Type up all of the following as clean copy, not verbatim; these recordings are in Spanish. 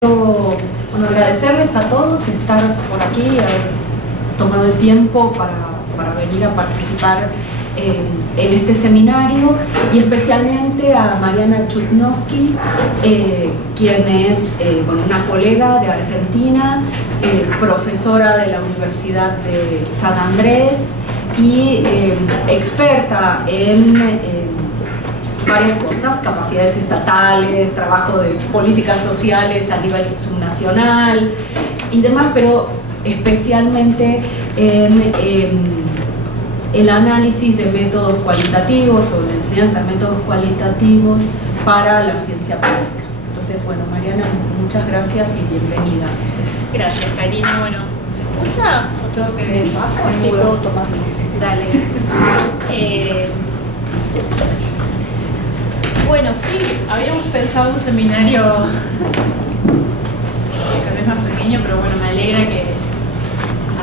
Bueno, agradecerles a todos estar por aquí, haber tomado el tiempo para venir a participar en este seminario, y especialmente a Mariana Chudnovsky, quien es una colega de Argentina, profesora de la Universidad de San Andrés y experta en varias cosas: capacidades estatales, trabajo de políticas sociales a nivel subnacional y demás, pero especialmente en el análisis de métodos cualitativos o la enseñanza de métodos cualitativos para la ciencia política. Entonces, bueno, Mariana, muchas gracias y bienvenida. Gracias, Karina. Bueno, ¿se escucha o tengo que ver bajo? Sí, puedo tomar. Dale. Bueno, sí, habíamos pensado un seminario tal vez más pequeño, pero bueno, me alegra que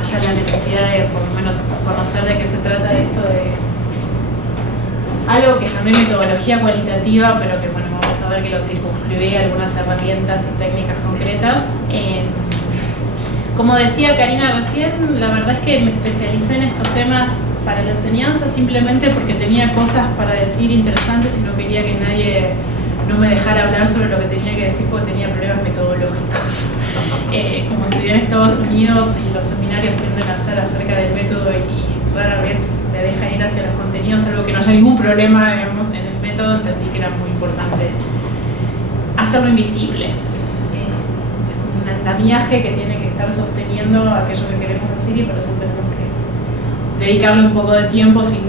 haya la necesidad de por lo menos conocer de qué se trata esto de algo que llamé metodología cualitativa, pero que bueno, vamos a ver que lo circunscribí a algunas herramientas y técnicas concretas. Como decía Karina recién, la verdad es que me especialicé en estos temas para la enseñanza simplemente porque tenía cosas para decir interesantes y no quería que nadie no me dejara hablar sobre lo que tenía que decir porque tenía problemas metodológicos. Como estudié en Estados Unidos y los seminarios tienden a ser acerca del método y rara vez te dejan ir hacia los contenidos, algo que no haya ningún problema, digamos, en el método, entendí que era muy importante hacerlo invisible. Es como un andamiaje que tiene que estar sosteniendo aquello que queremos decir, y por eso tenemos que dedicarle un poco de tiempo sin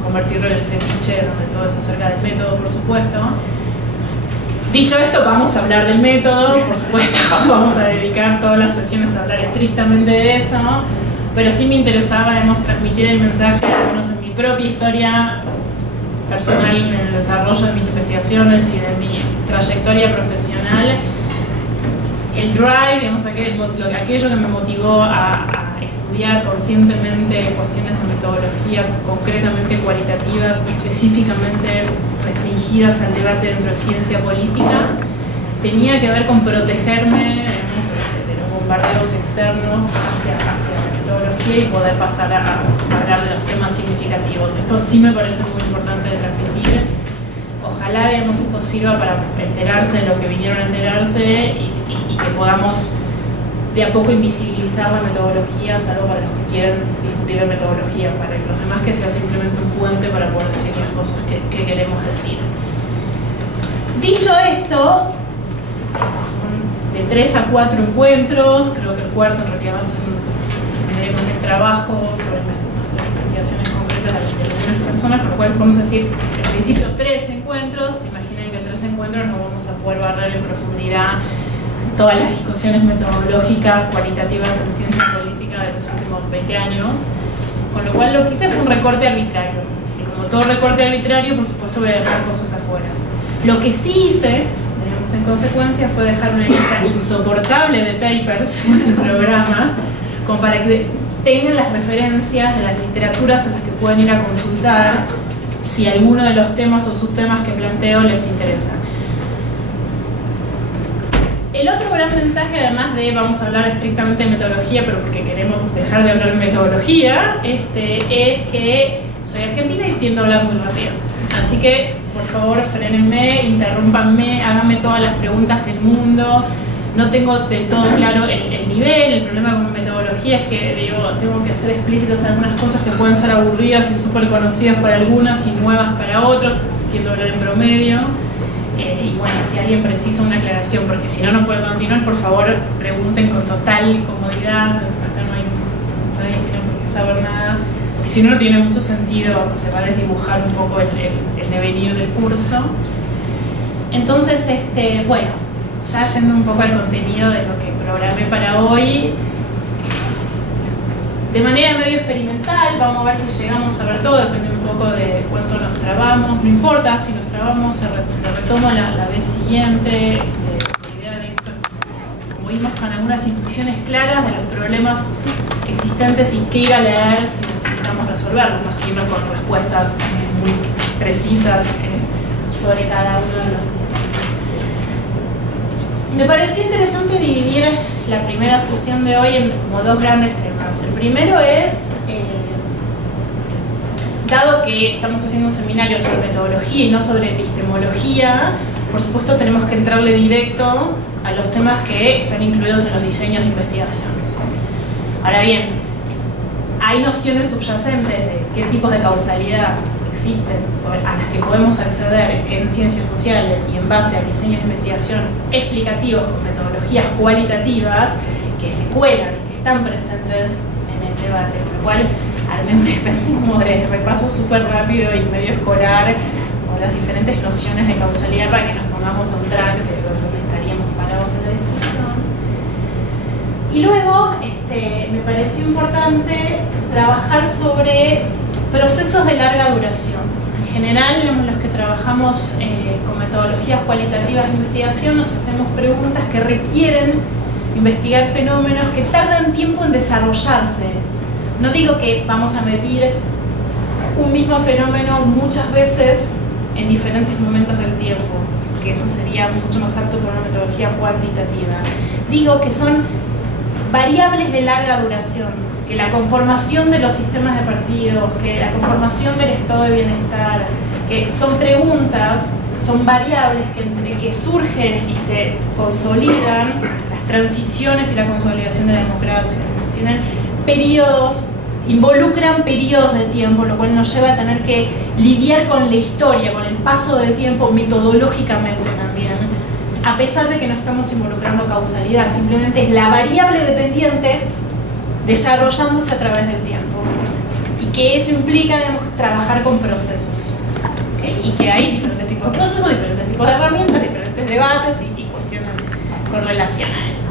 convertirlo en el fetiche donde todo es acerca del método, por supuesto. Dicho esto, vamos a hablar del método, por supuesto, vamos a dedicar todas las sesiones a hablar estrictamente de eso, pero sí me interesaba, digamos, transmitir el mensaje, al menos en mi propia historia personal, en el desarrollo de mis investigaciones y de mi trayectoria profesional, el drive, digamos, aquello que me motivó a estudiar conscientemente cuestiones de metodología concretamente cualitativas, muy específicamente restringidas al debate dentro de ciencia política, tenía que ver con protegerme de los bombardeos externos hacia la metodología y poder pasar a hablar de los temas significativos. Esto sí me parece muy importante de transmitir. Ojalá, digamos, esto sirva para enterarse de lo que vinieron a enterarse y que podamos de a poco invisibilizar la metodología, salvo para los que quieren discutir de metodología, para los demás que sea simplemente un puente para poder decir las cosas que queremos decir. Dicho esto, son de 3 a 4 encuentros, creo que el cuarto en realidad va a ser un seminario de trabajo sobre nuestras investigaciones concretas de algunas personas, con lo cual vamos a decir, en principio 3 encuentros. Imaginen que en 3 encuentros no vamos a poder barrer en profundidad todas las discusiones metodológicas cualitativas en ciencia política de los últimos 20 años, con lo cual lo que hice fue un recorte arbitrario, y como todo recorte arbitrario, por supuesto voy a dejar cosas afuera. Lo que sí hice, digamos, en consecuencia, fue dejar una lista insoportable de papers en el programa, como para que tengan las referencias de las literaturas en las que pueden ir a consultar si alguno de los temas o subtemas que planteo les interesa. El otro gran mensaje, además de vamos a hablar estrictamente de metodología, pero porque queremos dejar de hablar de metodología, es que soy argentina y tiendo a hablar muy rápido. Así que, por favor, frénenme, interrúmpanme, háganme todas las preguntas del mundo. No tengo del todo claro el nivel. El problema con metodología es que, digo, tengo que hacer explícitas algunas cosas que pueden ser aburridas y súper conocidas para algunos y nuevas para otros. Tiendo a hablar en promedio. Y bueno, si alguien precisa una aclaración, porque si no, no puede continuar, por favor, pregunten con total comodidad. Acá nadie tiene por qué saber nada, porque si no, no tiene mucho sentido, se va a desdibujar un poco el devenir del curso. Entonces, bueno, ya yendo un poco al contenido de lo que programé para hoy, de manera medio experimental, vamos a ver si llegamos a ver todo, depende un poco de cuánto nos trabamos, no importa, si nos trabamos se retoma la vez siguiente. La idea de esto, como vimos, con algunas instrucciones claras de los problemas existentes y qué ir a leer si necesitamos resolverlos, más que irnos con respuestas muy precisas sobre cada uno de los. Me pareció interesante dividir la primera sesión de hoy en como dos grandes temas. El primero es, dado que estamos haciendo un seminario sobre metodología y no sobre epistemología, por supuesto tenemos que entrarle directo a los temas que están incluidos en los diseños de investigación. Ahora bien, hay nociones subyacentes de qué tipos de causalidad existen, a las que podemos acceder en ciencias sociales y en base a diseños de investigación explicativos con metodologías cualitativas que se cuelan, que están presentes en el debate, con lo cual armé una especie como de repaso súper rápido y medio escolar con las diferentes nociones de causalidad para que nos pongamos a un track de donde estaríamos parados en la discusión. Y luego me pareció importante trabajar sobre procesos de larga duración. En general, digamos, los que trabajamos con metodologías cualitativas de investigación nos hacemos preguntas que requieren investigar fenómenos que tardan tiempo en desarrollarse. No digo que vamos a medir un mismo fenómeno muchas veces en diferentes momentos del tiempo, que eso sería mucho más apto para una metodología cuantitativa. Digo que son variables de larga duración, que la conformación de los sistemas de partidos, que la conformación del estado de bienestar, que son preguntas, son variables que entre que surgen y se consolidan, las transiciones y la consolidación de la democracia, tienen periodos, involucran periodos de tiempo, lo cual nos lleva a tener que lidiar con la historia, con el paso del tiempo metodológicamente también, a pesar de que no estamos involucrando causalidad, simplemente es la variable dependiente desarrollándose a través del tiempo, y que eso implica, digamos, trabajar con procesos, ¿okay? Y que hay diferentes tipos de procesos, diferentes tipos de herramientas, diferentes debates y cuestiones con relación a eso.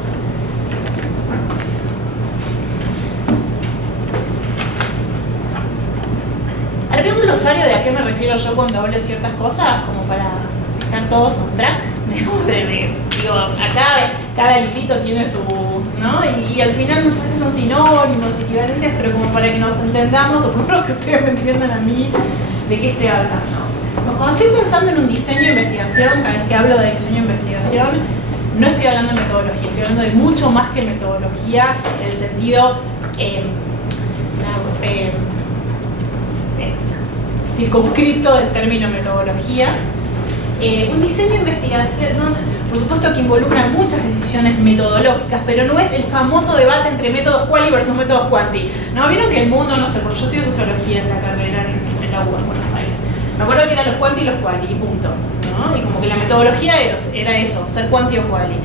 Haré un glosario de a qué me refiero yo cuando hablo de ciertas cosas, como para estar todos on track. Digo, acá cada librito tiene su, ¿no? Y al final muchas veces son sinónimos, equivalencias, pero como para que nos entendamos, o por lo menos que ustedes me entiendan a mí de qué estoy hablando. Cuando estoy pensando en un diseño de investigación, cada vez que hablo de diseño de investigación, no estoy hablando de metodología, estoy hablando de mucho más que metodología, en el sentido circunscripto del término metodología. Un diseño de investigación, ¿no? Por supuesto que involucra muchas decisiones metodológicas, pero no es el famoso debate entre métodos quali versus métodos quanti. ¿No? Vieron que el mundo, no sé, porque yo estudio sociología en la carrera en la UBA en Buenos Aires. Me acuerdo que eran los quanti y los quali, y punto, ¿no? Y como que la metodología era eso, ser quanti o quali.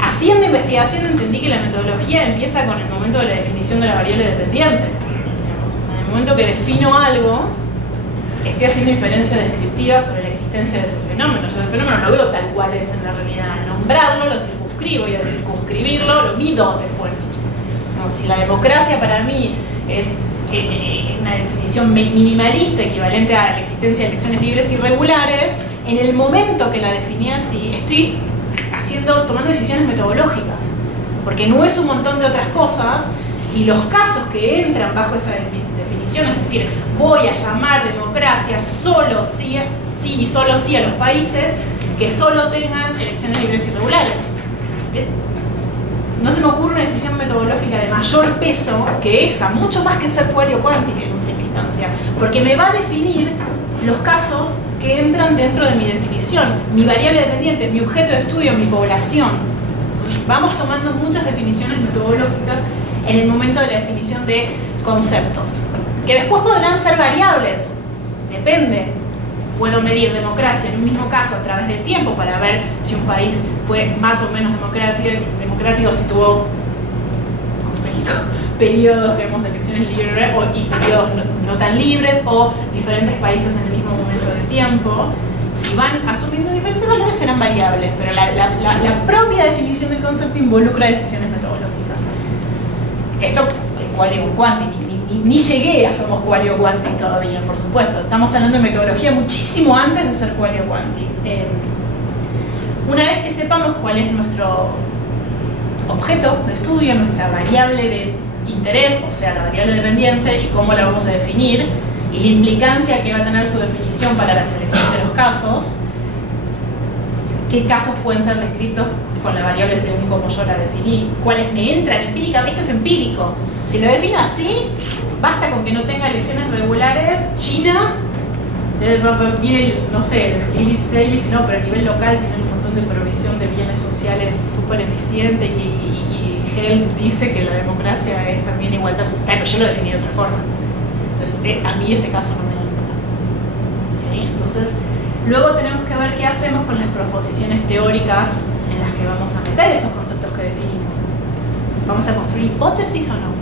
Haciendo investigación entendí que la metodología empieza con el momento de la definición de la variable dependiente. Digamos. O sea, en el momento que defino algo, estoy haciendo inferencia descriptiva sobre la existencia de ese fenómeno. Yo el fenómeno no lo veo tal cual es en la realidad. Al nombrarlo, lo circunscribo, y al circunscribirlo, lo mido después. ¿No? Si la democracia para mí es una definición minimalista equivalente a la existencia de elecciones libres y regulares, en el momento que la definí así, estoy tomando decisiones metodológicas, porque no es un montón de otras cosas, y los casos que entran bajo esa definición, es decir, voy a llamar democracia solo sí y solo sí a los países que solo tengan elecciones libres y regulares. No se me ocurre una decisión metodológica de mayor peso que esa, mucho más que ser quali o quanti en última instancia, porque me va a definir los casos que entran dentro de mi definición, mi variable dependiente, mi objeto de estudio, mi población. Vamos tomando muchas definiciones metodológicas en el momento de la definición de conceptos, que después podrán ser variables, depende. Puedo medir democracia en un mismo caso a través del tiempo para ver si un país fue más o menos democrático, si tuvo, como México, periodos de elecciones libres y periodos no tan libres, o diferentes países en el mismo momento del tiempo. Si van asumiendo diferentes valores serán variables, pero la propia definición del concepto involucra decisiones metodológicas. Esto, quali o quanti, ni llegué a somos quali o quanti todavía, por supuesto. Estamos hablando de metodología muchísimo antes de ser quali o quanti. Una vez que sepamos cuál es nuestro objeto de estudio, nuestra variable de interés, o sea, la variable dependiente, y cómo la vamos a definir, y la implicancia que va a tener su definición para la selección de los casos, qué casos pueden ser descritos con la variable según como yo la definí, cuáles me entran empíricamente. Esto es empírico. Si lo defino así, basta con que no tenga elecciones regulares. China viene, no sé, elite service, no, pero a nivel local tiene un montón de provisión de bienes sociales súper eficiente y Health dice que la democracia es también igualdad social, pero yo lo definí de otra forma. Entonces, a mí ese caso no me entra. ¿Okay? Entonces, luego tenemos que ver qué hacemos con las proposiciones teóricas en las que vamos a meter esos conceptos que definimos. ¿Vamos a construir hipótesis o no?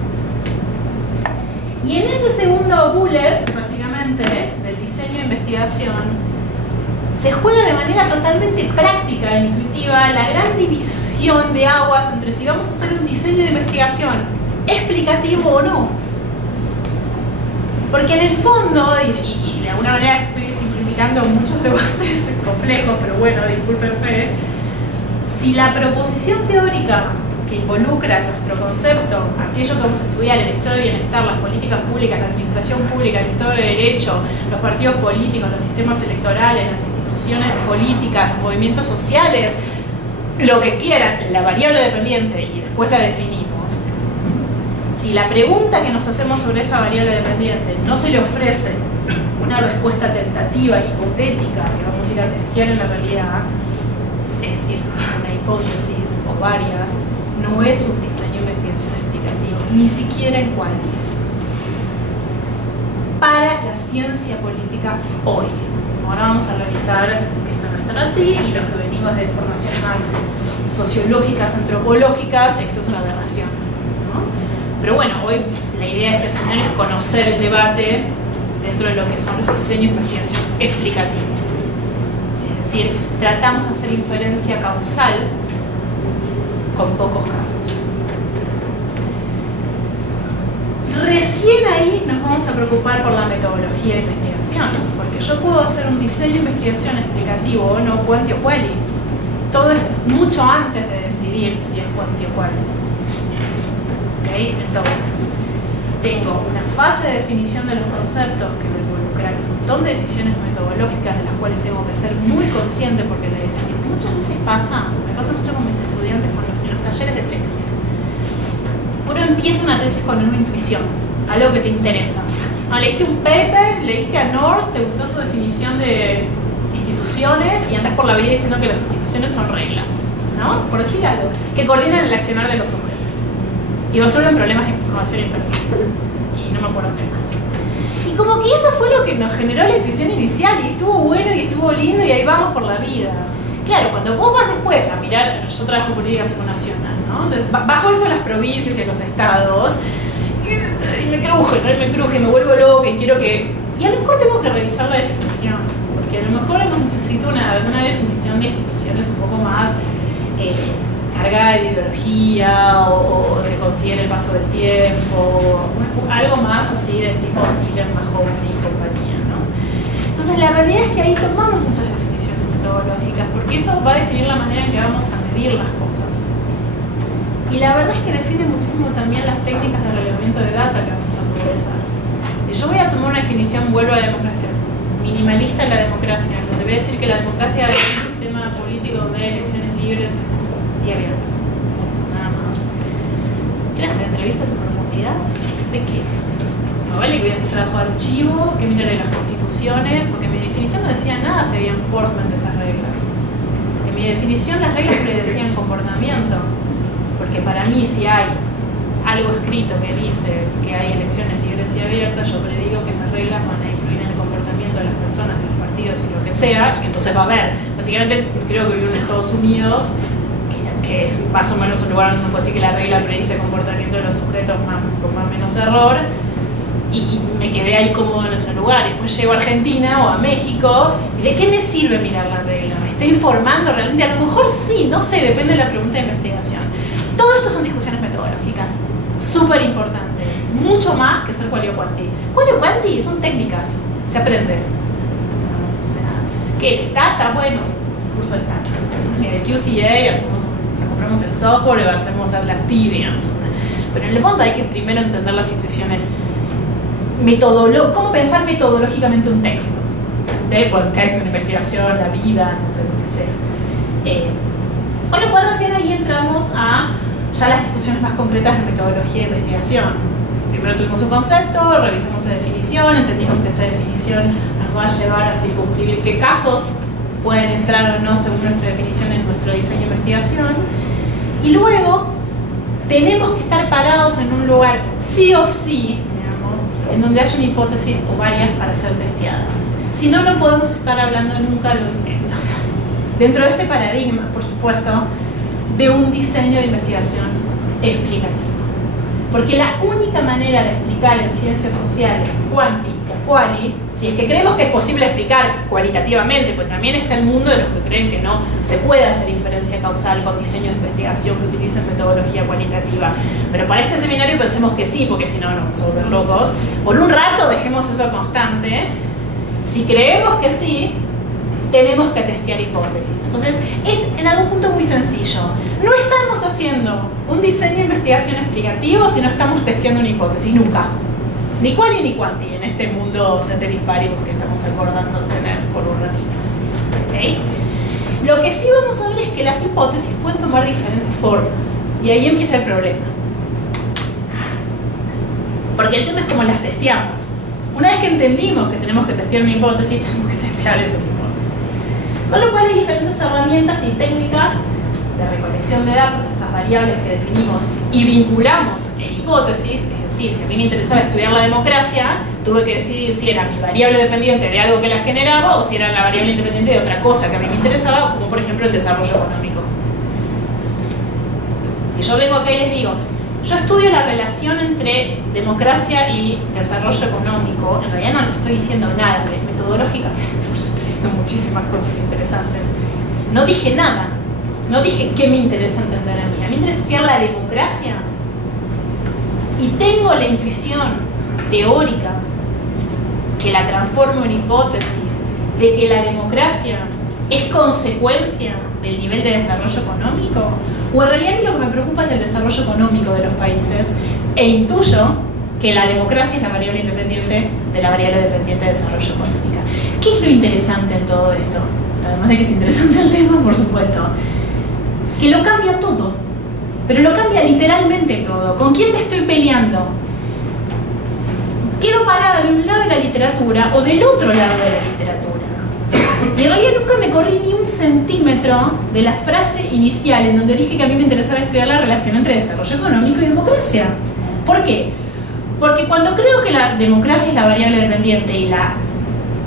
Y en ese segundo bullet, básicamente, del diseño de investigación, se juega de manera totalmente práctica e intuitiva la gran división de aguas entre si vamos a hacer un diseño de investigación explicativo o no. Porque en el fondo, y de alguna manera estoy simplificando muchos debates complejos, pero bueno, discúlpenme, si la proposición teórica que involucra nuestro concepto, aquello que vamos a estudiar, el estado de bienestar, las políticas públicas, la administración pública, el estado de derecho, los partidos políticos, los sistemas electorales, las instituciones políticas, los movimientos sociales, lo que quieran, la variable dependiente, y después la definimos. Si la pregunta que nos hacemos sobre esa variable dependiente no se le ofrece una respuesta tentativa, hipotética, que vamos a ir a testear en la realidad, es decir, una hipótesis o varias, no es un diseño de investigación explicativo, ni siquiera en quali. Para la ciencia política hoy. Ahora vamos a revisar que esto no es tan así, y los que venimos de formaciones más sociológicas, antropológicas, esto es una aberración, ¿no? Pero bueno, hoy la idea de este seminario es conocer el debate dentro de lo que son los diseños de investigación explicativos. Es decir, tratamos de hacer inferencia causal con pocos casos. Recién ahí nos vamos a preocupar por la metodología de investigación, porque yo puedo hacer un diseño de investigación explicativo o no, quanti o quali. Todo esto es mucho antes de decidir si es quanti o quali. ¿Okay? Entonces, tengo una fase de definición de los conceptos que me involucran un montón de decisiones metodológicas de las cuales tengo que ser muy consciente, porque muchas veces me pasa mucho con mis estudiantes en los talleres de tesis. Uno empieza una tesis con una intuición, algo que te interesa. ¿No? Leíste un paper, leíste a North, te gustó su definición de instituciones y andas por la vida diciendo que las instituciones son reglas, ¿no? Por decir algo, que coordinan el accionar de los sujetos y resuelven problemas de información imperfecta. Y no me acuerdo qué más. Y como que eso fue lo que nos generó la intuición inicial, y estuvo bueno y estuvo lindo, y ahí vamos por la vida. Claro, cuando vos vas después a mirar, yo trabajo política subnacional, ¿no? Entonces, bajo eso las provincias y los estados, y me cruje, me vuelvo loca y quiero que... Y a lo mejor tengo que revisar la definición, porque a lo mejor necesito una definición de instituciones un poco más cargada de ideología, o que considere el paso del tiempo, algo más así de tipo Siller, Mahoney y compañía, ¿no? Entonces la realidad es que ahí tomamos muchas definiciones metodológicas, porque eso va a definir la manera en que vamos a medir las cosas. Y la verdad es que define muchísimo también las técnicas de relevamiento de data que vamos a poder usar. Y yo voy a tomar una definición, vuelvo a la democracia, minimalista en la democracia, donde voy a decir que la democracia es un sistema político de elecciones libres y abiertas. Nada más. ¿Clase de entrevistas en profundidad? ¿De qué? No vale que voy a hacer trabajo de archivo, que miraré las constituciones, porque mi definición no decía nada si había enforcement de esas reglas. En mi definición las reglas predecían comportamiento, porque para mí si hay algo escrito que dice que hay elecciones libres y abiertas, yo predigo que esas reglas van a influir en el comportamiento de las personas, de los partidos y lo que sea, y entonces va a haber. Básicamente creo que vivo en Estados Unidos, que es más o menos un lugar donde uno puede decir que la regla predice el comportamiento de los sujetos con más o menos error, y me quedé ahí cómodo en ese lugar. Y después llego a Argentina o a México, ¿y de qué me sirve mirar la regla? ¿Me estoy informando realmente? A lo mejor sí, no sé, depende de la pregunta de investigación. Todo esto son discusiones metodológicas súper importantes, mucho más que ser quali o quanti. Quali o quanti son técnicas, se aprende. O sea, ¿qué? ¿Está bueno? El curso está. El QCA, compramos el software o hacemos la actividad. Pero en el fondo hay que primero entender las instituciones, cómo pensar metodológicamente un texto. Un texto, una investigación, la vida, no sé lo que sea. Con lo cual recién ahí entramos a ya las discusiones más concretas de metodología de investigación. Primero tuvimos un concepto, revisamos la definición, entendimos que esa definición nos va a llevar a circunscribir qué casos pueden entrar o no según nuestra definición en nuestro diseño de investigación. Y luego tenemos que estar parados en un lugar sí o sí, digamos, en donde haya una hipótesis o varias para ser testeadas. Si no, no podemos estar hablando nunca de dentro de este paradigma, por supuesto, de un diseño de investigación explicativo. Porque la única manera de explicar en ciencias sociales, cuanti y quali, si es que creemos que es posible explicar cualitativamente, pues también está el mundo de los que creen que no se puede hacer inferencia causal con diseño de investigación que utilicen metodología cualitativa. Pero para este seminario pensemos que sí, porque si no nos vamos a volver locos. Por un rato dejemos eso constante. Si creemos que sí, tenemos que testear hipótesis. Entonces, es en algún punto muy sencillo. No estamos haciendo un diseño de investigación explicativo si no estamos testeando una hipótesis, nunca. Ni quali ni quanti en este mundo ceteris paribus que estamos acordando tener por un ratito. ¿Okay? Lo que sí vamos a ver es que las hipótesis pueden tomar diferentes formas. Y ahí empieza el problema. Porque el tema es cómo las testeamos. Una vez que entendimos que tenemos que testear una hipótesis, tenemos que testear esas hipótesis. Con lo cual hay diferentes herramientas y técnicas de recolección de datos de esas variables que definimos y vinculamos en hipótesis. Es decir, si a mí me interesaba estudiar la democracia, tuve que decidir si era mi variable dependiente de algo que la generaba o si era la variable independiente de otra cosa que a mí me interesaba, como por ejemplo el desarrollo económico. Si yo vengo acá y les digo, yo estudio la relación entre democracia y desarrollo económico, en realidad no les estoy diciendo nada, metodológicamente estoy diciendo muchísimas cosas interesantes. No dije nada, no dije qué me interesa entender a mí. A mí me interesa estudiar la democracia y tengo la intuición teórica que la transformo en hipótesis de que la democracia es consecuencia del nivel de desarrollo económico, o en realidad a mí lo que me preocupa es el desarrollo económico de los países e intuyo que la democracia es la variable independiente de la variable dependiente de desarrollo económico. ¿Qué es lo interesante en todo esto? Además de que es interesante el tema, por supuesto, que lo cambia todo, pero lo cambia literalmente todo. ¿Con quién me estoy peleando? Quedo parada de un lado de la literatura o del otro lado de la literatura. Y en realidad nunca me corrí ni un centímetro de la frase inicial en donde dije que a mí me interesaba estudiar la relación entre desarrollo económico y democracia. ¿Por qué? Porque cuando creo que la democracia es la variable dependiente y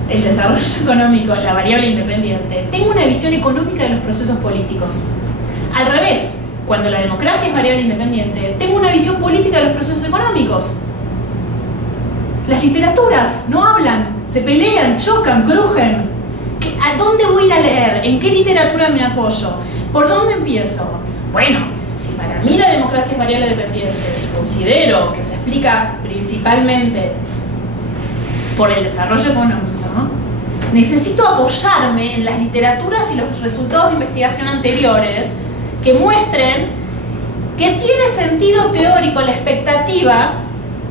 el desarrollo económico la variable independiente, tengo una visión económica de los procesos políticos. Al revés, cuando la democracia es variable independiente, tengo una visión política de los procesos económicos. Las literaturas no hablan, se pelean, chocan, crujen. ¿A dónde voy a ir a leer? ¿En qué literatura me apoyo? ¿Por dónde empiezo? Bueno, si para mí la democracia es variable dependiente y considero que se explica principalmente por el desarrollo económico, ¿no? Necesito apoyarme en las literaturas y los resultados de investigación anteriores que muestren que tiene sentido teórico la expectativa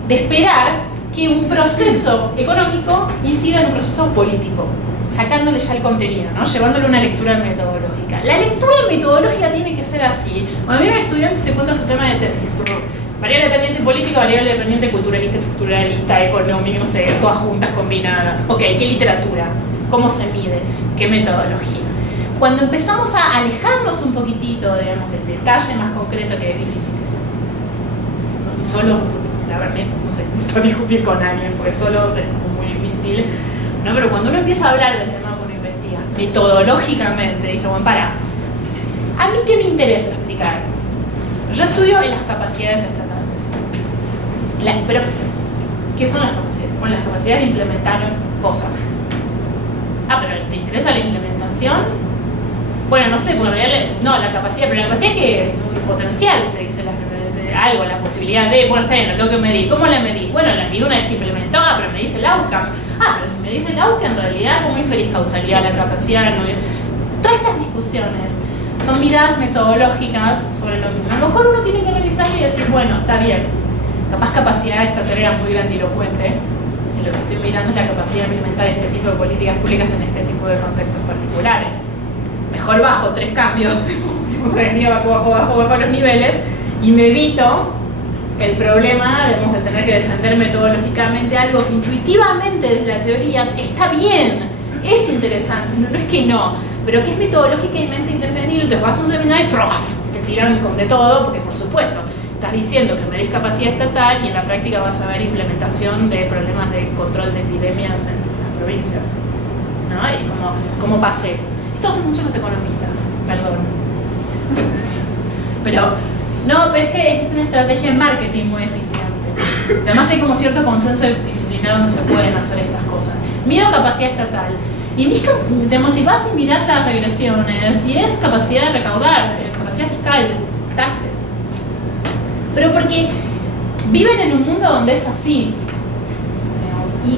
de esperar que un proceso económico incida en un proceso político, sacándole ya el contenido, ¿no? Llevándole una lectura metodológica. La lectura metodológica tiene que ser así. Cuando viene un estudiante te cuenta su tema de tesis, variable dependiente política, variable dependiente culturalista, estructuralista, económica, no sé, todas juntas, combinadas. Ok, ¿qué literatura? ¿Cómo se mide? ¿Qué metodología? Cuando empezamos a alejarnos un poquitito, digamos, del detalle más concreto, que es difícil eso. Solo, la verdad, no sé, necesito discutir con alguien, porque solo es como muy difícil. ¿No? Pero cuando uno empieza a hablar del tema que uno investiga, metodológicamente, dice, bueno, para, ¿a mí qué me interesa explicar? Yo estudio en las capacidades estatales. Pero, ¿qué son las capacidades? Bueno, las capacidades de implementar cosas. Ah, pero ¿te interesa la implementación? Bueno, no sé, porque en realidad, no, la capacidad, pero la capacidad ¿qué es? Es un potencial, te dice algo, la posibilidad de, bueno, está bien, la tengo que medir. ¿Cómo la medí? Bueno, la mido una vez que implementó, pero me dice el outcome. Ah, pero si me dice el outcome, en realidad, ¿cómo inferís causalidad, la capacidad? No? Todas estas discusiones son miradas metodológicas sobre lo mismo. A lo mejor uno tiene que revisarlo y decir, bueno, está bien, capaz capacidad de esta teoría muy grandilocuente, y lo que estoy mirando es la capacidad de implementar este tipo de políticas públicas en este tipo de contextos particulares. mejor bajo 3 cambios, hicimos avenida bajo los niveles, y me evito el problema, de tener que defender metodológicamente algo que intuitivamente desde la teoría está bien, es interesante, no es que no, pero que es metodológicamente indefendible. Entonces vas a un seminario y te tiran con de todo, porque por supuesto estás diciendo que me discapacidad estatal y en la práctica vas a ver implementación de problemas de control de epidemias en las provincias, ¿no? Es como pasé. Esto hacen muchos los economistas, perdón. Pero no, es que es una estrategia de marketing muy eficiente. Además hay como cierto consenso disciplinar donde se pueden hacer estas cosas. Mido capacidad estatal. Y si vas y mirás las regresiones, y es capacidad de recaudar, capacidad fiscal, taxes. Pero porque viven en un mundo donde es así.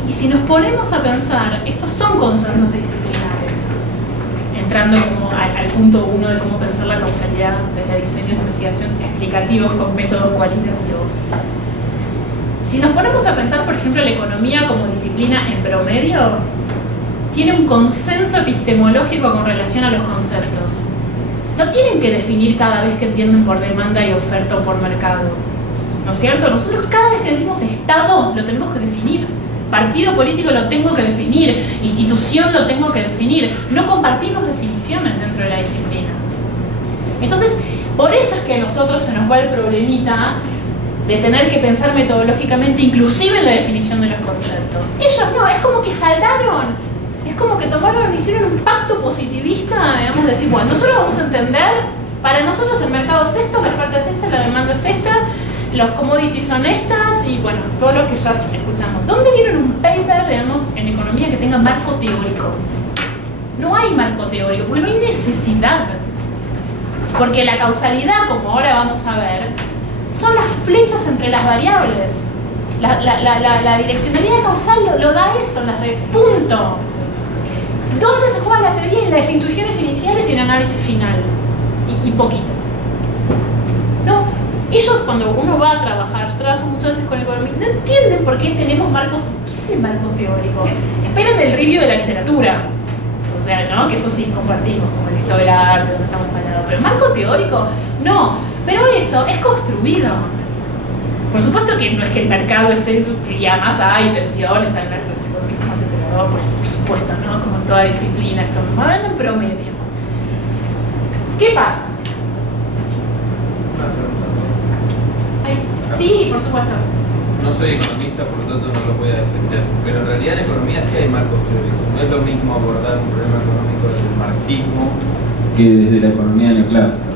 Y si nos ponemos a pensar, estos son consensos disciplinares, entrando como al punto 1 de cómo pensar la causalidad desde diseños de investigación explicativos con métodos cualitativos. Si nos ponemos a pensar, por ejemplo, la economía como disciplina en promedio, tiene un consenso epistemológico con relación a los conceptos. No tienen que definir cada vez que entienden por demanda y oferta o por mercado, ¿no es cierto? Nosotros cada vez que decimos Estado lo tenemos que definir. Partido político lo tengo que definir, institución lo tengo que definir. No compartimos definiciones dentro de la disciplina. Entonces, por eso es que a nosotros se nos va el problemita de tener que pensar metodológicamente, inclusive en la definición de los conceptos. Ellos no, es como que saldaron, es como que tomaron, hicieron un pacto positivista, digamos, de decir, bueno, nosotros vamos a entender, para nosotros el mercado es esto, la oferta es esta, la demanda es esta, los commodities son estas, y bueno, todo lo que ya escuchamos. ¿Dónde vieron un paper, digamos, en economía que tenga marco teórico? No hay marco teórico, porque no hay necesidad. Porque la causalidad, como ahora vamos a ver, son las flechas entre las variables. La direccionalidad causal lo da eso, punto. ¿Dónde se juega la teoría? En las intuiciones iniciales y en el análisis final. Y poquito. No. Ellos, cuando uno va a trabajar, yo trabajo muchas veces con economistas, no entienden por qué tenemos marcos. ¿Qué es el marco teórico? Esperan el review de la literatura. O sea, ¿no? Que eso sí compartimos, como el estado del arte, donde estamos parados. Pero el marco teórico, no. Pero eso es construido. Por supuesto que no es que el mercado es eso, y además hay tensión, está el economista más heterodoxo, por supuesto, ¿no? Como en toda disciplina, estamos hablando en promedio. ¿Qué pasa? Sí, por supuesto. No soy economista, por lo tanto no lo voy a defender, pero en realidad en economía sí hay marcos teóricos. No es lo mismo abordar un problema económico desde el marxismo que desde la economía neoclásica.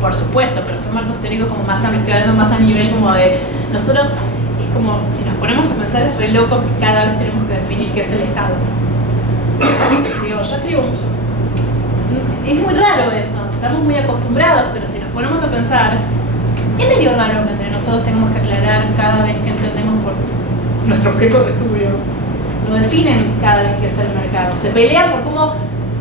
Por supuesto, pero son marcos teóricos como más amplios, estoy hablando más a nivel como de nosotros, es como si nos ponemos a pensar, es re loco que cada vez tenemos que definir qué es el Estado. Digo, yo escribo mucho. Es muy raro eso, estamos muy acostumbrados, pero si nos ponemos a pensar, es medio raro que entre nosotros tengamos que aclarar cada vez que entendemos por nuestro objeto de estudio. Lo definen cada vez que es el mercado. Se pelean por cómo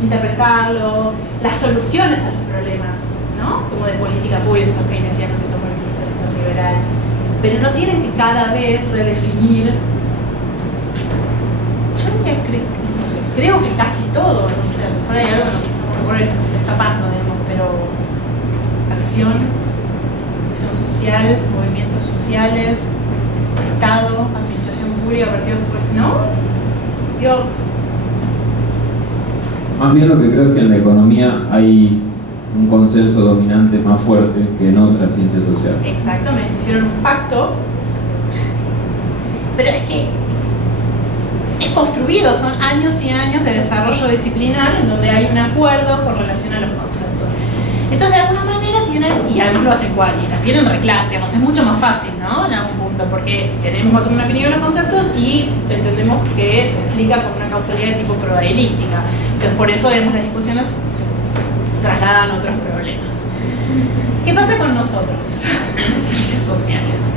interpretarlo, las soluciones a los problemas, ¿no? Como de política pública, si sos keynesiano, si sos marxista, si sos liberal. Pero no tienen que cada vez redefinir. Yo diría, no sé, creo que casi todo, no sé, a lo mejor hay algo en lo que se me está escapando, digamos, pero acción social, movimientos sociales, Estado, administración pública, partido público, ¿no? Yo... Más bien lo que creo es que en la economía hay un consenso dominante más fuerte que en otras ciencias sociales. Exactamente, hicieron un pacto, pero es que es construido, son años y años de desarrollo disciplinar en donde hay un acuerdo con relación a los conceptos. Entonces, de alguna manera tienen, y además lo hacen cuálitas, tienen reclamo, digamos, es mucho más fácil, ¿no? En algún punto, porque tenemos más o menos definidos los conceptos y entendemos que se explica con una causalidad de tipo probabilística. Entonces, por eso, digamos, las discusiones se trasladan a otros problemas. ¿Qué pasa con nosotros, las ciencias sociales?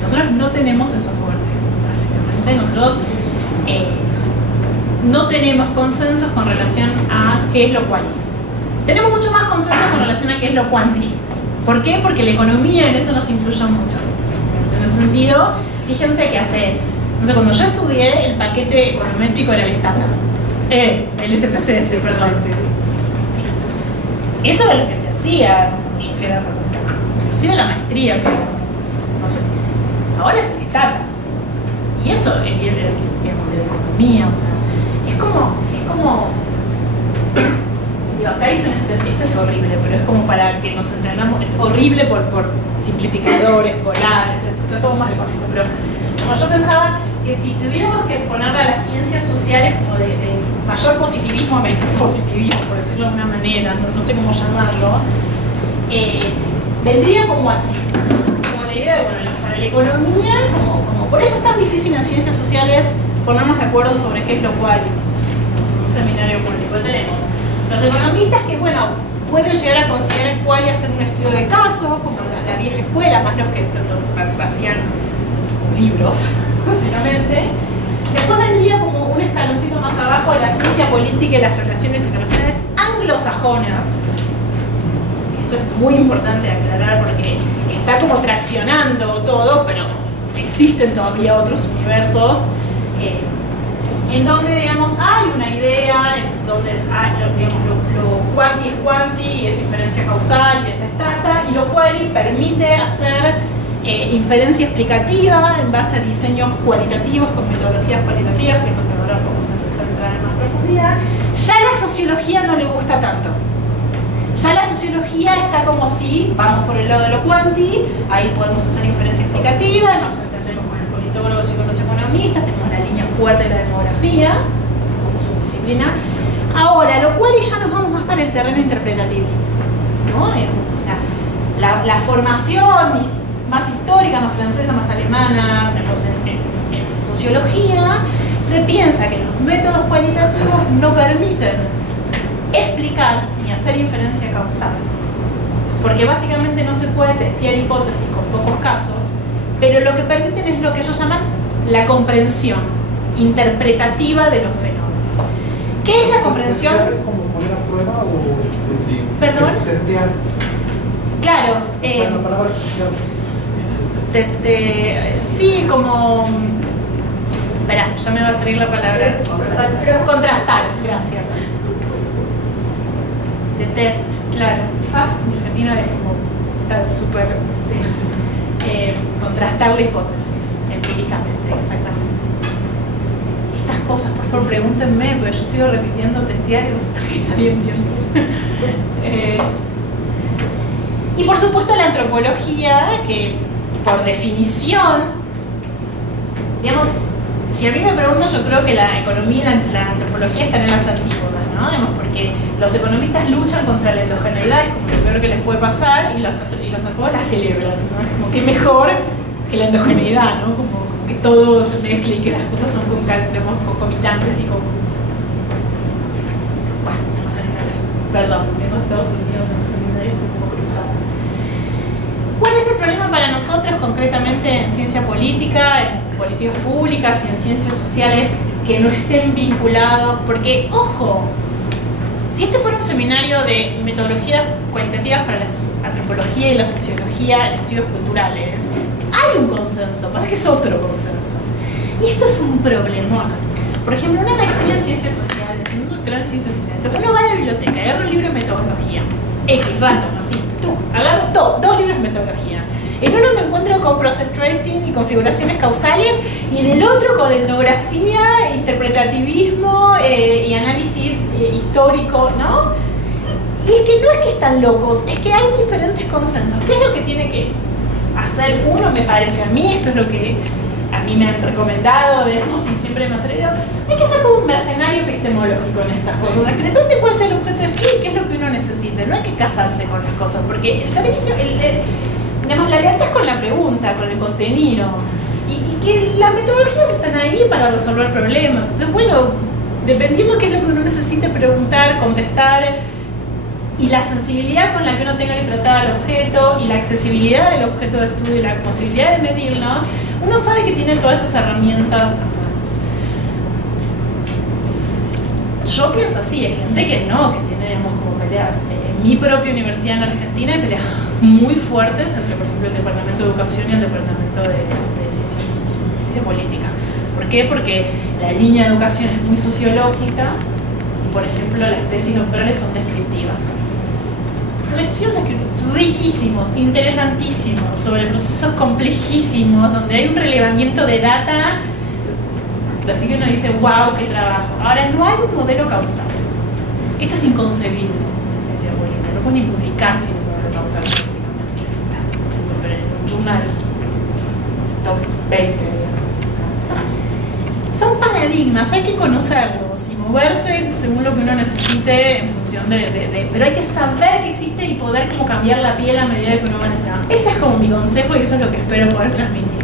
Nosotros no tenemos esa suerte, básicamente. Nosotros no tenemos consensos con relación a qué es lo cual. Tenemos mucho más consenso con relación a qué es lo cuanti. ¿Por qué? Porque la economía en eso nos influye mucho. Entonces, en ese sentido, fíjense que hace... No sé, cuando yo estudié, el paquete econométrico era el STATA. El SPSS, perdón. Eso era lo que se hacía cuando yo fui a la facultad, inclusive la maestría, pero no sé, ahora se descata. Y eso es bien, digamos, de la economía, o sea, es como digo, acá hizo esto es horrible, pero es como para que nos entendamos, es horrible por simplificador, escolar, está todo mal con esto, pero como yo pensaba que si tuviéramos que ponerle a las ciencias sociales como de mayor positivismo a menor positivismo, por decirlo de una manera, no sé cómo llamarlo, vendría como así, como la idea de, bueno, para la economía, como por eso es tan difícil en ciencias sociales ponernos de acuerdo sobre qué es lo cual. En un seminario público tenemos los economistas que, bueno, pueden llegar a considerar cuál y hacer un estudio de caso, como la vieja escuela, más los que hacían libros, básicamente. Después vendría como un escaloncito más abajo de la ciencia política y las relaciones internacionales anglosajonas. Esto es muy importante aclarar porque está como traccionando todo, pero existen todavía otros universos en donde, digamos, hay una idea, en donde digamos, lo quanti es quanti y es inferencia causal y es stata, y lo quali permite hacer inferencia explicativa en base a diseños cualitativos con metodologías cualitativas, que es lo que ahora vamos a empezar a entrar en más profundidad. Ya la sociología no le gusta tanto. Ya la sociología está como si vamos por el lado de lo quanti, ahí podemos hacer inferencia explicativa, nos entendemos con los politólogos y con los economistas, tenemos la línea fuerte de la demografía como subdisciplina. Ahora, lo cual ya nos vamos más para el terreno interpretativista, ¿no? O sea, la formación más histórica, más francesa, más alemana, en sociología, se piensa que los métodos cualitativos no permiten explicar ni hacer inferencia causal, porque básicamente no se puede testear hipótesis con pocos casos, pero lo que permiten es lo que ellos llaman la comprensión interpretativa de los fenómenos. ¿Qué es la comprensión? ¿Es como poner a prueba o ¿Perdón? testear? Claro. La palabra Sí, como... Espera, ya me va a salir la palabra. Contrastar, gracias. De test, claro. Mi Argentina es como... Está súper... Sí. Contrastar la hipótesis, empíricamente, exactamente. Estas cosas, por favor, pregúntenme, porque yo sigo repitiendo testear y resulta que nadie entiende. Y por supuesto la antropología, que por definición, digamos, si a mí me preguntan, yo creo que la economía y la antropología están en las antípodas, ¿no? Digamos, porque los economistas luchan contra la endogeneidad, es como lo peor que les puede pasar, y los antropólogos la celebran, ¿no? Es como que mejor que la endogeneidad, ¿no? Como que todo se mezcle y que las cosas son concomitantes y como... Bueno, no sé, perdón, vengo de Estados Unidos, no sé, un poco cruzado. ¿Cuál es el problema para nosotros concretamente en ciencia política, en políticas públicas y en ciencias sociales que no estén vinculados? Porque, ojo, si este fuera un seminario de metodologías cualitativas para la antropología y la sociología en estudios culturales, hay un consenso, pasa que es otro consenso. Y esto es un problemón. Por ejemplo, una maestría en ciencias sociales, un doctorado en ciencias sociales, uno va a la biblioteca, agarra un libro de metodología, X, random, así, agarro dos libros de metodología. En uno me encuentro con process tracing y configuraciones causales, y en el otro con etnografía, interpretativismo y análisis histórico, ¿no? Y es que no es que están locos, es que hay diferentes consensos. ¿Qué es lo que tiene que hacer uno? Me parece a mí, esto es lo que a mí me han recomendado, digamos, y siempre me ha servido. Hay que ser como un mercenario epistemológico en estas cosas. O sea, que depende cuál sea el objeto de estudio y qué es lo que uno necesite. No hay que casarse con las cosas, porque el servicio, digamos, la lealtad es con la pregunta, con el contenido. Y que las metodologías están ahí para resolver problemas. Entonces, bueno, dependiendo qué es lo que uno necesite preguntar, contestar, y la sensibilidad con la que uno tenga que tratar al objeto, y la accesibilidad del objeto de estudio y la posibilidad de medirlo, uno sabe que tiene todas esas herramientas. Yo pienso así, hay gente que no, que tiene, digamos, como peleas. En mi propia universidad en Argentina hay peleas muy fuertes entre, por ejemplo, el Departamento de Educación y el Departamento de Ciencia Política. ¿Por qué? Porque la línea de educación es muy sociológica y, por ejemplo, las tesis doctorales son descriptivas. Son estudios riquísimos, interesantísimos, sobre procesos complejísimos, donde hay un relevamiento de data, así que uno dice, wow, qué trabajo. Ahora, no hay un modelo causal. Esto es inconcebible en ciencia política, no pueden publicar sin un modelo causal. Pero en un journal top 20, son paradigmas, hay que conocerlos y moverse según lo que uno necesite en función pero hay que saber que existe y poder como cambiar la piel a medida que uno va necesitando. Ese es como mi consejo y eso es lo que espero poder transmitir.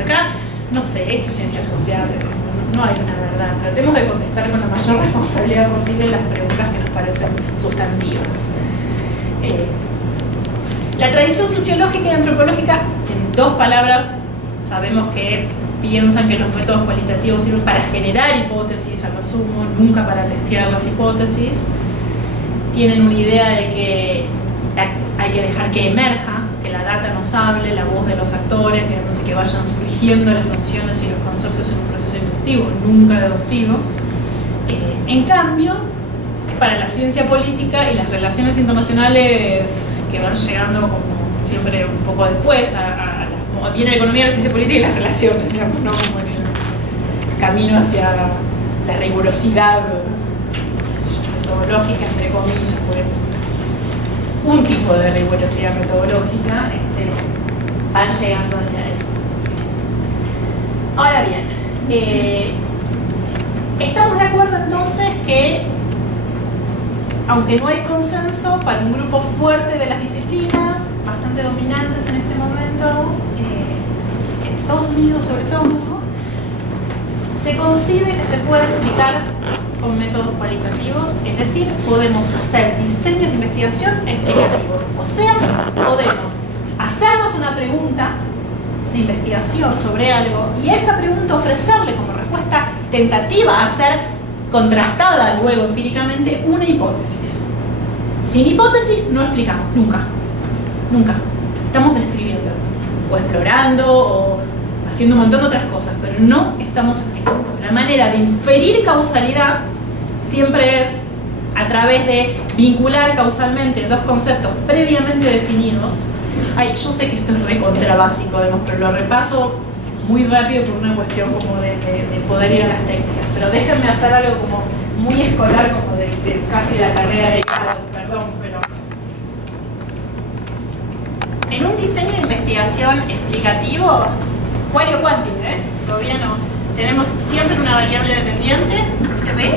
Acá, no sé, esto es ciencia social, no hay una verdad. Tratemos de contestar con la mayor responsabilidad posible las preguntas que nos parecen sustantivas. La tradición sociológica y antropológica, en dos palabras, sabemos que piensan que los métodos cualitativos sirven para generar hipótesis a lo sumo, nunca para testear las hipótesis. Tienen una idea de que hay que dejar que emerja, que la data nos hable, la voz de los actores, digamos, y que vayan surgiendo las nociones y los conceptos en un proceso inductivo, nunca deductivo. En cambio, para la ciencia política y las relaciones internacionales que van llegando como siempre un poco después viene la economía, la ciencia política y las relaciones, digamos, ¿no? Como en el camino hacia la rigurosidad metodológica, entre comillas, un tipo de rigurosidad metodológica, van llegando hacia eso. Ahora bien, estamos de acuerdo entonces que, aunque no hay consenso para un grupo fuerte de las disciplinas, bastante dominantes en este momento, en Estados Unidos sobre todo, se concibe que se puede explicar con métodos cualitativos, es decir, podemos hacer diseños de investigación explicativos. O sea, podemos hacernos una pregunta de investigación sobre algo y esa pregunta ofrecerle como respuesta tentativa a ser contrastada luego empíricamente una hipótesis. Sin hipótesis no explicamos, nunca. Nunca. Estamos describiendo, o explorando, o haciendo un montón de otras cosas, pero no estamos explicando. La manera de inferir causalidad siempre es a través de vincular causalmente dos conceptos previamente definidos. Ay, yo sé que esto es recontra básico, pero lo repaso muy rápido por una cuestión como de poder ir a las técnicas, pero déjenme hacer algo como muy escolar, como de casi la carrera de grado, perdón, pero en un diseño de investigación explicativo, cual o cuántil, todavía no, tenemos siempre una variable dependiente, ¿se ve?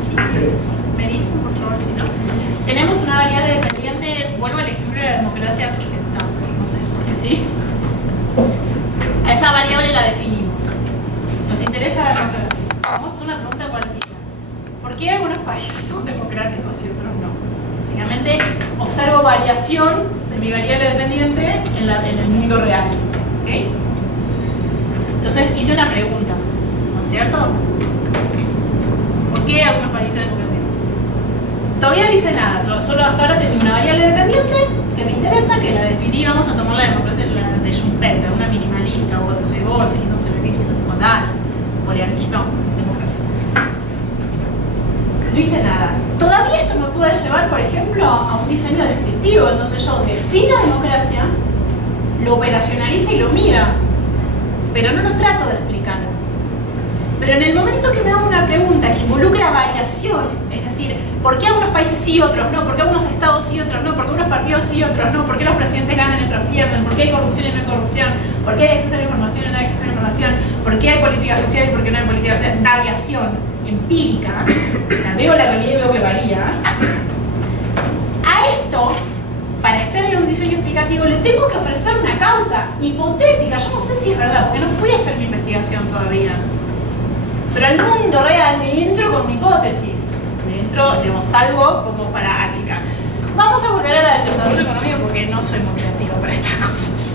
Sí, me dicen por favor si no. Tenemos una variable dependiente, vuelvo al ejemplo de la democracia, porque no sé, porque sí. A esa variable la definimos. Nos interesa la democracia. Vamos a hacer una pregunta cualquiera. ¿Por qué algunos países son democráticos y otros no? Básicamente, observo variación de mi variable dependiente en el mundo real. ¿Okay? Entonces, hice una pregunta, ¿no es cierto? ¿Por qué algunos países democráticos? Todavía no hice nada. Solo hasta ahora tengo una variable dependiente que me interesa, que la definí. Vamos a tomar la democracia de Schumpeter, una minimalista, o de Seborski, no sé qué, o Dan, o de aquí, no, democracia. No hice nada. Todavía esto me puede llevar, por ejemplo, a un diseño descriptivo, en donde yo defina democracia, lo operacionalice y lo mida, pero no lo trato de explicar. Pero en el momento que me hago una pregunta que involucra variación, es decir, ¿por qué algunos países sí y otros no? ¿Por qué algunos estados sí y otros no? ¿Por qué unos partidos sí y otros no? ¿Por qué los presidentes ganan y otros pierden? ¿Por qué hay corrupción y no hay corrupción? ¿Por qué hay acceso a la información y no hay acceso a la información? ¿Por qué hay política social y por qué no hay política social? Variación empírica, o sea, veo la realidad y veo que varía. A esto, para estar en un diseño explicativo, le tengo que ofrecer una causa hipotética. Yo no sé si es verdad, porque no fui a hacer mi investigación todavía. Pero al mundo real le entro con mi hipótesis. Le entro, digamos, algo como para achicar. Vamos a volver a la del desarrollo económico porque no soy muy creativa para estas cosas.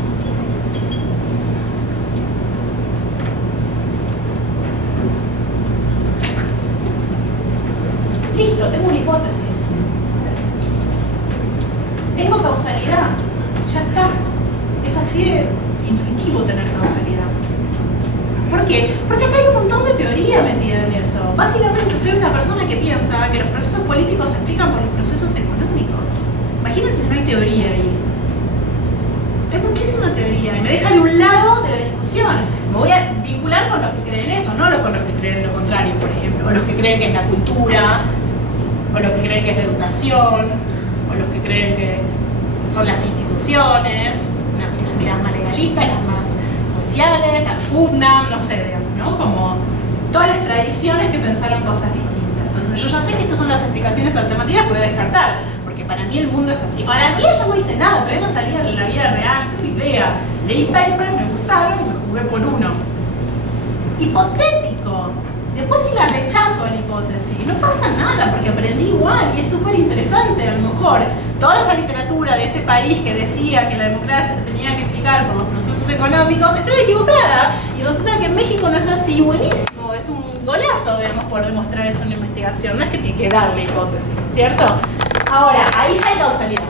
Listo, tengo una hipótesis. Tengo causalidad. Ya está. Es así de intuitivo tener causalidad. ¿Por qué? Porque acá hay un montón de teoría metida en eso. Básicamente soy una persona que piensa que los procesos políticos se explican por los procesos económicos. Imagínense si no hay teoría ahí. Hay muchísima teoría y me deja de un lado de la discusión. Me voy a vincular con los que creen eso, no con los que creen lo contrario, por ejemplo, o los que creen que es la cultura, o los que creen que es la educación, o los que creen que son las instituciones, las miradas más legalistas, las más sociales, las pugnan, no sé, digamos, ¿no? Como todas las tradiciones que pensaron cosas distintas. Entonces yo ya sé que estas son las explicaciones alternativas que voy a descartar, porque para mí el mundo es así. Ahora, a mí yo no hice nada, todavía no salía de la vida real, no tengo idea. Leí papers, me gustaron y me jugué por uno. Hipotético. Después si la rechazo a la hipótesis, no pasa nada, porque aprendí igual y es súper interesante. A lo mejor toda esa literatura de ese país que decía que la democracia se tenía que explicar por los procesos económicos, estaba equivocada. Y resulta que en México no es así, buenísimo, es un golazo, digamos, poder demostrar eso en una investigación. No es que tiene que darle hipótesis, ¿cierto? Ahora, ahí ya hay causalidad.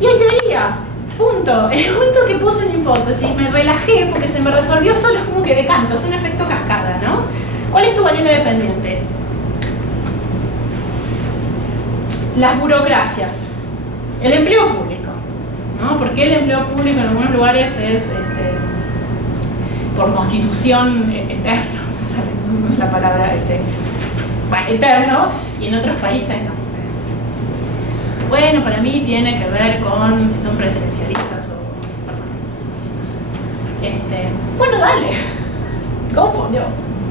Y hay teoría. Punto. En el momento que puse una hipótesis me relajé porque se me resolvió solo, es como que decanta, es un efecto cascada, ¿no? ¿Cuál es tu variable dependiente? Las burocracias. El empleo público, ¿no? Porque el empleo público en algunos lugares es por constitución eterno, no es la palabra eterno, y en otros países no. Bueno, para mí tiene que ver con si son presidencialistas o bueno, dale, go for it,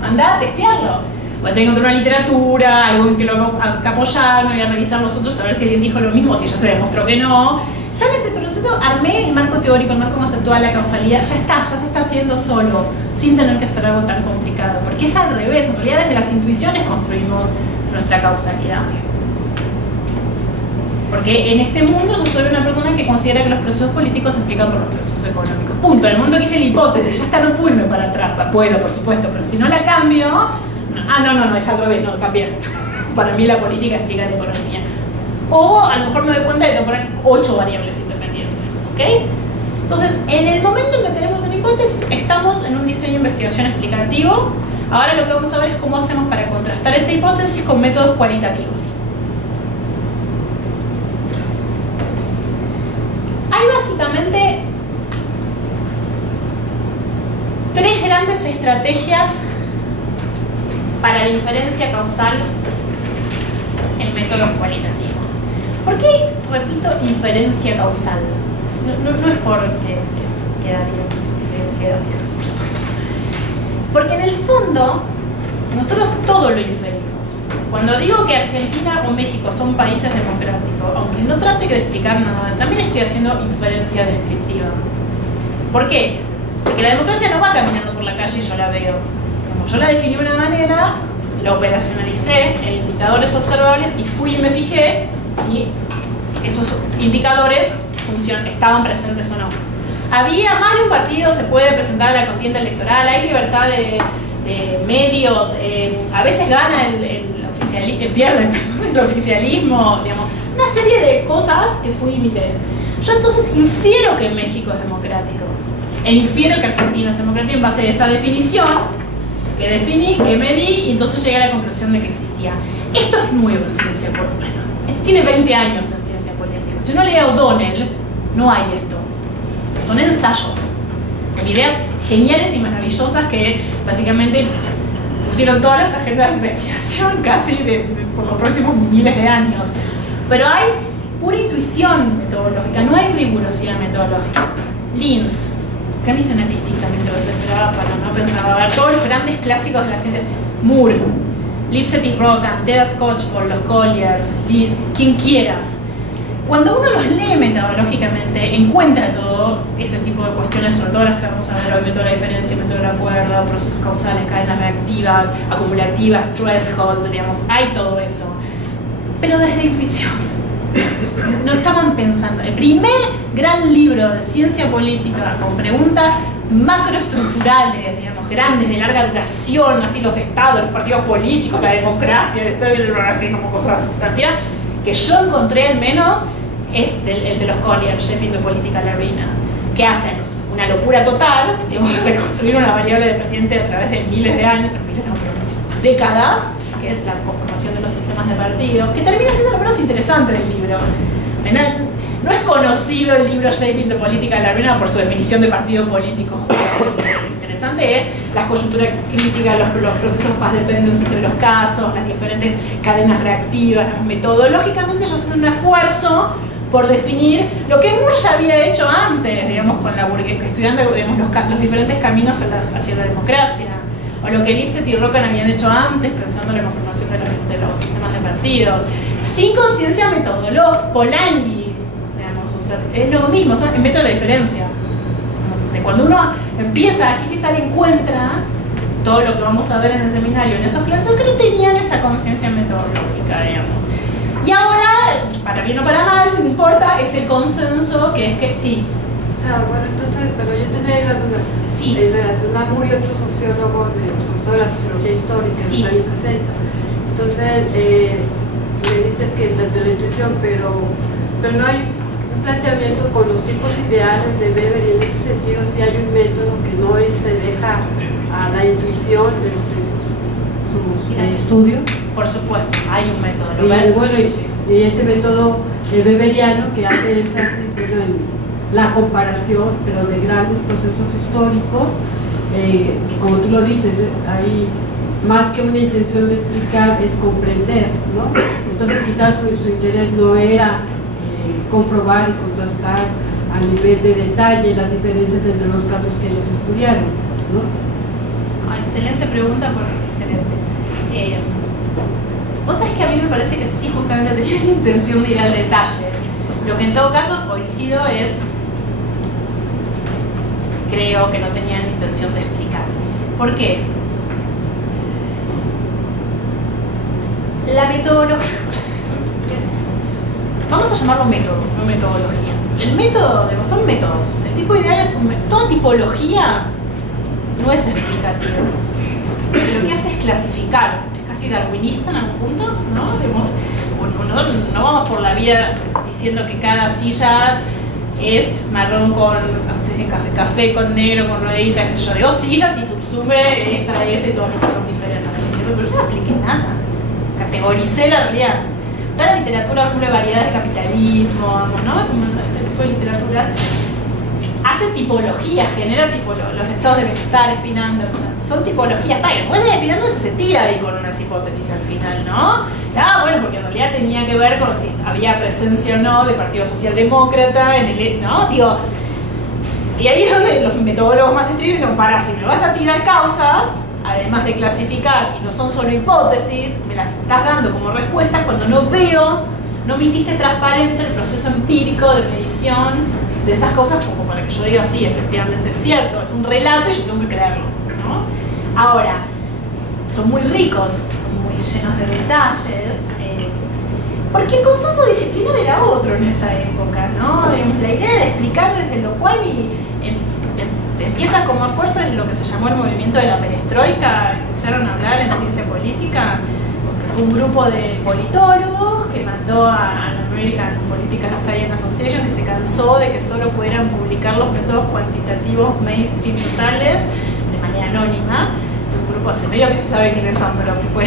anda a testearlo. Voy a tener que encontrar una literatura, algo en que lo hago que apoyar, me voy a revisar los otros a ver si alguien dijo lo mismo, si ya se demostró que no. Ya en ese proceso armé el marco teórico, el marco conceptual, la causalidad, ya está, ya se está haciendo solo, sin tener que hacer algo tan complicado, porque es al revés, en realidad desde las intuiciones construimos nuestra causalidad. Porque en este mundo yo soy una persona que considera que los procesos políticos se explican por los procesos económicos. Punto. En el mundo que hice la hipótesis, ya está, no puedo irme para atrás. Puedo, por supuesto, pero si no la cambio... no, es al revés, no, cambié. Para mí la política explica la economía. O a lo mejor me doy cuenta de que poner 8 variables independientes. ¿Ok? Entonces, en el momento en que tenemos una hipótesis, estamos en un diseño de investigación explicativo. Ahora lo que vamos a ver es cómo hacemos para contrastar esa hipótesis con métodos cualitativos. Hay básicamente 3 grandes estrategias para la inferencia causal en métodos cualitativos. ¿Por qué repito inferencia causal? No es porque queda bien. Porque en el fondo nosotros todo lo inferimos. Cuando digo que Argentina o México son países democráticos, aunque no trate de explicar nada, también estoy haciendo inferencia descriptiva. ¿Por qué? Porque la democracia no va caminando por la calle y yo la veo. Como yo la definí de una manera, la operacionalicé en indicadores observables y fui y me fijé si esos indicadores estaban presentes o no. Había más de un partido, se puede presentar a la contienda electoral, hay libertad de medios, a veces gana pierde el oficialismo, digamos, una serie de cosas que fui y miré. Yo entonces infiero que México es democrático e infiero que Argentina es democrática en base a esa definición que definí, que medí y entonces llegué a la conclusión de que existía. Esto es nuevo en ciencia política. Esto tiene 20 años en ciencia política. Si uno lee a O'Donnell, no hay esto. Son ensayos con ideas geniales y maravillosas que básicamente pusieron todas las agendas de investigación casi por los próximos miles de años. Pero hay pura intuición metodológica, no hay rigurosidad metodológica. Linz, que me hice una listita mientras esperaba para no pensar, a ver, todos los grandes clásicos de la ciencia. Moore, Lipset y Rockham, Teda Skocpol, los Colliers, quien quieras. Cuando uno los lee metodológicamente, encuentra todo ese tipo de cuestiones, sobre todo las que vamos a ver hoy, método de la diferencia, método de la cuerda, procesos causales, cadenas reactivas, acumulativas, threshold, digamos, hay todo eso. Pero desde la intuición. No estaban pensando. El primer gran libro de ciencia política con preguntas macroestructurales, digamos, grandes, de larga duración, así los estados, los partidos políticos, la democracia, el estado, así como cosas sustantivas, que yo encontré al menos es el de los Colliers, Sheffield Political Arena, que hacen una locura total, digamos, reconstruir una variable dependiente a través de miles de años, décadas, que es la conformación de los sistemas de partidos, que termina siendo lo menos interesante del libro. No es conocido el libro Shaping the Political Arena por su definición de partido político. Lo interesante es las coyunturas críticas, los procesos paz dependencia entre los casos, las diferentes cadenas reactivas, metodológicamente ellos hacen un esfuerzo por definir lo que Moore ya había hecho antes, digamos, con la burguesía, estudiando digamos, los diferentes caminos hacia la democracia, o lo que Lipset y Roccan habían hecho antes, pensando en la conformación de los sistemas de partidos, sin conciencia metodológica. Polanyi, digamos, o sea, es lo mismo, o sea, en método de la diferencia. Entonces, cuando uno empieza a agilizar, encuentra todo lo que vamos a ver en el seminario, en esos clases, que no tenían esa conciencia metodológica, digamos. Y ahora, para bien o para mal, no importa, es el consenso que es que sí. Claro, bueno, entonces, pero yo tenía la duda. Sí. En relación a Moore y otros sociólogos, sobre todo de la sociología histórica, sí. en los años 60. Entonces, me dices que desde la intuición, pero no hay un planteamiento con los tipos ideales de Weber, y en ese sentido sí hay un método que no se deja a la intuición de sus estudios. Por supuesto, hay un método. Y, bueno, y ese método weberiano que hace énfasis en la comparación, pero de grandes procesos históricos, que como tú lo dices, hay más que una intención de explicar, es comprender, ¿no? Entonces quizás su interés no era comprobar y contrastar a nivel de detalle las diferencias entre los casos que ellos estudiaron, ¿no? Excelente pregunta, excelente. Vos sabés que a mí me parece que sí, justamente tenía la intención de ir al detalle. Lo que en todo caso coincido es, creo que no tenían intención de explicar. ¿Por qué? La metodología, vamos a llamarlo método, no metodología. El método, son métodos. El tipo ideal es toda tipología no es explicativa. Lo que hace es clasificar. Es casi darwinista en algún punto, ¿no? No vamos por la vida diciendo que cada silla es marrón con, ustedes dicen café con negro, con rueditas, que yo digo sillas y subsume esta, esa y todas las que son diferentes. Pero yo no expliqué nada. Categoricé la realidad. Toda la literatura, por ejemplo, de variedades de capitalismo, ¿no? Ese tipo de literaturas hace tipologías, genera tipologías. Los estados de bienestar, Spin Anderson, son tipologías. Después de Spin Anderson se tira ahí con unas hipótesis al final, ¿no? Bueno, porque en realidad tenía que ver con si había presencia o no de Partido Socialdemócrata en el, ¿no? Digo, y ahí es donde los metodólogos más estrictos dicen, si me vas a tirar causas, además de clasificar, y no son solo hipótesis, me las estás dando como respuesta cuando no me hiciste transparente el proceso empírico de medición de esas cosas, como para que yo diga, sí, efectivamente es cierto, es un relato y yo tengo que creerlo, ¿no? Ahora, son muy ricos, son muy llenos de detalles, porque el consenso disciplinar era otro en esa época, ¿no? La idea de explicar desde lo cual empieza como esfuerzo en lo que se llamó el movimiento de la perestroika. Escucharon hablar en ciencia política, porque fue un grupo de politólogos que mandó a la American Political Science Association, que se cansó de que solo pudieran publicar los métodos cuantitativos mainstream totales de manera anónima. Es un grupo hace medio que se sabe quiénes son, pero fue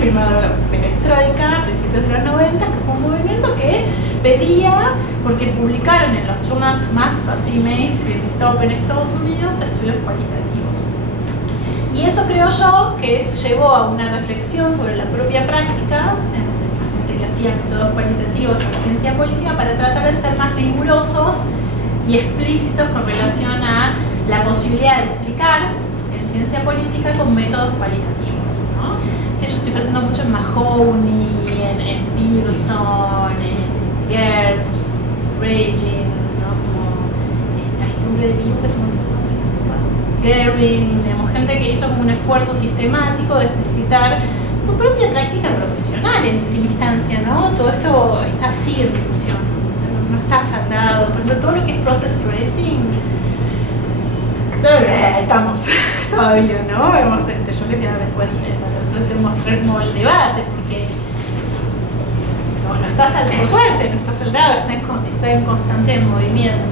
firmado la perestroika a principios de los 90, que fue un movimiento que pedía, porque publicaron en los journals más así mainstream top en Estados Unidos estudios cualitativos. Y eso creo yo que llevó a una reflexión sobre la propia práctica, la gente que hacía métodos cualitativos en ciencia política, para tratar de ser más rigurosos y explícitos con relación a la posibilidad de explicar en ciencia política con métodos cualitativos, ¿no? Que yo estoy pensando mucho en Mahoney, en Pearson, en Gertz, Ragin, ¿no? Como este hombre de Biu que se me olvidó, Gehring, digamos, gente que hizo como un esfuerzo sistemático de explicitar su propia práctica profesional en última instancia, ¿no? Todo esto está así en discusión, no está saldado. Por ejemplo, todo lo que es process tracing, estamos todavía, ¿no? Vemos yo le quiero después en la tercera sesión mostrar como el debate, porque no está saldado, por suerte, no está saldado, está en constante movimiento.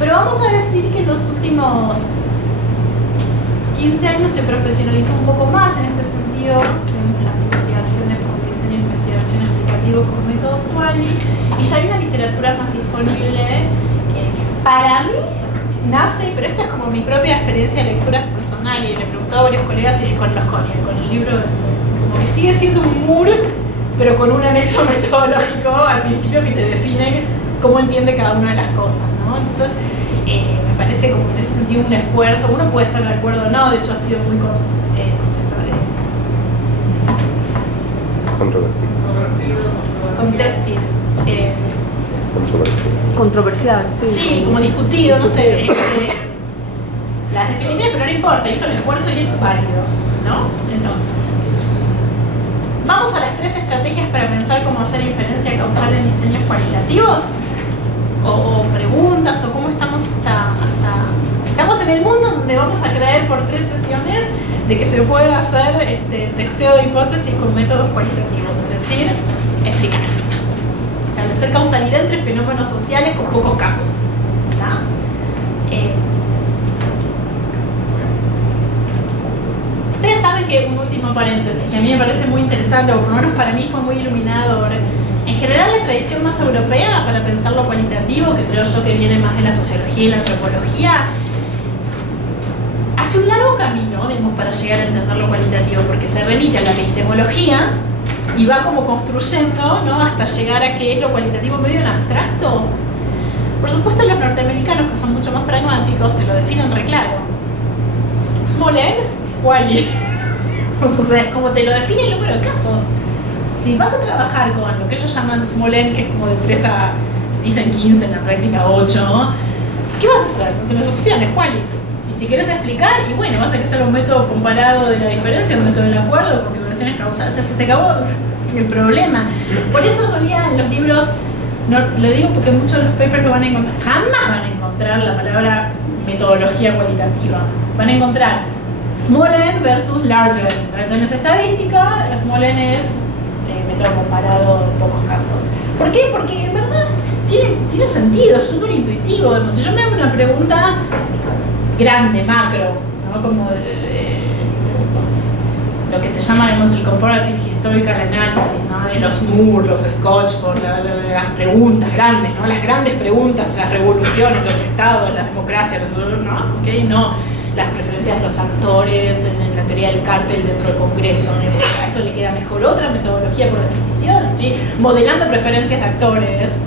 Pero vamos a decir que en los últimos 15 años se profesionalizó un poco más en este sentido. las investigaciones con diseño de investigación explicativo con método Quali, y ya hay una literatura más disponible. Para mí nace, pero esta es como mi propia experiencia de lectura personal, y le he preguntado a varios colegas y con el libro es como que sigue siendo un MUR, pero con un anexo metodológico al principio que te define cómo entiende cada una de las cosas, ¿no? Entonces, me parece como en ese sentido un esfuerzo. Uno puede estar de acuerdo o no, de hecho ha sido muy Controversial, sí. Sí, como discutido, no sé. Las definiciones, pero no importa, hizo el esfuerzo y es válido, ¿no? Entonces, vamos a las 3 estrategias para pensar cómo hacer inferencia causal en diseños cualitativos. O preguntas, o cómo estamos estamos en el mundo donde vamos a creer por 3 sesiones de que se puede hacer testeo de hipótesis con métodos cualitativos, es decir, explicar, establecer causalidad entre fenómenos sociales con pocos casos, ¿tá? Ustedes saben que, un último paréntesis, que a mí me parece muy interesante, o por lo menos para mí fue muy iluminador. En general, la tradición más europea para pensar lo cualitativo, que creo yo que viene más de la sociología y la antropología, hace un largo camino, digamos, para llegar a entender lo cualitativo, porque se remite a la epistemología y va como construyendo, ¿no?, hasta llegar a qué es lo cualitativo medio en abstracto. Por supuesto, los norteamericanos, que son mucho más pragmáticos, te lo definen re claro. Small n, quali. O sea, es como te lo define el número de casos. Si vas a trabajar con lo que ellos llaman small n, que es como de 3 a, dicen 15, en la práctica 8, ¿qué vas a hacer? No tienes opciones, quali. Y si querés explicar, y bueno, vas a hacer un método comparado de la diferencia, un método del acuerdo, configuraciones causales, o sea, se te acabó el problema. Por eso en realidad en los libros, no, lo digo porque muchos de los papers lo van a encontrar, jamás van a encontrar la palabra metodología cualitativa. Van a encontrar small n versus large n. Large n es estadística, small n es método comparado en pocos casos. ¿Por qué? Porque en verdad tiene sentido, es súper intuitivo. Si yo me hago una pregunta grande, macro, ¿no?, como lo que se llama, digamos, el comparative historical analysis, ¿no?, de los Moore, los Scotch, por las preguntas grandes, ¿no?, las grandes preguntas, las revoluciones, los estados, las democracias, ¿no? ¿Okay? No las preferencias de los actores en la teoría del cártel dentro del Congreso, ¿no? A eso le queda mejor otra metodología por definición, ¿sí?, modelando preferencias de actores,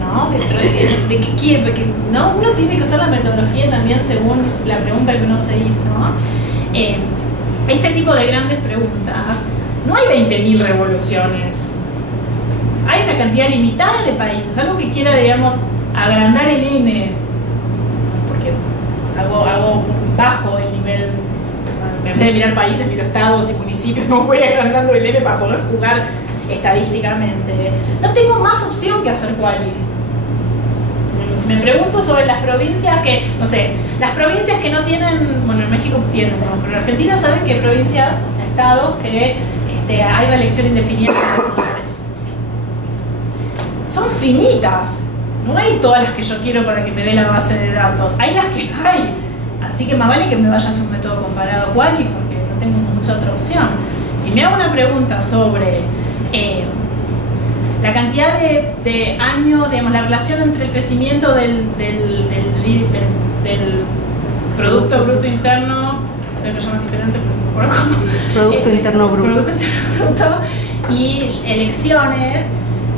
¿no?, dentro de qué quiere, porque, ¿no?, uno tiene que usar la metodología también según la pregunta que uno se hizo. Este tipo de grandes preguntas, no hay 20.000 revoluciones, hay una cantidad limitada de países, algo que quiera, digamos, agrandar el N, porque hago bajo el nivel, en vez de mirar países, miro estados y municipios, no voy agrandando el N para poder jugar estadísticamente. No tengo más opción que hacer quali. Si me pregunto sobre las provincias que, no sé, las provincias que no tienen, bueno, en México tienen, ¿no?, pero en Argentina saben que hay provincias, o sea, estados, que hay reelección indefinida de gobernadores. Son finitas, no hay todas las que yo quiero para que me dé la base de datos, hay las que hay. Así que más vale que me vaya a hacer un método comparado quali, porque no tengo mucha otra opción. Si me hago una pregunta sobre la cantidad de años, digamos, la relación entre el crecimiento del Producto Bruto Interno, ustedes lo llaman diferente, pero no me acuerdo cómo. Producto Interno Bruto. Producto Interno Bruto y elecciones,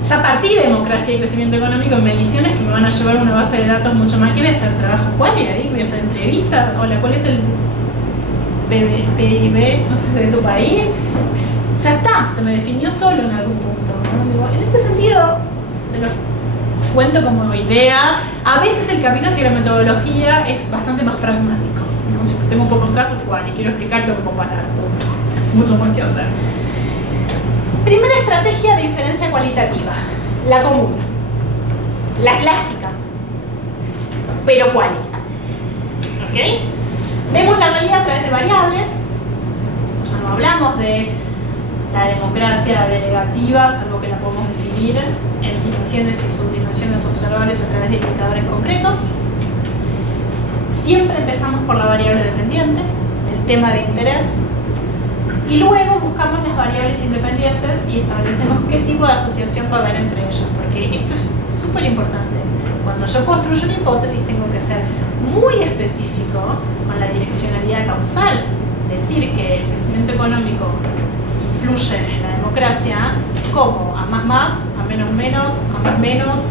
ya partí de democracia y crecimiento económico en mediciones que me van a llevar una base de datos mucho más. ¿Qué voy a hacer? ¿Trabajo quali ahí? ¿Voy a hacer entrevistas? Hola, ¿cuál es el PIB, no sé, de tu país? Ya está, se me definió solo en algún punto, ¿no? Digo, en este sentido, se los cuento como idea. A veces el camino hacia la metodología es bastante más pragmático, ¿no? Tengo pocos casos igual y quiero explicarte cómo comparar, mucho más que hacer. Primera estrategia de inferencia cualitativa, la común, la clásica, pero quali. ¿Ok? Vemos la realidad a través de variables, ya no hablamos de la democracia delegativa, salvo que la podemos definir en dimensiones y subdimensiones observables a través de indicadores concretos. Siempre empezamos por la variable dependiente, el tema de interés. Y luego buscamos las variables independientes y establecemos qué tipo de asociación va a haber entre ellas, porque esto es súper importante. Cuando yo construyo una hipótesis tengo que ser muy específico con la direccionalidad causal, decir que el crecimiento económico influye en la democracia, ¿cómo? A más, a menos, a más menos.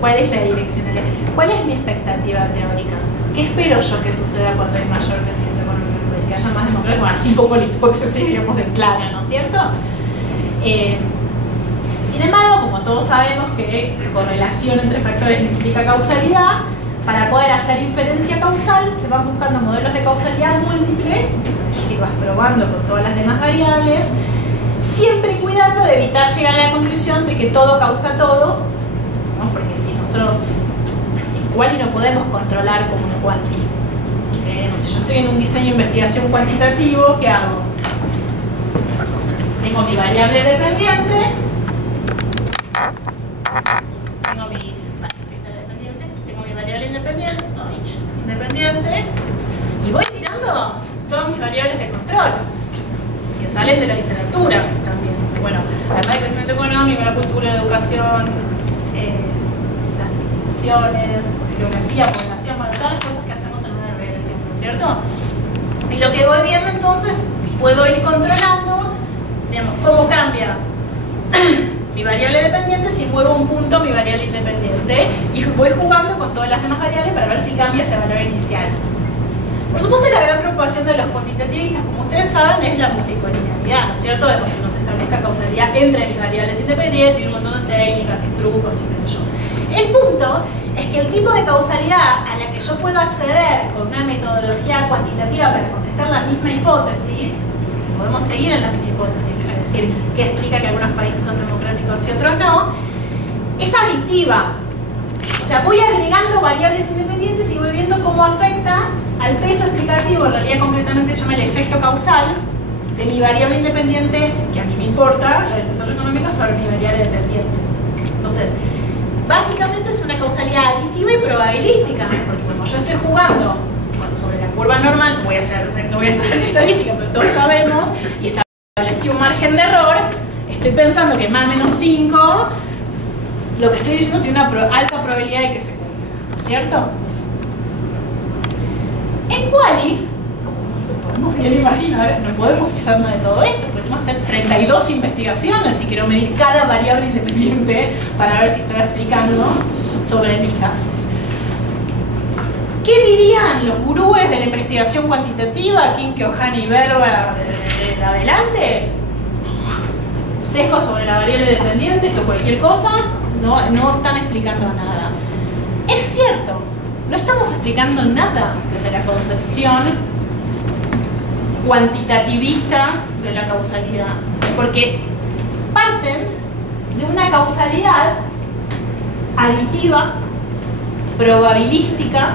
¿Cuál es la direccionalidad? ¿Cuál es mi expectativa teórica? ¿Qué espero yo que suceda cuando hay mayor crecimiento económico? Que haya más democracia. Bueno, así pongo la hipótesis, digamos, de clara, ¿no es cierto? Sin embargo, como todos sabemos que correlación entre factores implica causalidad, para poder hacer inferencia causal se van buscando modelos de causalidad múltiple que vas probando con todas las demás variables, siempre cuidando de evitar llegar a la conclusión de que todo causa todo, ¿no? Porque si nosotros igual y no podemos controlar como un cuanti. Si yo estoy en un diseño de investigación cuantitativo, ¿qué hago? Tengo mi variable dependiente, tengo mi variable independiente, y voy tirando todas mis variables de control que salen de la literatura también. Bueno, además del crecimiento económico, la cultura, la educación, las instituciones, geografía, población, bueno, todas las cosas que hacemos en una regresión, ¿no es cierto? Y lo que voy viendo entonces, puedo ir controlando, digamos, cómo cambia mi variable dependiente si muevo un punto mi variable independiente, y voy jugando con todas las demás variables para ver si cambia ese valor inicial. Por supuesto, la gran preocupación de los cuantitativistas, como ustedes saben, es la multicollinealidad, ¿no es cierto? De que no se establezca causalidad entre mis variables independientes y un montón de técnicas y trucos y qué sé yo. El punto es que el tipo de causalidad a la que yo puedo acceder con una metodología cuantitativa para contestar la misma hipótesis, si podemos seguir en la misma hipótesis, es decir, que explica que algunos países son democráticos y otros no, es aditiva. O sea, voy agregando variables independientes y voy viendo cómo afecta al peso explicativo, en realidad concretamente se llama el efecto causal, de mi variable independiente, que a mí me importa, la del desarrollo económico, sobre mi variable dependiente. Entonces, básicamente es una causalidad aditiva y probabilística, porque como yo estoy jugando sobre la curva normal, no voy a entrar en estadística, pero todos sabemos, y establecí un margen de error, estoy pensando que más o menos 5, lo que estoy diciendo tiene una alta probabilidad de que se cumpla, ¿no es cierto? En Quali, como se podemos bien imaginar, no podemos hacer nada de todo esto, porque tenemos que hacer 32 investigaciones si quiero medir cada variable independiente para ver si estaba explicando sobre mis casos. ¿Qué dirían los gurúes de la investigación cuantitativa, Kim Keohane y Verba de adelante? Sesgo sobre la variable dependiente, esto cualquier cosa, no están explicando nada. Es cierto, no estamos explicando nada desde la concepción cuantitativista de la causalidad, porque parten de una causalidad aditiva, probabilística,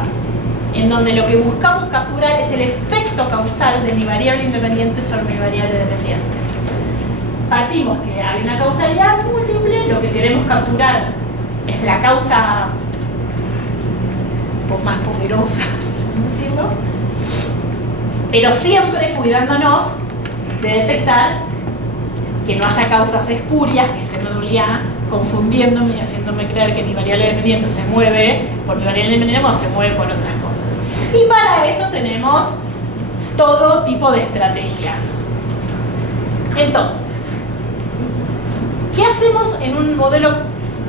en donde lo que buscamos capturar es el efecto causal de mi variable independiente sobre mi variable dependiente. Partimos que hay una causalidad múltiple, lo que queremos capturar es la causa más poderosa, ¿cómo decirlo? Pero siempre cuidándonos de detectar que no haya causas espurias que estén en realidad confundiéndome y haciéndome creer que mi variable dependiente se mueve por mi variable independiente o se mueve por otras cosas. Y para eso tenemos todo tipo de estrategias. Entonces, ¿qué hacemos en un modelo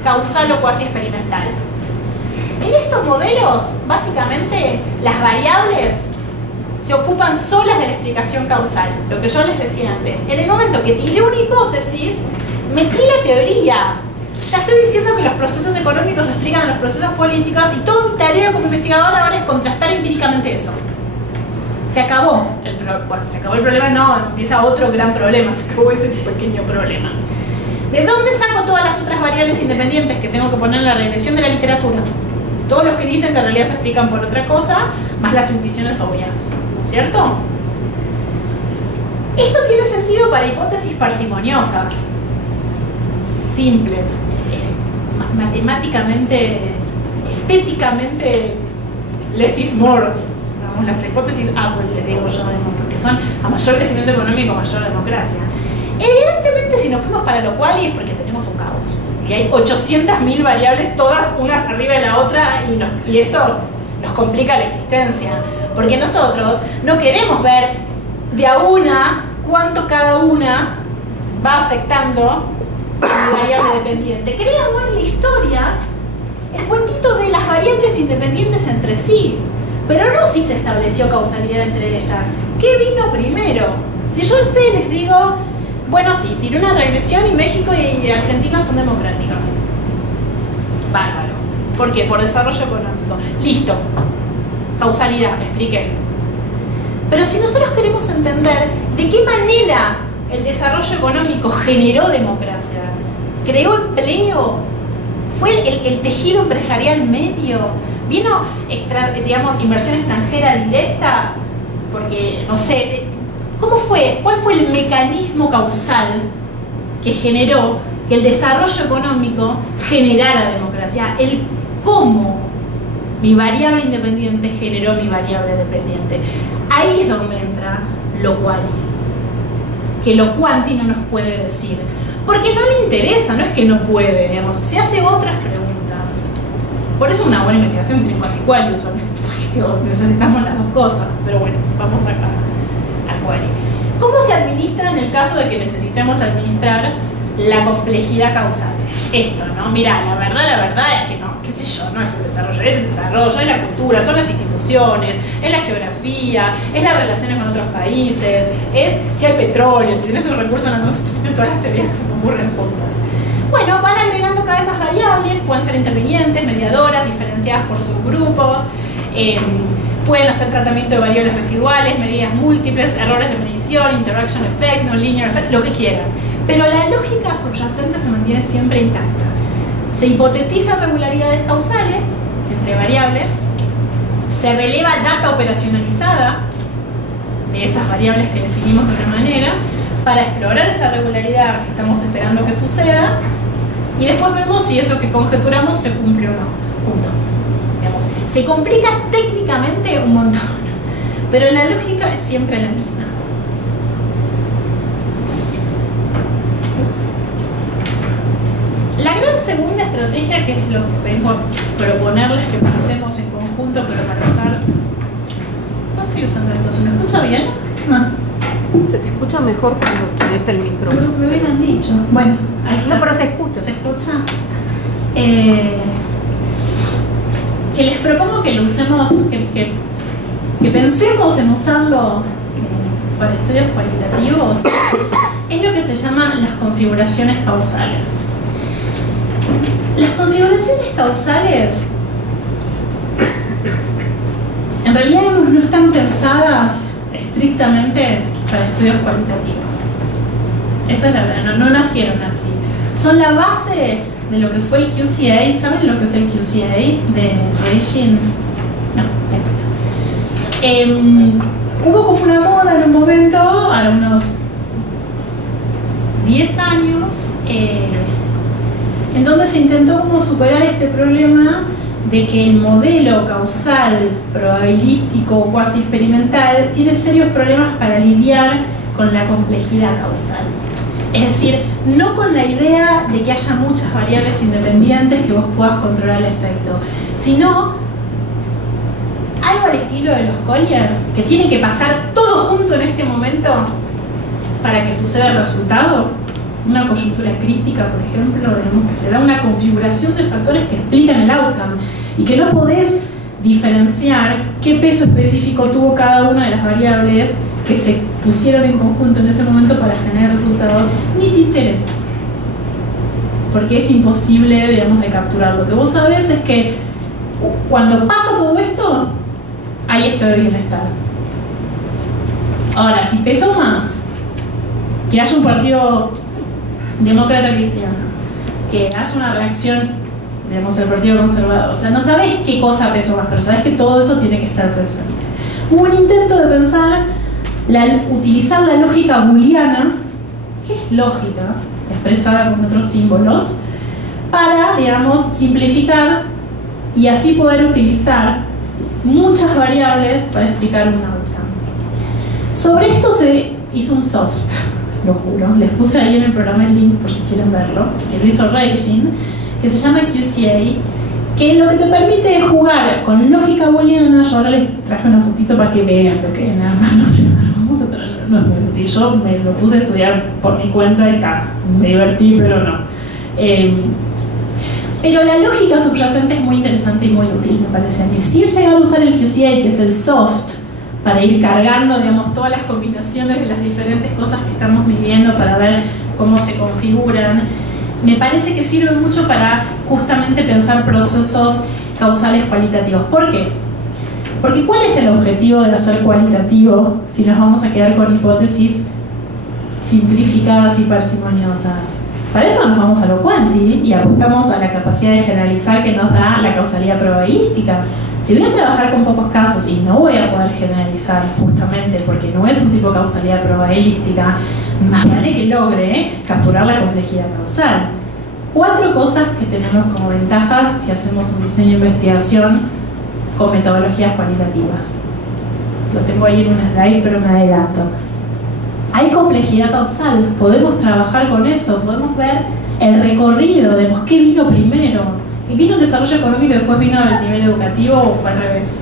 causal o cuasi experimental? En estos modelos, básicamente, las variables se ocupan solas de la explicación causal. Lo que yo les decía antes, en el momento que tiré una hipótesis, metí la teoría. Ya estoy diciendo que los procesos económicos explican a los procesos políticos y toda mi tarea como investigador ahora es contrastar empíricamente eso. Se acabó el problema. Bueno, se acabó el problema, no, empieza otro gran problema, se acabó ese pequeño problema. ¿De dónde saco todas las otras variables independientes que tengo que poner en la regresión de la literatura? Todos los que dicen que en realidad se explican por otra cosa, más las intuiciones obvias, ¿no es cierto? Esto tiene sentido para hipótesis parsimoniosas, simples, matemáticamente, estéticamente, less is more, Hagamos las hipótesis, pues les digo yo, porque son a mayor crecimiento económico, mayor democracia. Evidentemente, si nos fuimos para lo cual, es porque tenemos un caos. Y hay 800.000 variables, todas unas arriba de la otra, y esto nos complica la existencia. Porque nosotros no queremos ver de a una cuánto cada una va afectando la variable dependiente. Queríamos en la historia el cuentito de las variables independientes entre sí, pero no si se estableció causalidad entre ellas. ¿Qué vino primero? Si yo a ustedes les digo, bueno, sí, tiré una regresión y México y Argentina son democráticos. Bárbaro. ¿Por qué? Por desarrollo económico. Listo. Causalidad, me expliqué. Pero si nosotros queremos entender de qué manera el desarrollo económico generó democracia, creó empleo, fue el tejido empresarial medio, vino, digamos, inversión extranjera directa, porque, no sé, ¿cómo fue? ¿Cuál fue el mecanismo causal que generó que el desarrollo económico generara democracia? El cómo mi variable independiente generó mi variable dependiente. Ahí es donde entra lo quali, que lo quanti no nos puede decir, porque no le interesa, no es que no puede, digamos, se hace otras preguntas. Por eso una buena investigación tiene quanti quali usualmente, porque digo, necesitamos las dos cosas, pero bueno, vamos acá a quali. ¿Cómo se administra en el caso de que necesitemos administrar la complejidad causal? Esto, ¿no? Mirá, la verdad es que no, qué sé yo, no es el desarrollo, es la cultura, son las instituciones, es la geografía, es las relaciones con otros países, es si hay petróleo, si tienes esos recursos, no sé, todas las teorías que se me ocurren juntas. Bueno, van agregando cada vez más variables, pueden ser intervinientes, mediadoras, diferenciadas por subgrupos, pueden hacer tratamiento de variables residuales, medidas múltiples, errores de medición, interaction effect, non-linear effect, lo que quieran. Pero la lógica subyacente se mantiene siempre intacta. Se hipotetizan regularidades causales entre variables, se releva data operacionalizada de esas variables que definimos de una manera para explorar esa regularidad que estamos esperando que suceda y después vemos si eso que conjeturamos se cumple o no. Punto. Digamos, se complica técnicamente un montón, pero la lógica es siempre la misma. La gran segunda estrategia, que es lo que vengo a proponerles que pensemos en conjunto, pero para usar... No estoy usando esto, ¿se me escucha bien? No. Se te escucha mejor cuando tienes el micrófono. Pero me hubieran dicho. Bueno, ahí está. No, pero se escucha. ¿Se escucha? Que les propongo que lo usemos, que pensemos en usarlo para estudios cualitativos, es lo que se llaman las configuraciones causales. Las configuraciones causales en realidad no están pensadas estrictamente para estudios cualitativos. Esa es la verdad, no nacieron así. Son la base de lo que fue el QCA. ¿Saben lo que es el QCA de Regin? No, hubo como una moda en un momento, ahora unos 10 años, en donde se intentó como superar este problema de que el modelo causal, probabilístico o cuasi experimental tiene serios problemas para lidiar con la complejidad causal. Es decir, no con la idea de que haya muchas variables independientes que vos puedas controlar el efecto, sino algo al estilo de los Colliers, que tiene que pasar todo junto en este momento para que suceda el resultado. Una coyuntura crítica, por ejemplo, vemos que se da una configuración de factores que explican el outcome y que no podés diferenciar qué peso específico tuvo cada una de las variables que se pusieron en conjunto en ese momento para generar el resultado, ni te interesa, porque es imposible, digamos, de capturar. Lo que vos sabés es que cuando pasa todo esto, hay estado de bienestar. Ahora, si pesó más que haya un partido demócrata cristiano, que haya una reacción, digamos, del partido conservador, o sea, no sabés qué cosa pesó más, pero sabés que todo eso tiene que estar presente. Hubo un intento de pensar, utilizar la lógica booleana, que es lógica, expresada con otros símbolos, para, digamos, simplificar y así poder utilizar muchas variables para explicar un outcome. Sobre esto se hizo un soft, lo juro. Les puse ahí en el programa el link por si quieren verlo, que lo hizo Reijin, que se llama QCA, que lo que te permite es jugar con lógica booleana. Yo ahora les traje una fotito para que vean lo que nada más no es muy útil. Yo me lo puse a estudiar por mi cuenta y tal, me divertí, pero no. Pero la lógica subyacente es muy interesante y muy útil, me parece a mí. Si llegar a usar el QCA, que es el soft, para ir cargando, digamos, todas las combinaciones de las diferentes cosas que estamos midiendo para ver cómo se configuran, me parece que sirve mucho para justamente pensar procesos causales cualitativos. ¿Por qué? Porque ¿cuál es el objetivo de hacer cualitativo si nos vamos a quedar con hipótesis simplificadas y parsimoniosas? Para eso nos vamos a lo cuanti y apostamos a la capacidad de generalizar que nos da la causalidad probabilística. Si voy a trabajar con pocos casos y no voy a poder generalizar justamente porque no es un tipo de causalidad probabilística, más vale que logre capturar la complejidad causal. 4 cosas que tenemos como ventajas si hacemos un diseño de investigación con metodologías cualitativas. Lo tengo ahí en un slide, pero me adelanto. Hay complejidad causal, podemos trabajar con eso, podemos ver el recorrido, de qué vino primero. ¿Vino el desarrollo económico y después vino el nivel educativo o fue al revés?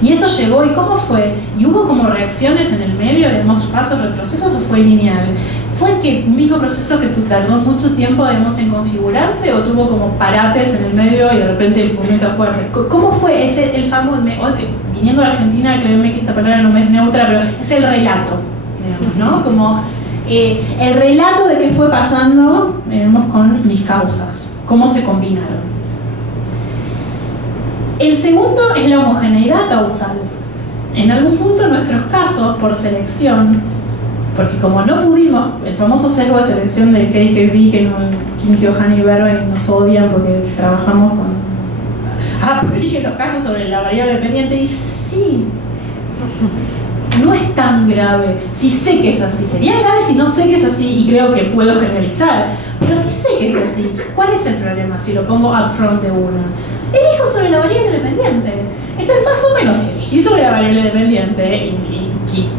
Y eso llegó, ¿y cómo fue? ¿Y hubo como reacciones en el medio, digamos, pasos, retrocesos o fue lineal? ¿Fue que un mismo proceso que tardó mucho tiempo, digamos, en configurarse o tuvo como parates en el medio y de repente el momento fuerte? ¿Cómo fue ese, el famoso, viniendo a Argentina, créanme que esta palabra no me es neutra, pero es el relato, digamos, ¿no? Como el relato de qué fue pasando, digamos, con mis causas, cómo se combinaron. El segundo es la homogeneidad causal. En algún punto nuestros casos, por selección, porque como no pudimos, el famoso sesgo de selección del KKB, que Kim Kyo-han y Berben nos odian porque trabajamos con... pero eligen los casos sobre la variable dependiente, y sí, no es tan grave. Si sé que es así, sería grave si no sé que es así y creo que puedo generalizar, pero si sé que es así, ¿cuál es el problema si lo pongo upfront de una? Elijo sobre la variable dependiente. Entonces, más o menos, si elegí sobre la variable dependiente y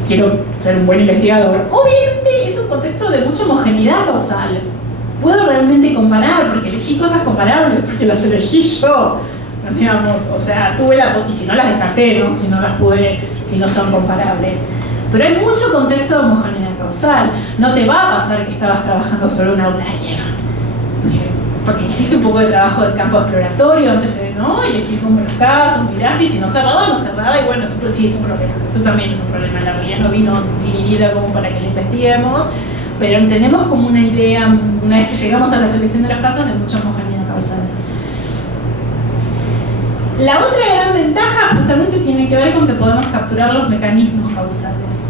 quiero ser un buen investigador, obviamente es un contexto de mucha homogeneidad causal. Puedo realmente comparar porque elegí cosas comparables, porque las elegí yo, digamos, o sea, tuve y si no las descarté, ¿no? Si no las pude, si no son comparables. Pero hay mucho contexto de homogeneidad causal. No te va a pasar que estabas trabajando sobre un outlier, porque hiciste un poco de trabajo de campo exploratorio antes de, ¿no? Y elegí como los casos, miraste, y si no cerraba, y bueno, eso sí es un problema. Eso también es un problema. La realidad no vino dividida como para que la investiguemos, pero tenemos como una idea, una vez que llegamos a la selección de los casos, de mucha homogeneidad causal. La otra gran ventaja justamente tiene que ver con que podemos capturar los mecanismos causales.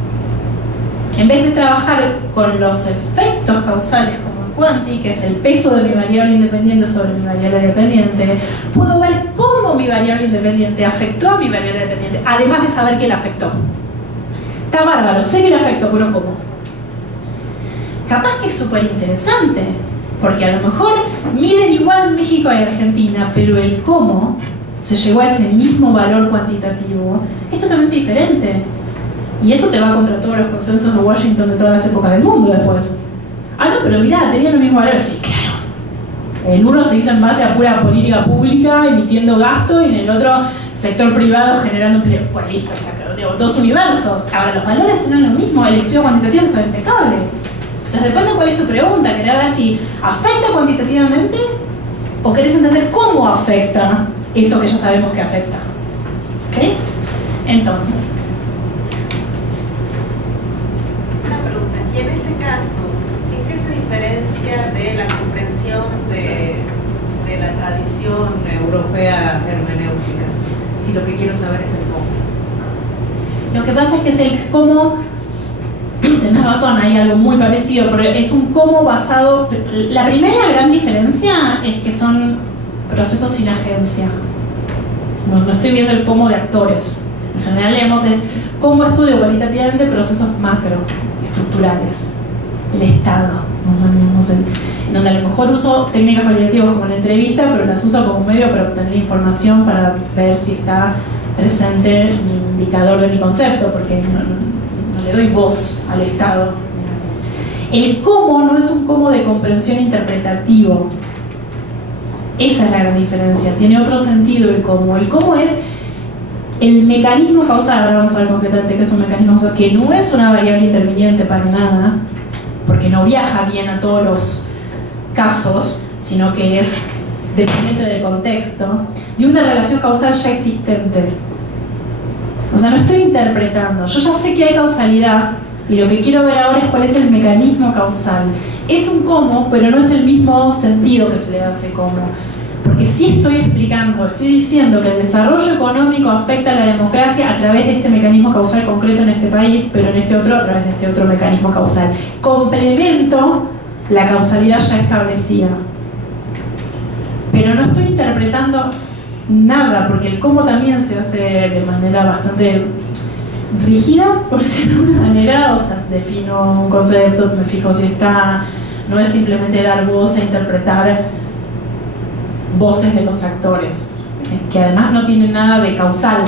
En vez de trabajar con los efectos causales como el cuanti, que es el peso de mi variable independiente sobre mi variable dependiente, puedo ver cómo mi variable independiente afectó a mi variable dependiente, además de saber que la afectó. Está bárbaro, sé que la afectó, pero ¿cómo? Capaz que es súper interesante, porque a lo mejor miden igual México y Argentina, pero el cómo se llegó a ese mismo valor cuantitativo es totalmente diferente. Y eso te va contra todos los consensos de Washington de todas las épocas del mundo después. Ah, no, pero mirá, tenían los mismos valores. Sí, claro. El uno se hizo en base a pura política pública, emitiendo gasto, y en el otro, sector privado generando empleo. Pues listo, o sea, dos universos. Ahora, los valores eran lo mismo, el estudio cuantitativo está impecable. Entonces, depende de cuál es tu pregunta. ¿Querés ver si afecta cuantitativamente o querés entender cómo afecta eso que ya sabemos que afecta? ¿Ok? Entonces... Y en este caso, ¿en qué se diferencia de la comprensión de la tradición europea hermenéutica? Si lo que quiero saber es el cómo. Lo que pasa es que es el cómo, tenés razón, hay algo muy parecido, pero es un cómo basado... La primera gran diferencia es que son procesos sin agencia. No estoy viendo el cómo de actores. En general leemos es cómo estudio cualitativamente procesos macro, estructurales, el Estado, en donde a lo mejor uso técnicas cualitativas como la entrevista, pero las uso como medio para obtener información, para ver si está presente mi indicador de mi concepto, porque no le doy voz al Estado. El cómo no es un cómo de comprensión interpretativo. Esa es la gran diferencia. Tiene otro sentido el cómo. El cómo es el mecanismo causal. Ahora vamos a ver concretamente qué es un mecanismo causal, que no es una variable interviniente para nada, porque no viaja bien a todos los casos, sino que es dependiente del contexto, de una relación causal ya existente. O sea, no estoy interpretando. Yo ya sé que hay causalidad, y lo que quiero ver ahora es cuál es el mecanismo causal. Es un cómo, pero no es el mismo sentido que se le da a ese cómo. Porque sí estoy explicando, estoy diciendo que el desarrollo económico afecta a la democracia a través de este mecanismo causal concreto en este país, pero en este otro a través de este otro mecanismo causal. Complemento la causalidad ya establecida. Pero no estoy interpretando nada, porque el cómo también se hace de manera bastante rígida, por decirlo de una manera. O sea, defino un concepto, me fijo si está, no es simplemente dar voz e interpretar voces de los actores, que además no tiene nada de causal.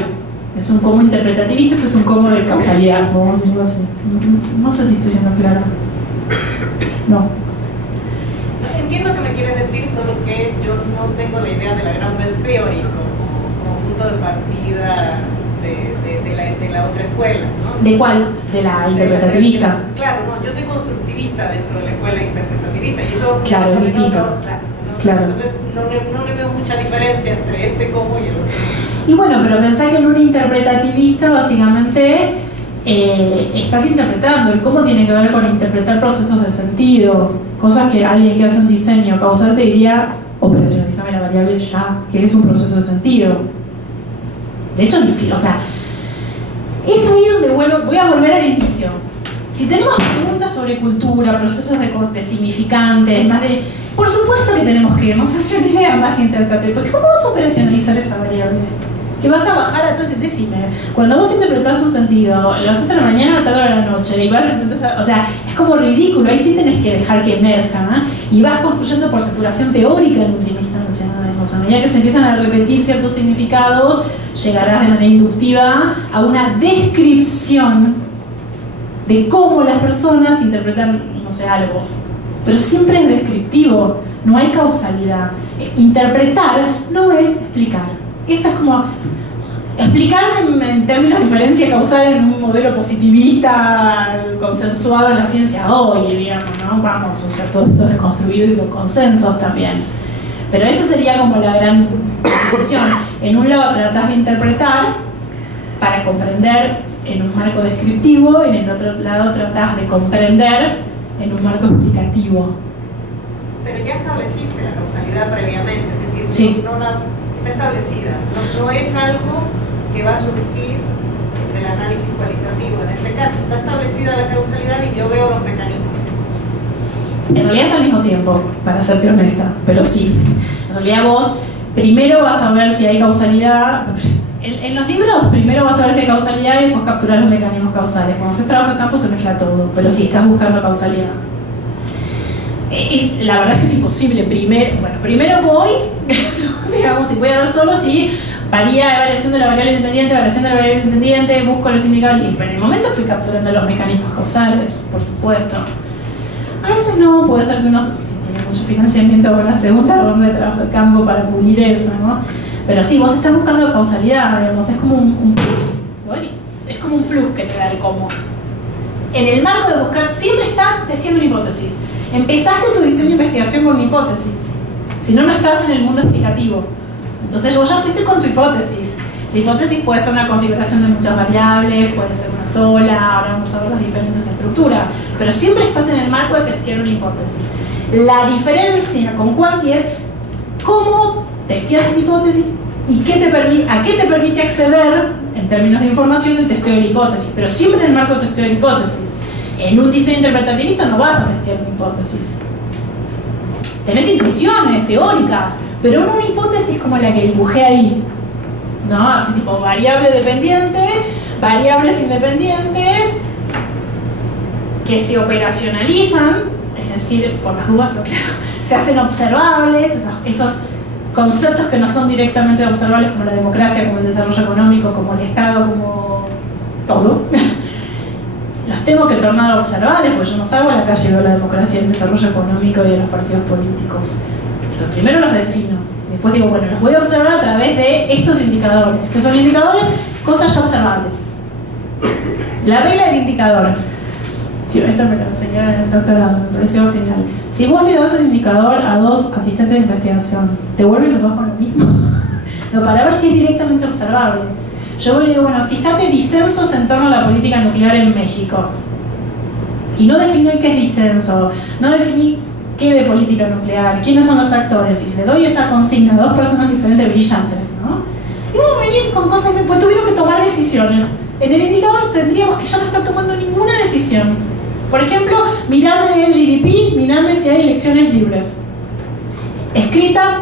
Es un cómo interpretativista, esto es un cómo de causalidad, vamos a decirlo así. No sé si estoy siendo clara. No. Entiendo que me quieres decir, solo que yo no tengo la idea de la grounded theory como punto de partida de la otra escuela, ¿no? ¿De cuál? ¿De la interpretativista? Claro, no, yo soy constructivista dentro de la escuela interpretativista y eso... Claro, es distinto. Claro. Entonces no le veo mucha diferencia entre este cómo y el otro. Y bueno, pero pensá que en una interpretativista básicamente estás interpretando. El cómo tiene que ver con interpretar procesos de sentido, cosas que alguien que hace un diseño causal te diría: operacionalizame la variable ya, que es un proceso de sentido. De hecho, o sea, es ahí donde voy a volver al inicio. Si tenemos preguntas sobre cultura, procesos de significantes, más de... Por supuesto que tenemos que irnos hacia una idea más interpretativa, porque ¿cómo vas a operacionalizar esa variable? Que vas a bajar a todo ese decime. Cuando vos interpretás un sentido, lo haces a la mañana, a la tarde o a la noche, y vas a, o sea, es como ridículo. Ahí sí tenés que dejar que emerja, ¿no? Y vas construyendo por saturación teórica en última instancia, ¿no? O sea, a medida que se empiezan a repetir ciertos significados, llegarás de manera inductiva a una descripción de cómo las personas interpretan, no sé, algo. Pero siempre es descriptivo, no hay causalidad. Interpretar no es explicar. Eso es como explicar en términos de diferencia causal en un modelo positivista consensuado en la ciencia hoy, digamos, ¿no? Vamos, o sea, todo esto es construido y son consensos también. Pero esa sería como la gran discusión. En un lado tratás de interpretar para comprender en un marco descriptivo, en el otro lado tratás de comprender en un marco explicativo. Pero ya estableciste la causalidad previamente, es decir, sí. Está establecida, no es algo que va a surgir del análisis cualitativo. En este caso está establecida la causalidad y yo veo los mecanismos. En realidad es al mismo tiempo, para serte honesta, pero sí. En realidad vos primero vas a ver si hay causalidad. En los libros primero vas a ver si hay causalidad y después capturar los mecanismos causales. Cuando haces trabajo en campo se mezcla todo, pero sí estás buscando causalidad. La verdad es que es imposible. Primero voy, digamos, si voy a ver solo si varía variación de la variable independiente, variación de la variable independiente, busco los indicadores, pero en el momento estoy capturando los mecanismos causales, por supuesto. A veces no, puede ser que uno, si tiene mucho financiamiento, haga una segunda ronda de trabajo de campo para pulir eso, ¿no? Pero sí, vos estás buscando causalidad, digamos, es como un plus, ¿vale? Es como un plus que te da el cómo. En el marco de buscar, siempre estás testeando una hipótesis. Empezaste tu diseño de investigación con una hipótesis. Si no, no estás en el mundo explicativo. Entonces vos ya fuiste con tu hipótesis. Esa hipótesis puede ser una configuración de muchas variables, puede ser una sola, ahora vamos a ver las diferentes estructuras. Pero siempre estás en el marco de testear una hipótesis. La diferencia con Quanti es cómo testeas esa hipótesis y a qué te permite acceder en términos de información el testeo de la hipótesis. Pero siempre en el marco de testeo de la hipótesis. En un diseño interpretativista no vas a testear una hipótesis. Tenés intuiciones teóricas, pero no una hipótesis como la que dibujé ahí, ¿no? Así tipo variable dependiente, variables independientes que se operacionalizan, es decir, por las dudas, pero claro, se hacen observables, esos conceptos que no son directamente observables, como la democracia, como el desarrollo económico, como el Estado, como todo, los tengo que tornar observables, porque yo no salgo a la calle y veo la democracia, el desarrollo económico y a los partidos políticos. Entonces, primero los defino, después digo, bueno, los voy a observar a través de estos indicadores, que son indicadores, cosas ya observables. La regla del indicador. Sí, esto me lo enseñaron en el doctorado, me pareció genial. Si vos le das el indicador a 2 asistentes de investigación, ¿te vuelven los 2 con lo mismo? No, para ver si es directamente observable. Yo le digo, bueno, fíjate disensos en torno a la política nuclear en México. Y no definí qué es disenso, no definí qué de política nuclear, quiénes son los actores. Y si le doy esa consigna a 2 personas diferentes, brillantes, ¿no? Y vamos a venir con cosas que pues tuvieron que tomar decisiones. En el indicador tendríamos que ya no estar tomando ninguna decisión. Por ejemplo, mirame el GDP, mirame si hay elecciones libres. Escritas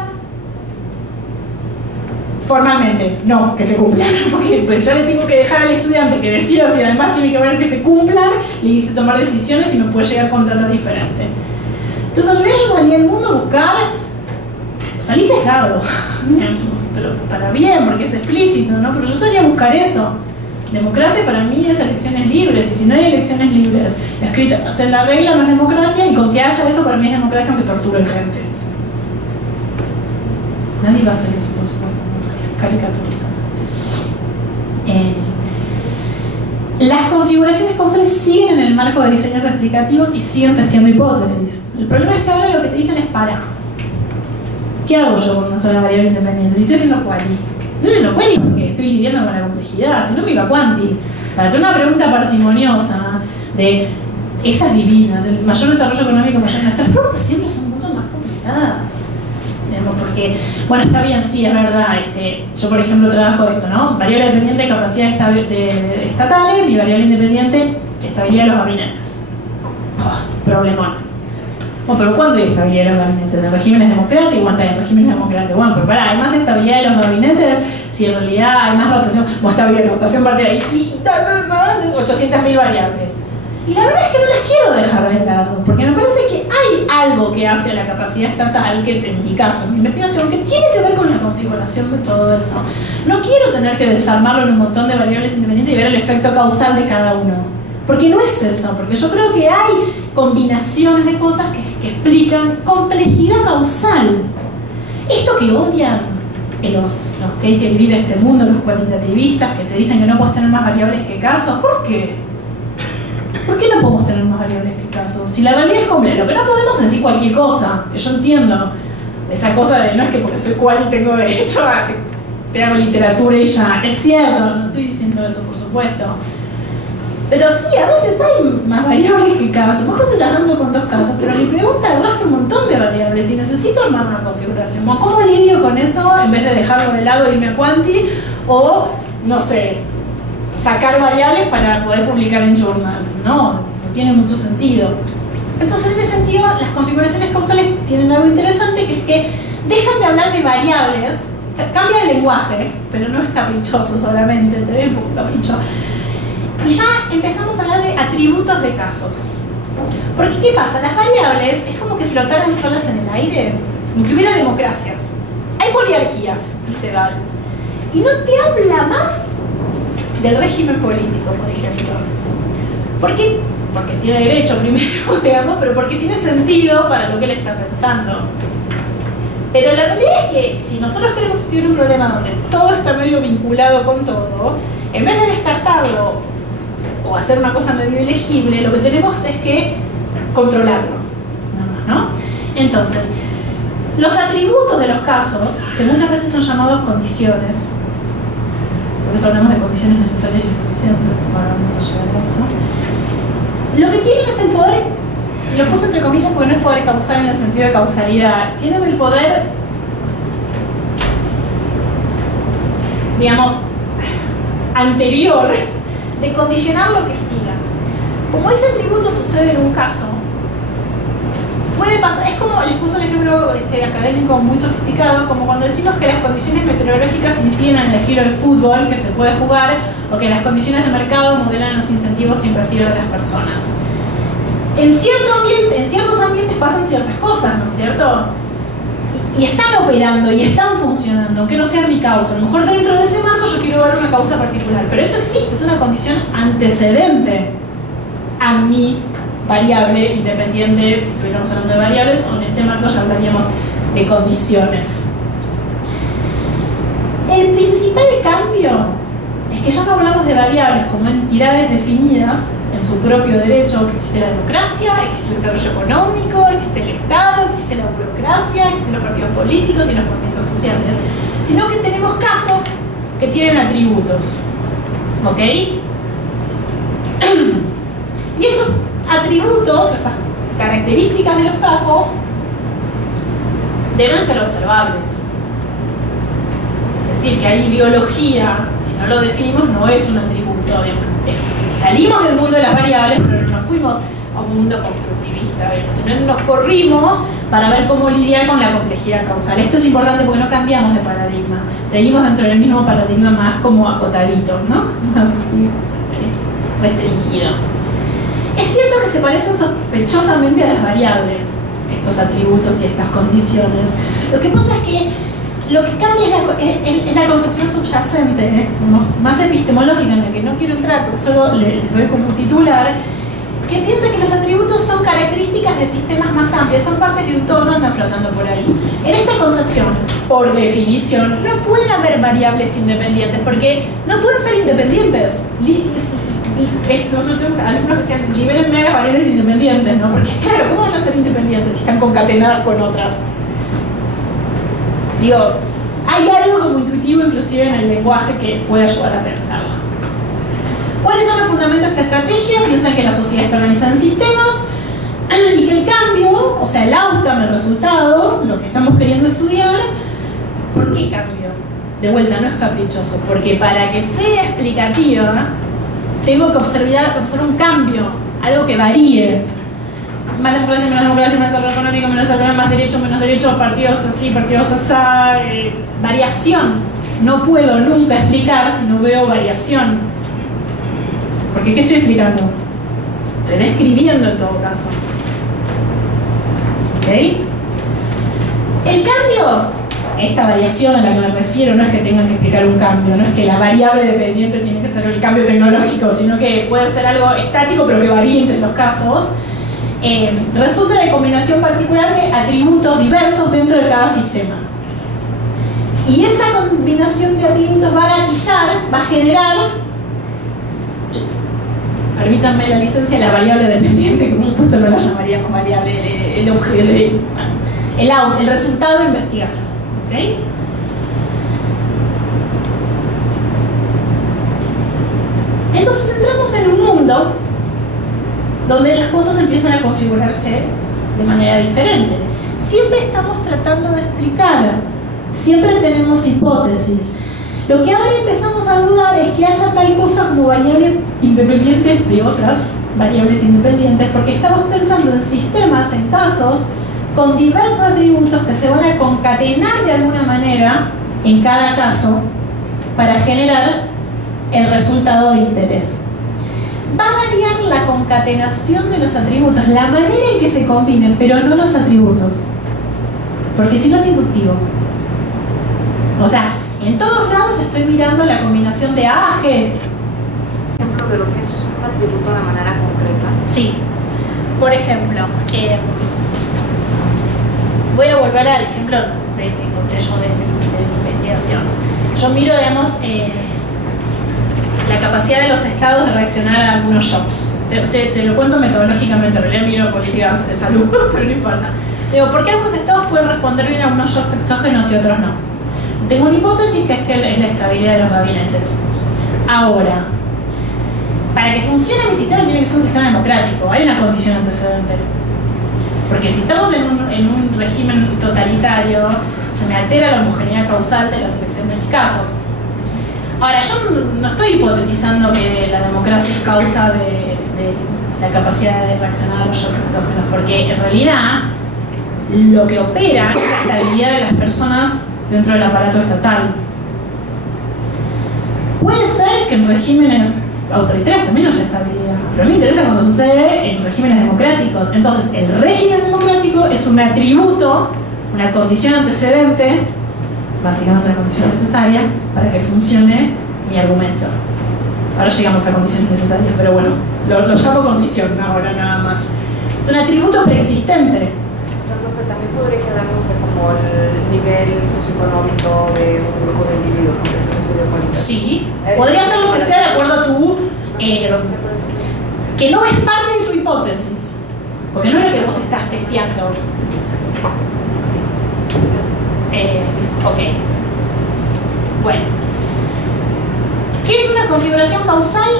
formalmente, no, que se cumplan, porque pues ya le tengo que dejar al estudiante que decida si además tiene que ver que se cumplan, le hice tomar decisiones y no puede llegar con data diferente. Entonces en realidad yo salí al mundo a buscar, salí sesgado, digamos, pero para bien, porque es explícito, ¿no? Pero yo salí a buscar eso. Democracia para mí es elecciones libres, y si no hay elecciones libres escritas, o sea, la regla no es democracia, y con que haya eso para mí es democracia aunque torture gente. Nadie va a hacer eso, por supuesto, ¿no? Caricaturizar. Las configuraciones causales siguen en el marco de diseños explicativos y siguen testeando hipótesis. El problema es que ahora lo que te dicen es para. ¿Qué hago yo con una sola variable independiente? Si estoy haciendo quali. No es lo quali porque estoy lidiando con la complejidad, si no me iba a quanti. Para tener una pregunta parsimoniosa de esas divinas, el mayor desarrollo económico, mayor. Nuestras preguntas siempre son mucho más complicadas. Porque, bueno, está bien, sí, es verdad. Yo, por ejemplo, trabajo esto, ¿no? Variable dependiente de capacidades estatales y variable independiente de estabilidad de los gabinetes. Problemón. Bueno, pero ¿cuándo hay estabilidad de los gabinetes? ¿En regímenes democráticos? ¿Cuánto hay en regímenes democráticos? Bueno, pero pará, hay más estabilidad de los gabinetes si en realidad hay más rotación. Bueno, está bien, rotación partida y 800.000 variables. Y la verdad es que no las quiero dejar de lado, porque me parece que hay algo que hace a la capacidad estatal, que en mi caso, en mi investigación, que tiene que ver con la configuración de todo eso. No quiero tener que desarmarlo en un montón de variables independientes y ver el efecto causal de cada uno. Porque no es eso, porque yo creo que hay combinaciones de cosas que explican complejidad causal. Esto que odian los que hay que vivir este mundo, los cuantitativistas, que te dicen que no puedes tener más variables que casos, ¿por qué? ¿Por qué no podemos tener más variables que casos? Si la realidad es compleja, lo que no podemos es decir cualquier cosa. Yo entiendo esa cosa de no es que porque soy cual y tengo derecho a que te hago literatura y ya. Es cierto, no estoy diciendo eso, por supuesto. Pero sí, a veces hay más variables que casos. Vos estás trabajando con 2 casos, pero mi pregunta hablaste un montón de variables y necesito armar una configuración. ¿Cómo lidio con eso en vez de dejarlo de lado e irme a quanti? O, no sé, sacar variables para poder publicar en journals. No tiene mucho sentido. Entonces, en ese sentido, las configuraciones causales tienen algo interesante, que es que dejan de hablar de variables, cambia el lenguaje, pero no es caprichoso solamente, te ves un poco capricho. Y ya empezamos a hablar de atributos de casos. Porque, ¿qué pasa? Las variables es como que flotaran solas en el aire, como que hubiera democracias. Hay poliarquías, dice Gall. Y no te habla más del régimen político, por ejemplo. ¿Por qué? Porque tiene derecho primero, digamos, pero porque tiene sentido para lo que él está pensando. Pero la realidad es que si nosotros queremos estudiar un problema donde todo está medio vinculado con todo, en vez de descartarlo o hacer una cosa medio ilegible, lo que tenemos es que controlarlo, ¿no? Entonces, los atributos de los casos, que muchas veces son llamados condiciones, por eso hablamos de condiciones necesarias y suficientes, ahora vamos a llegar a eso. Lo que tienen es el poder, lo puse entre comillas porque no es poder causal en el sentido de causalidad, tienen el poder, digamos, anterior de condicionar lo que siga. Como ese atributo sucede en un caso, puede pasar, es como, les puse un ejemplo académico muy sofisticado, como cuando decimos que las condiciones meteorológicas inciden en el estilo de fútbol que se puede jugar, o que las condiciones de mercado modelan los incentivos invertidos de las personas. En cierto ambiente, en ciertos ambientes pasan ciertas cosas, ¿no es cierto? y están operando y están funcionando, aunque no sea mi causa. A lo mejor dentro de ese marco yo quiero ver una causa particular, pero eso existe, es una condición antecedente a mi variable independiente. Si estuviéramos hablando de variables, o en este marco ya hablaríamos de condiciones. El principal cambio es que ya no hablamos de variables como entidades definidas en su propio derecho, que existe la democracia, existe el desarrollo económico, existe el Estado, existe la burocracia, existen los partidos políticos y los movimientos sociales, sino que tenemos casos que tienen atributos, ¿ok? Y esos atributos, esas características de los casos, deben ser observables. Es decir, que hay ideología, si no lo definimos, no es un atributo. Salimos del mundo de las variables, pero no fuimos a un mundo constructivista, sino nos corrimos para ver cómo lidiar con la complejidad causal. Esto es importante porque no cambiamos de paradigma, seguimos dentro del mismo paradigma más como acotadito, ¿no? Más así, restringido. Es cierto que se parecen sospechosamente a las variables, estos atributos y estas condiciones. Lo que pasa es que lo que cambia es la concepción subyacente, más epistemológica, en la que no quiero entrar, pero solo les doy como un titular, que piensa que los atributos son características de sistemas más amplios, son partes de un todo, andan flotando por ahí. En esta concepción, por definición, no puede haber variables independientes, porque no pueden ser independientes. Nosotros tenemos alumnos que decían, libérenme a las variables independientes, ¿no? Porque claro, ¿cómo van a ser independientes si están concatenadas con otras? Digo, hay algo como intuitivo inclusive en el lenguaje que puede ayudar a pensarlo. ¿Cuáles son los fundamentos de esta estrategia? Piensan que la sociedad está organizada en sistemas y que el cambio, o sea, el outcome, el resultado, lo que estamos queriendo estudiar, ¿por qué cambio? De vuelta, no es caprichoso, porque para que sea explicativa tengo que observar un cambio, algo que varíe. Más democracia, menos democracia, más desarrollo económico, menos desarrollo, más derecho, menos derecho, partidos así, partidos asá, variación. No puedo nunca explicar si no veo variación. Porque ¿qué estoy explicando? Estoy describiendo en todo caso. ¿Ok? El cambio, esta variación a la que me refiero, no es que tengan que explicar un cambio, no es que la variable dependiente tiene que ser el cambio tecnológico, sino que puede ser algo estático pero que varíe entre los casos. Resulta de combinación particular de atributos diversos dentro de cada sistema. Y esa combinación de atributos va a gatillar, va a generar, permítanme la licencia, la variable dependiente, que por supuesto no la llamaríamos variable, el resultado de investigar. ¿Okay? Entonces entramos en un mundo donde las cosas empiezan a configurarse de manera diferente. Siempre estamos tratando de explicar, siempre tenemos hipótesis. Lo que ahora empezamos a dudar es que haya tal cosa como variables independientes de otras variables independientes, porque estamos pensando en sistemas, en casos, con diversos atributos que se van a concatenar de alguna manera en cada caso para generar el resultado de interés. Va a variar la concatenación de los atributos, la manera en que se combinen, pero no los atributos. Porque si no es inductivo. O sea, en todos lados estoy mirando la combinación de A a G. Ejemplo de lo que es un atributo de manera concreta. Sí. Por ejemplo, voy a volver al ejemplo que encontré yo de mi investigación. Yo miro, digamos, la capacidad de los estados de reaccionar a algunos shocks. Te lo cuento metodológicamente, en realidad miro políticas de salud, pero no importa. Digo, ¿por qué algunos estados pueden responder bien a algunos shocks exógenos y otros no? Tengo una hipótesis que es la estabilidad de los gabinetes. Ahora, para que funcione mi sistema tiene que ser un sistema democrático. Hay una condición antecedente. Porque si estamos en un régimen totalitario, se me altera la homogeneidad causal de la selección de mis casos. Ahora, yo no estoy hipotetizando que la democracia es causa de la capacidad de reaccionar a los shocks exógenos, porque en realidad lo que opera es la estabilidad de las personas dentro del aparato estatal. Puede ser que en regímenes autoritarios también haya estabilidad, pero a mí me interesa cuando sucede en regímenes democráticos. Entonces, el régimen democrático es un atributo una condición antecedente, básicamente una condición necesaria, para que funcione mi argumento. Ahora llegamos a condiciones necesarias, pero bueno, lo llamo condición ahora nada más. Es un atributo preexistente. Entonces también podría quedarnos como el nivel socioeconómico de un grupo de individuos con que se estudia cualitativa. Sí, podría ser lo que sea de acuerdo a tu... que no es parte de tu hipótesis, porque no es lo que vos estás testeando. Ok. Bueno. ¿Qué es una configuración causal?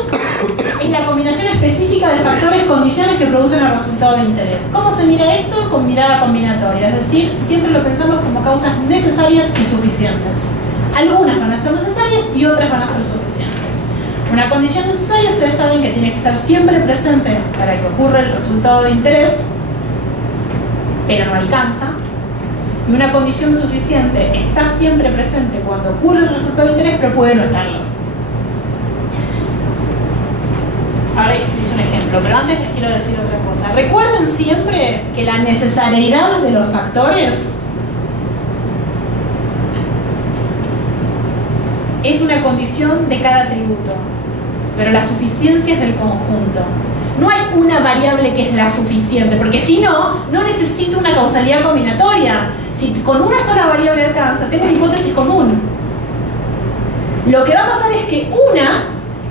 Es la combinación específica de factores, condiciones que producen el resultado de interés. ¿Cómo se mira esto? Con mirada combinatoria, es decir, siempre lo pensamos como causas necesarias y suficientes. Algunas van a ser necesarias y otras van a ser suficientes. Una condición necesaria, ustedes saben que tiene que estar siempre presente para que ocurra el resultado de interés, pero no alcanza. Y una condición suficiente está siempre presente cuando ocurre el resultado de interés, pero puede no estarlo. Ahora hice un ejemplo, pero antes les quiero decir otra cosa. Recuerden siempre que la necesariedad de los factores es una condición de cada atributo, pero la suficiencia es del conjunto. No hay una variable que es la suficiente, porque si no, no necesito una causalidad combinatoria. Si con una sola variable alcanza, tengo una hipótesis común. Lo que va a pasar es que una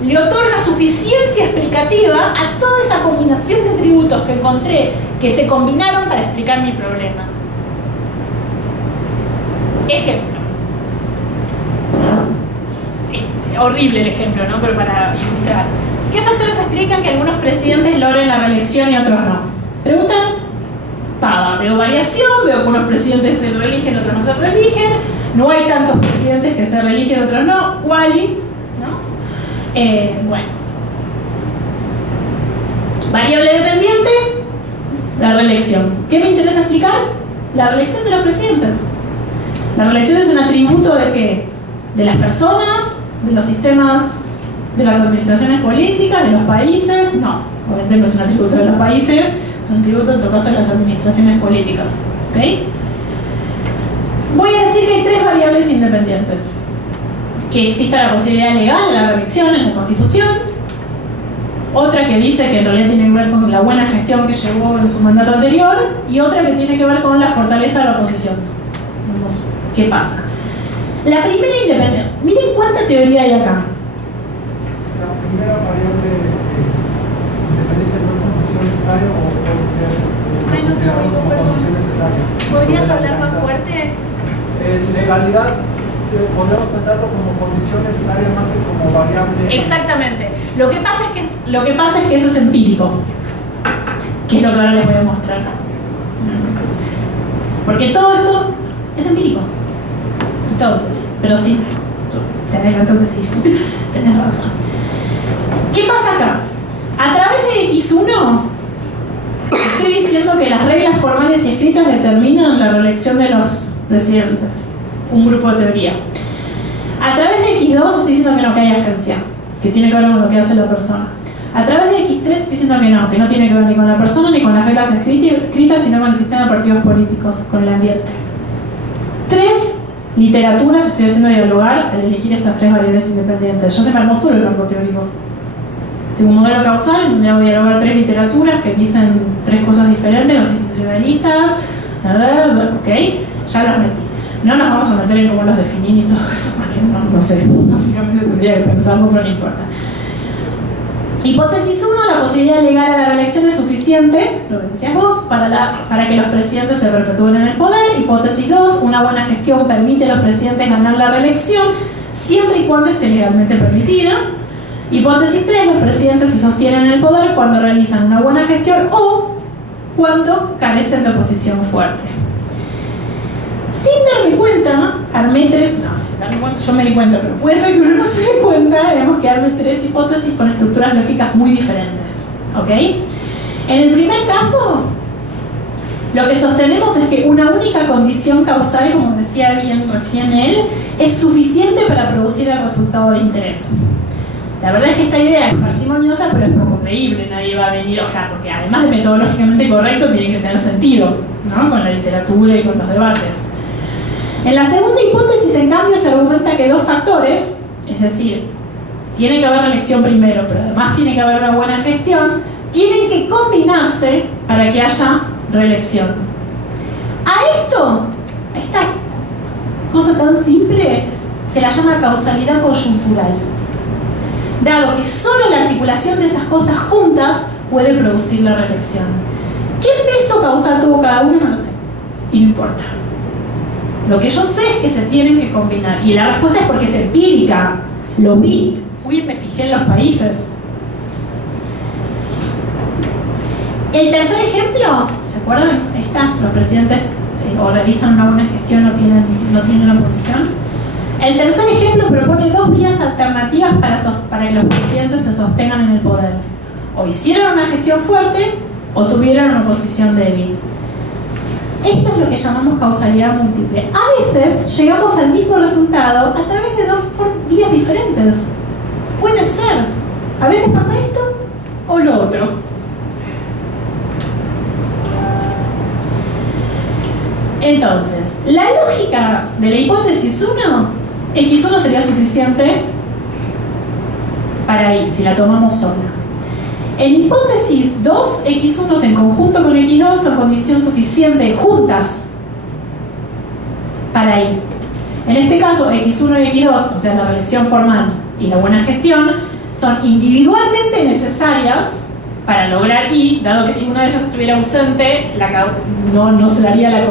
le otorga suficiencia explicativa a toda esa combinación de atributos que encontré que se combinaron para explicar mi problema. Ejemplo. Horrible el ejemplo, ¿no? Pero para ilustrar. ¿Qué factores explican que algunos presidentes logren la reelección y otros no? Preguntan, pava. Veo variación, veo que unos presidentes se reeligen, otros no se reeligen. No hay tantos presidentes que se reeligen, otros no. ¿Cuál? Bueno, variable dependiente, la reelección. ¿Qué me interesa explicar? La reelección de los presidentes. La reelección es un atributo de ¿qué? De las personas, de los sistemas, de las administraciones políticas, de los países. No, obviamente no es un atributo de los países, es un atributo en todo caso de las administraciones políticas. ¿Ok? Voy a decir que hay tres variables independientes. Que exista la posibilidad legal de la reelección en la Constitución, otra que dice que en realidad tiene que ver con la buena gestión que llevó en su mandato anterior, y otra que tiene que ver con la fortaleza de la oposición. Vamos, ¿qué pasa? La primera independiente, miren cuánta teoría hay acá. La primera variable independiente no es condición necesaria o puede ser considerado como condición necesaria. ¿Podrías hablar más fuerte? Legalidad. Podemos pensarlo como condición necesaria más que como variable. Exactamente. Lo que pasa es que eso es empírico, que es lo que ahora les voy a mostrar. Porque todo esto es empírico. Entonces, pero sí, tenés razón que sí, tenés razón. ¿Qué pasa acá? A través de X1 estoy diciendo que las reglas formales y escritas determinan la reelección de los presidentes. Un grupo de teoría. A través de X2 estoy diciendo que hay agencia, que tiene que ver con lo que hace la persona. A través de X3 estoy diciendo que no tiene que ver ni con la persona ni con las reglas escritas, sino con el sistema de partidos políticos, con el ambiente. 3 literaturas estoy haciendo dialogar al elegir estas 3 variables independientes. Yo se me armó solo el campo teórico. Tengo un modelo causal en donde hago dialogar 3 literaturas que dicen 3 cosas diferentes, los institucionalistas, ok, ya los metí. No nos vamos a meter en cómo los definir y todo eso, porque no sé, básicamente tendría que pensarlo, pero no importa. Hipótesis 1, la posibilidad legal a la reelección es suficiente, lo que decías vos, para que los presidentes se perpetúen en el poder. Hipótesis 2, una buena gestión permite a los presidentes ganar la reelección, siempre y cuando esté legalmente permitida. Hipótesis 3, los presidentes se sostienen en el poder cuando realizan una buena gestión o cuando carecen de oposición fuerte. Sin darme cuenta, armé 3, sin darme cuenta, yo me di cuenta, pero puede ser que uno no se dé cuenta, tenemos que armé 3 hipótesis con estructuras lógicas muy diferentes. ¿Ok? En el primer caso, lo que sostenemos es que una única condición causal, como decía bien recién él, es suficiente para producir el resultado de interés. La verdad es que esta idea es parsimoniosa, pero es poco creíble, nadie va a venir, o sea, porque además de metodológicamente correcto, tiene que tener sentido. ¿no? Con la literatura y con los debates. En la segunda hipótesis, en cambio, se argumenta que dos factores, es decir, tiene que haber reelección primero, pero además tiene que haber una buena gestión, tienen que combinarse para que haya reelección. A esto, a esta cosa tan simple, se la llama causalidad coyuntural, dado que solo la articulación de esas cosas juntas puede producir la reelección. ¿Qué peso causal tuvo cada uno? No lo sé, y no importa. Lo que yo sé es que se tienen que combinar, y la respuesta es porque es empírica, lo vi, fui y me fijé en los países. El tercer ejemplo, ¿se acuerdan? Los presidentes o realizan una buena gestión o no tienen oposición. El tercer ejemplo propone dos vías alternativas para que los presidentes se sostengan en el poder. O hicieron una gestión fuerte o tuvieron una oposición débil. Esto es lo que llamamos causalidad múltiple. A veces llegamos al mismo resultado a través de dos vías diferentes. Puede ser. A veces pasa esto o lo otro. Entonces, la lógica de la hipótesis 1, X1 sería suficiente para I, si la tomamos sola. En hipótesis 2, X1 en conjunto con X2 son condición suficiente juntas para I. En este caso, X1 y X2, o sea, la reelección formal y la buena gestión, son individualmente necesarias para lograr I, dado que si uno de ellos estuviera ausente, no se daría la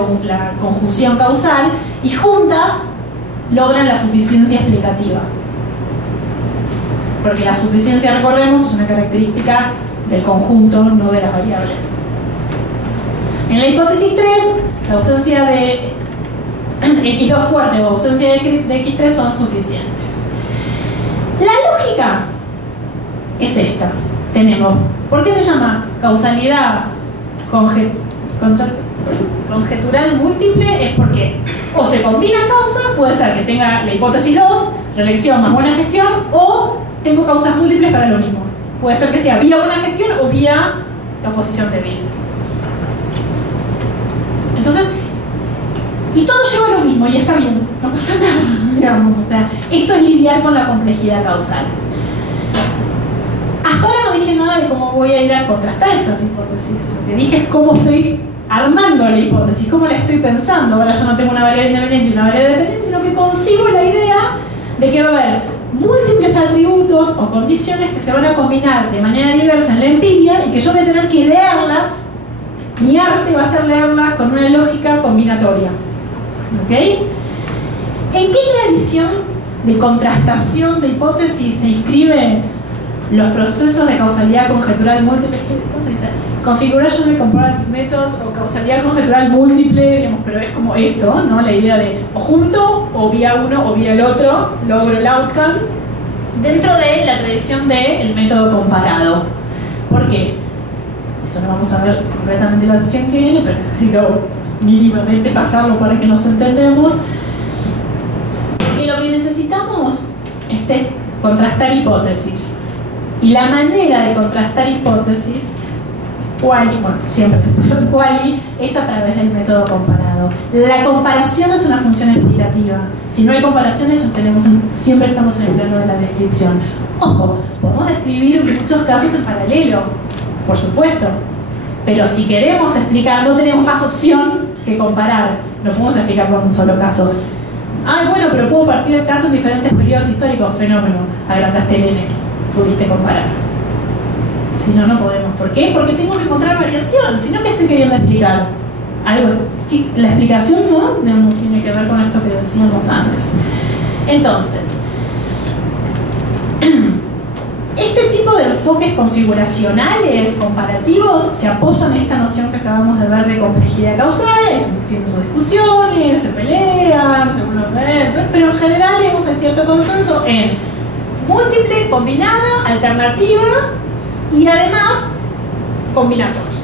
conjunción causal, y juntas logran la suficiencia explicativa. Porque la suficiencia, recordemos, es una característica del conjunto, no de las variables. En la hipótesis 3, la ausencia de X2 fuerte o ausencia de X3 son suficientes. La lógica es esta. Tenemos, ¿por qué se llama causalidad conjetural múltiple? Es porque o se combinan causas, puede ser que tenga la hipótesis 2, reelección más buena gestión, o tengo causas múltiples para lo mismo. Puede ser que sea vía buena gestión o vía la oposición débil. Entonces, y todo lleva a lo mismo y está bien, no pasa nada, digamos. O sea, esto es lidiar con la complejidad causal. Hasta ahora no dije nada de cómo voy a ir a contrastar estas hipótesis. Lo que dije es cómo estoy armando la hipótesis, cómo la estoy pensando. Ahora yo no tengo una variable independiente y una variable dependiente, sino que concibo la idea de que va a haber múltiples atributos o condiciones que se van a combinar de manera diversa en la empiria y que yo voy a tener que leerlas. Mi arte va a ser leerlas con una lógica combinatoria. ¿Ok? ¿En qué tradición de contrastación de hipótesis se inscriben los procesos de causalidad conjetural múltiple? Entonces, configuration and comparative methods o causalidad conjetural múltiple, digamos, pero es como esto, ¿no? La idea de o junto, o vía uno, o vía el otro, logro el outcome, dentro de la tradición del método comparado. ¿Por qué? Eso lo vamos a ver concretamente en la sesión que viene, pero necesito mínimamente pasarlo para que nos entendamos. Porque lo que necesitamos es contrastar hipótesis. Y la manera de contrastar hipótesis, quali, bueno, siempre, pero quali, es a través del método comparado. La comparación es una función explicativa. Si no hay comparaciones, siempre estamos en el plano de la descripción. Ojo, podemos describir muchos casos en paralelo, por supuesto, pero si queremos explicar, no tenemos más opción que comparar. No podemos explicar por un solo caso. Ah, bueno, pero puedo partir el caso en diferentes periodos históricos. Fenómeno, agrandaste el N, pudiste comparar. Si no, no podemos. ¿Por qué? Porque tengo que encontrar variación. Si no, ¿qué estoy queriendo explicar? Algo que la explicación no tiene que ver con esto que decíamos antes. Entonces, este tipo de enfoques configuracionales, comparativos, se apoyan en esta noción que acabamos de ver de complejidad causal, tienen sus discusiones, se pelean, pero en general hay cierto consenso en múltiple, combinada, alternativa y además combinatoria.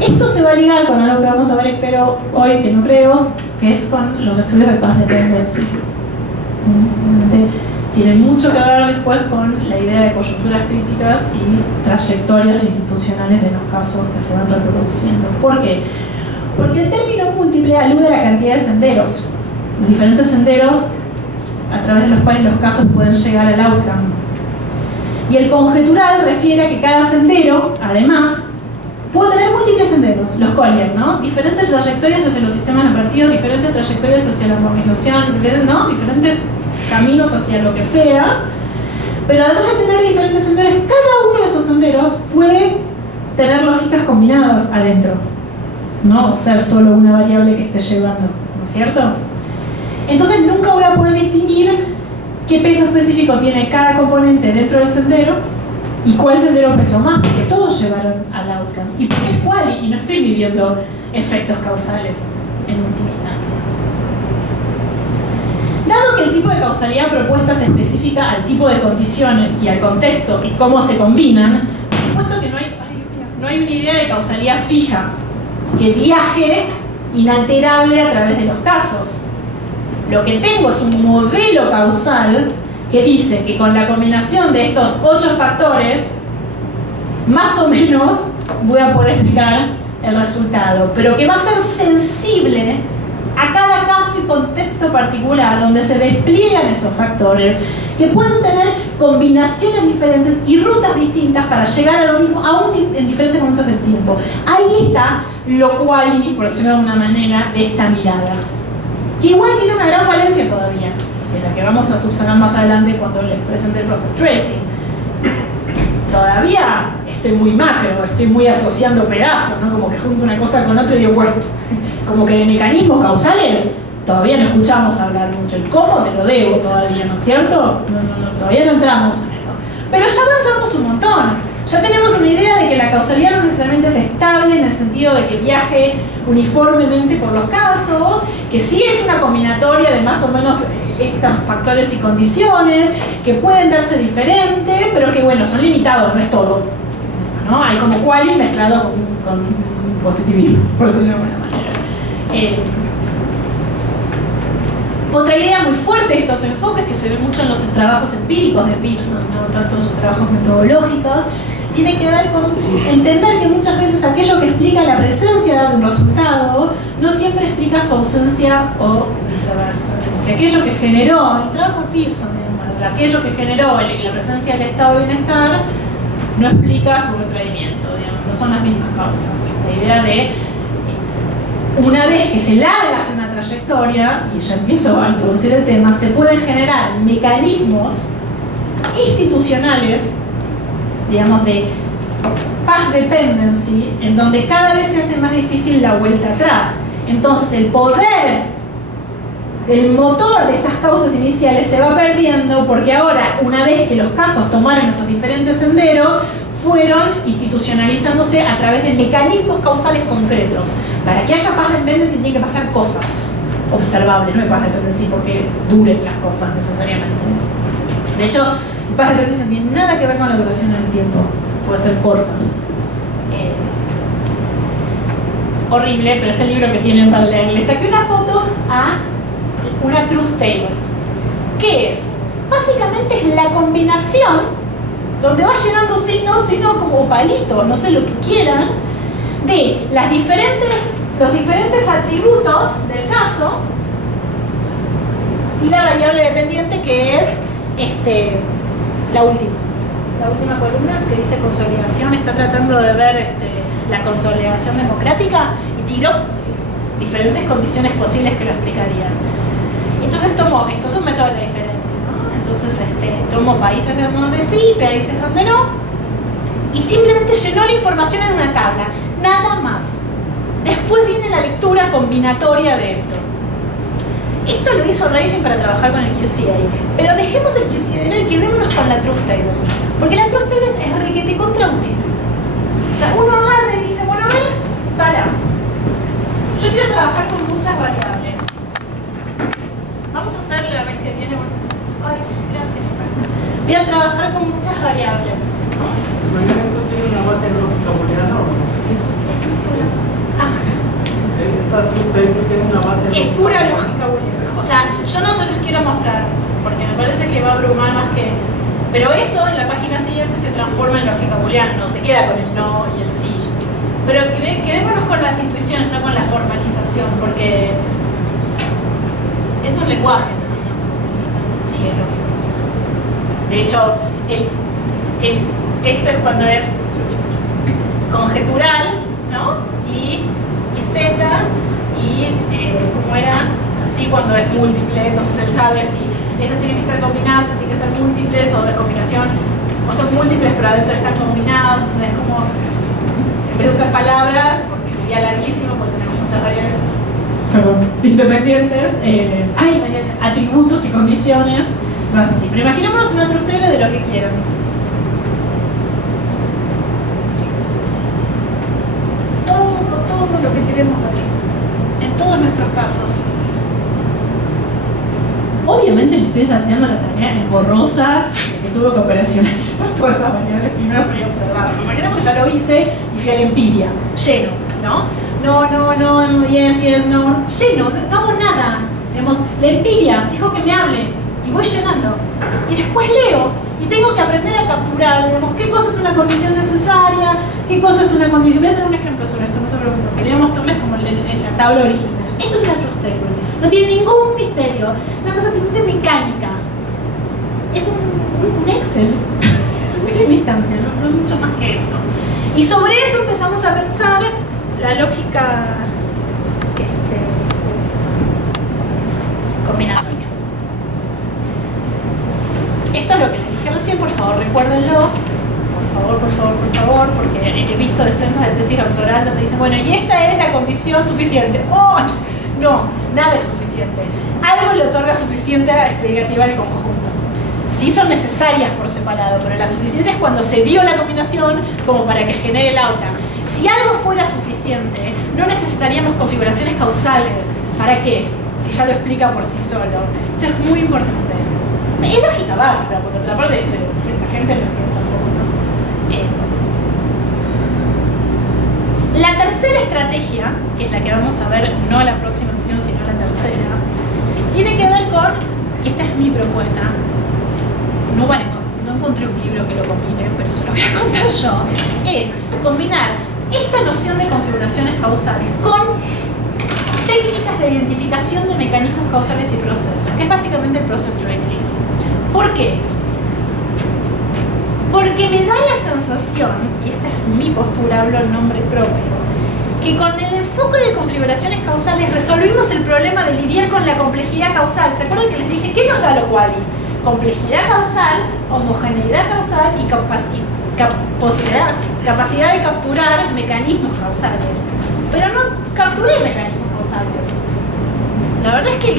Esto se va a ligar con algo que vamos a ver, espero hoy, que no creo, que es con los estudios de paz dependencia. tiene mucho que ver después con la idea de coyunturas críticas y trayectorias institucionales de los casos que se van reproduciendo. ¿Por qué? Porque el término múltiple alude a la cantidad de senderos, diferentes senderos a través de los cuales los casos pueden llegar al outcome. Y el conjetural refiere a que cada sendero, además, puede tener múltiples senderos, los Collier, ¿no? Diferentes trayectorias hacia los sistemas narrativos, diferentes trayectorias hacia la organización, ¿no? Diferentes caminos hacia lo que sea, pero además de tener diferentes senderos, cada uno de esos senderos puede tener lógicas combinadas adentro, no ser solo una variable que esté llevando, ¿no es cierto? Entonces nunca voy a poder distinguir qué peso específico tiene cada componente dentro del sendero y cuál sendero pesó más, porque todos llevaron al outcome. ¿Y por qué es cuál? Y no estoy midiendo efectos causales en última instancia. Dado que el tipo de causalidad propuesta se especifica al tipo de condiciones y al contexto y cómo se combinan, por supuesto que no hay una idea de causalidad fija que viaje inalterable a través de los casos. Lo que tengo es un modelo causal que dice que con la combinación de estos 8 factores, más o menos voy a poder explicar el resultado, pero que va a ser sensible a cada caso y contexto particular donde se despliegan esos factores, que pueden tener combinaciones diferentes y rutas distintas para llegar a lo mismo, aún en diferentes momentos del tiempo. Ahí está lo cual, por decirlo de una manera, de esta mirada, que igual tiene una gran falencia todavía, que es la que vamos a subsanar más adelante cuando les presente el process tracing. Todavía estoy muy macro, estoy muy asociando pedazos, ¿no? Como que junto una cosa con otra y digo, bueno, como que de mecanismos causales todavía no escuchamos hablar mucho. El cómo te lo debo todavía, ¿no es cierto? Todavía no entramos en eso. Pero ya avanzamos un montón. Ya tenemos una idea de que la causalidad no necesariamente es estable en el sentido de que viaje uniformemente por los casos, que sí es una combinatoria de más o menos estos factores y condiciones, que pueden darse diferente, pero que bueno, son limitados, no es todo, ¿no? Hay como quali mezclado con positivismo, por decirlo de alguna manera. Otra idea muy fuerte de estos enfoques, que se ve mucho en los trabajos empíricos de Pearson, no tanto en sus trabajos metodológicos, tiene que ver con entender que muchas veces aquello que explica la presencia de un resultado no siempre explica su ausencia o viceversa. Que aquello que generó el trabajo de Pearson, aquello que generó la presencia del estado de bienestar, no explica su retraimiento, digamos, no son las mismas causas. La idea de una vez que se larga hacia una trayectoria, y ya empiezo a introducir el tema, se pueden generar mecanismos institucionales, digamos, de path dependency, en donde cada vez se hace más difícil la vuelta atrás. Entonces el poder del motor de esas causas iniciales se va perdiendo, porque ahora, una vez que los casos tomaron esos diferentes senderos, fueron institucionalizándose a través de mecanismos causales concretos. Para que haya paz dependency tienen que pasar cosas observables, no hay paz dependency porque duren las cosas necesariamente. De hecho, el paz dependency no tiene nada que ver con la duración en el tiempo, puede ser corta. Horrible, pero es el libro que tienen para leer. Le saqué una foto a una truth table. ¿Qué es? Básicamente es la combinación donde va llenando signos como palitos, no sé lo que quieran, de los diferentes atributos del caso y la variable dependiente, que es la última columna, que dice consolidación. Está tratando de ver la consolidación democrática y tiró diferentes condiciones posibles que lo explicarían. Entonces esto es un método de diferencia, ¿no? Entonces tomo países donde sí, países donde no, y simplemente llenó la información en una tabla, nada más. Después viene la lectura combinatoria de esto. Esto lo hizo Reising para trabajar con el QCA, pero dejemos el QCA y quedémonos con la truth table, porque la truth table es requete contra útil. O sea, uno agarra y dice, bueno, a ver, para, yo quiero trabajar con muchas variables. Vamos a hacer la vez que viene. Ay, gracias. Voy a trabajar con muchas variables. ¿Tiene una base lógica booleana o no? Sí. Esta tiene una base lógica. Es pura lógica booleana. O sea, yo no se los quiero mostrar. porque me parece que va a abrumar más que... Pero eso en la página siguiente se transforma en lógica booleana, no te queda con el no y el sí. Pero quedémonos con las intuiciones, no con la formalización, porque es un lenguaje, ¿no? Sí, es lógico. De hecho, esto es cuando es conjetural, ¿no? Y Z, y ¿cómo era? Así cuando es múltiple, entonces él sabe si esas tienen que estar combinadas, así que ser múltiples, o de combinación, o son múltiples pero adentro están combinados, o sea, es como, en vez de usar palabras, porque sería larguísimo, porque tenemos muchas variables independientes, hay atributos y condiciones, más así. Pero imaginémonos una trustera de lo que quieran. Todo lo que queremos aquí, en todos nuestros casos. Obviamente me estoy salteando la tarea engorrosa de que tuve que operacionalizar todas esas variables primero para observarlo. Imaginemos que ya lo hice y fui a la empiria, lleno, ¿no? No, yes, no, lleno, no hago nada. Digamos, la empiria dijo que me hable y voy llenando. Y después leo y tengo que aprender a capturar, digamos, qué cosa es una condición necesaria, qué cosa es una condición. Voy a traer un ejemplo sobre esto, no se preocupen. Quería mostrarles como en la tabla original. Esto es una trust table. No tiene ningún misterio. Una cosa totalmente mecánica. Es un Excel. En última instancia, no mucho más que eso. Y sobre eso empezamos a pensar la lógica combinatoria. Esto es lo que les dije recién, por favor, recuérdenlo. Por favor, porque he visto defensas de tesis doctoral donde dicen, bueno, y esta es la condición suficiente. ¡Oh! No, nada es suficiente. Algo le otorga suficiente a la explicativa del conjunto. Sí son necesarias por separado, pero la suficiencia es cuando se dio la combinación como para que genere el outcome. Si algo fuera suficiente, no necesitaríamos configuraciones causales. ¿Para qué? Si ya lo explica por sí solo. Esto es muy importante. Es lógica básica, por otra parte, esta gente lo entiende tampoco, ¿no? La tercera estrategia, que es la que vamos a ver no la próxima sesión, sino la tercera, tiene que ver con, que esta es mi propuesta, no encontré un libro que lo combine, pero se lo voy a contar yo, es combinar esta noción de configuraciones causales con técnicas de identificación de mecanismos causales y procesos, que es básicamente el process tracing. ¿Por qué? Porque me da la sensación, y esta es mi postura, hablo en nombre propio, que con el enfoque de configuraciones causales resolvimos el problema de lidiar con la complejidad causal. ¿Se acuerdan que les dije qué nos da lo quali? Complejidad causal, homogeneidad causal y capacidad de capturar mecanismos causales. Pero no capturé mecanismos causales. La verdad es que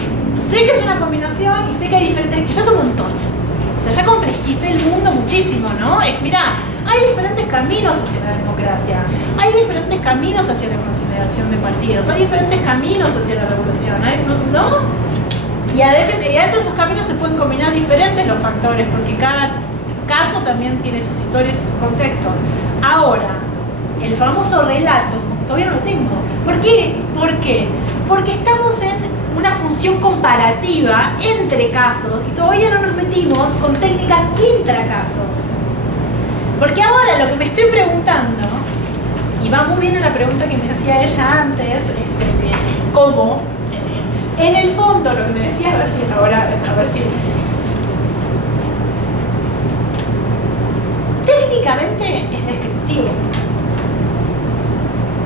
sé que es una combinación y sé que hay diferentes, que ya son un montón. O sea, ya complejicé el mundo muchísimo, ¿no? Mirá, hay diferentes caminos hacia la democracia, hay diferentes caminos hacia la consolidación de partidos, hay diferentes caminos hacia la revolución, ¿no? Y adentro de esos caminos se pueden combinar diferentes los factores, porque cada caso también tiene sus historias y sus contextos. Ahora, el famoso relato, todavía no lo tengo. ¿Por qué? Porque estamos en una función comparativa entre casos y todavía no nos metimos con técnicas intracasos. Porque ahora lo que me estoy preguntando, y va muy bien a la pregunta que me hacía ella antes, ¿cómo? En el fondo, lo que me decía recién, ahora, a ver si... Técnicamente es descriptivo.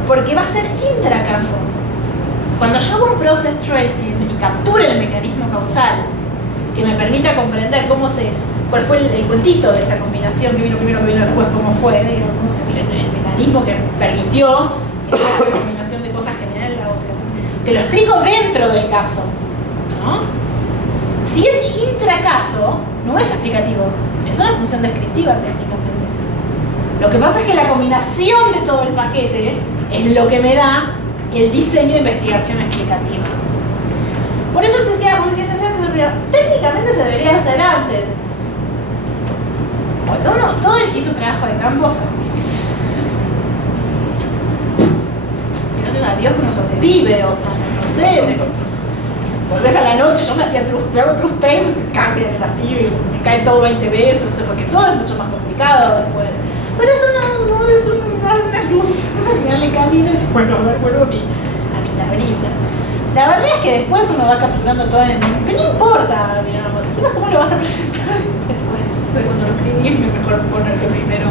Porque va a ser intracaso. Cuando yo hago un process tracing y capture el mecanismo causal que me permita comprender cuál fue el cuentito de esa combinación que vino primero, que vino después, cómo fue, digamos, el mecanismo que permitió que esa combinación de cosas generara la otra. Te lo explico dentro del caso, ¿no? Si es intracaso, no es explicativo, es una función descriptiva técnicamente. Lo que pasa es que la combinación de todo el paquete es lo que me da el diseño de investigación explicativa. Por eso te decía, como decías antes, técnicamente se debería hacer antes. Cuando todo el que hizo trabajo de campo, gracias a Dios que uno sobrevive, o sea, no sé. volvés a la noche, yo me hago trust test, cambia el gatillo y me cae todo 20 veces, o sea, porque todo es mucho más complicado después. Pero es una luz al final del camino y dices, bueno, a ver, vuelvo a mi tablita. La verdad es que después uno va capturando todo en el mundo, que no importa, digamos, el tema es cómo lo vas a presentar después. O sea, cuando lo escribí es mejor ponerlo primero,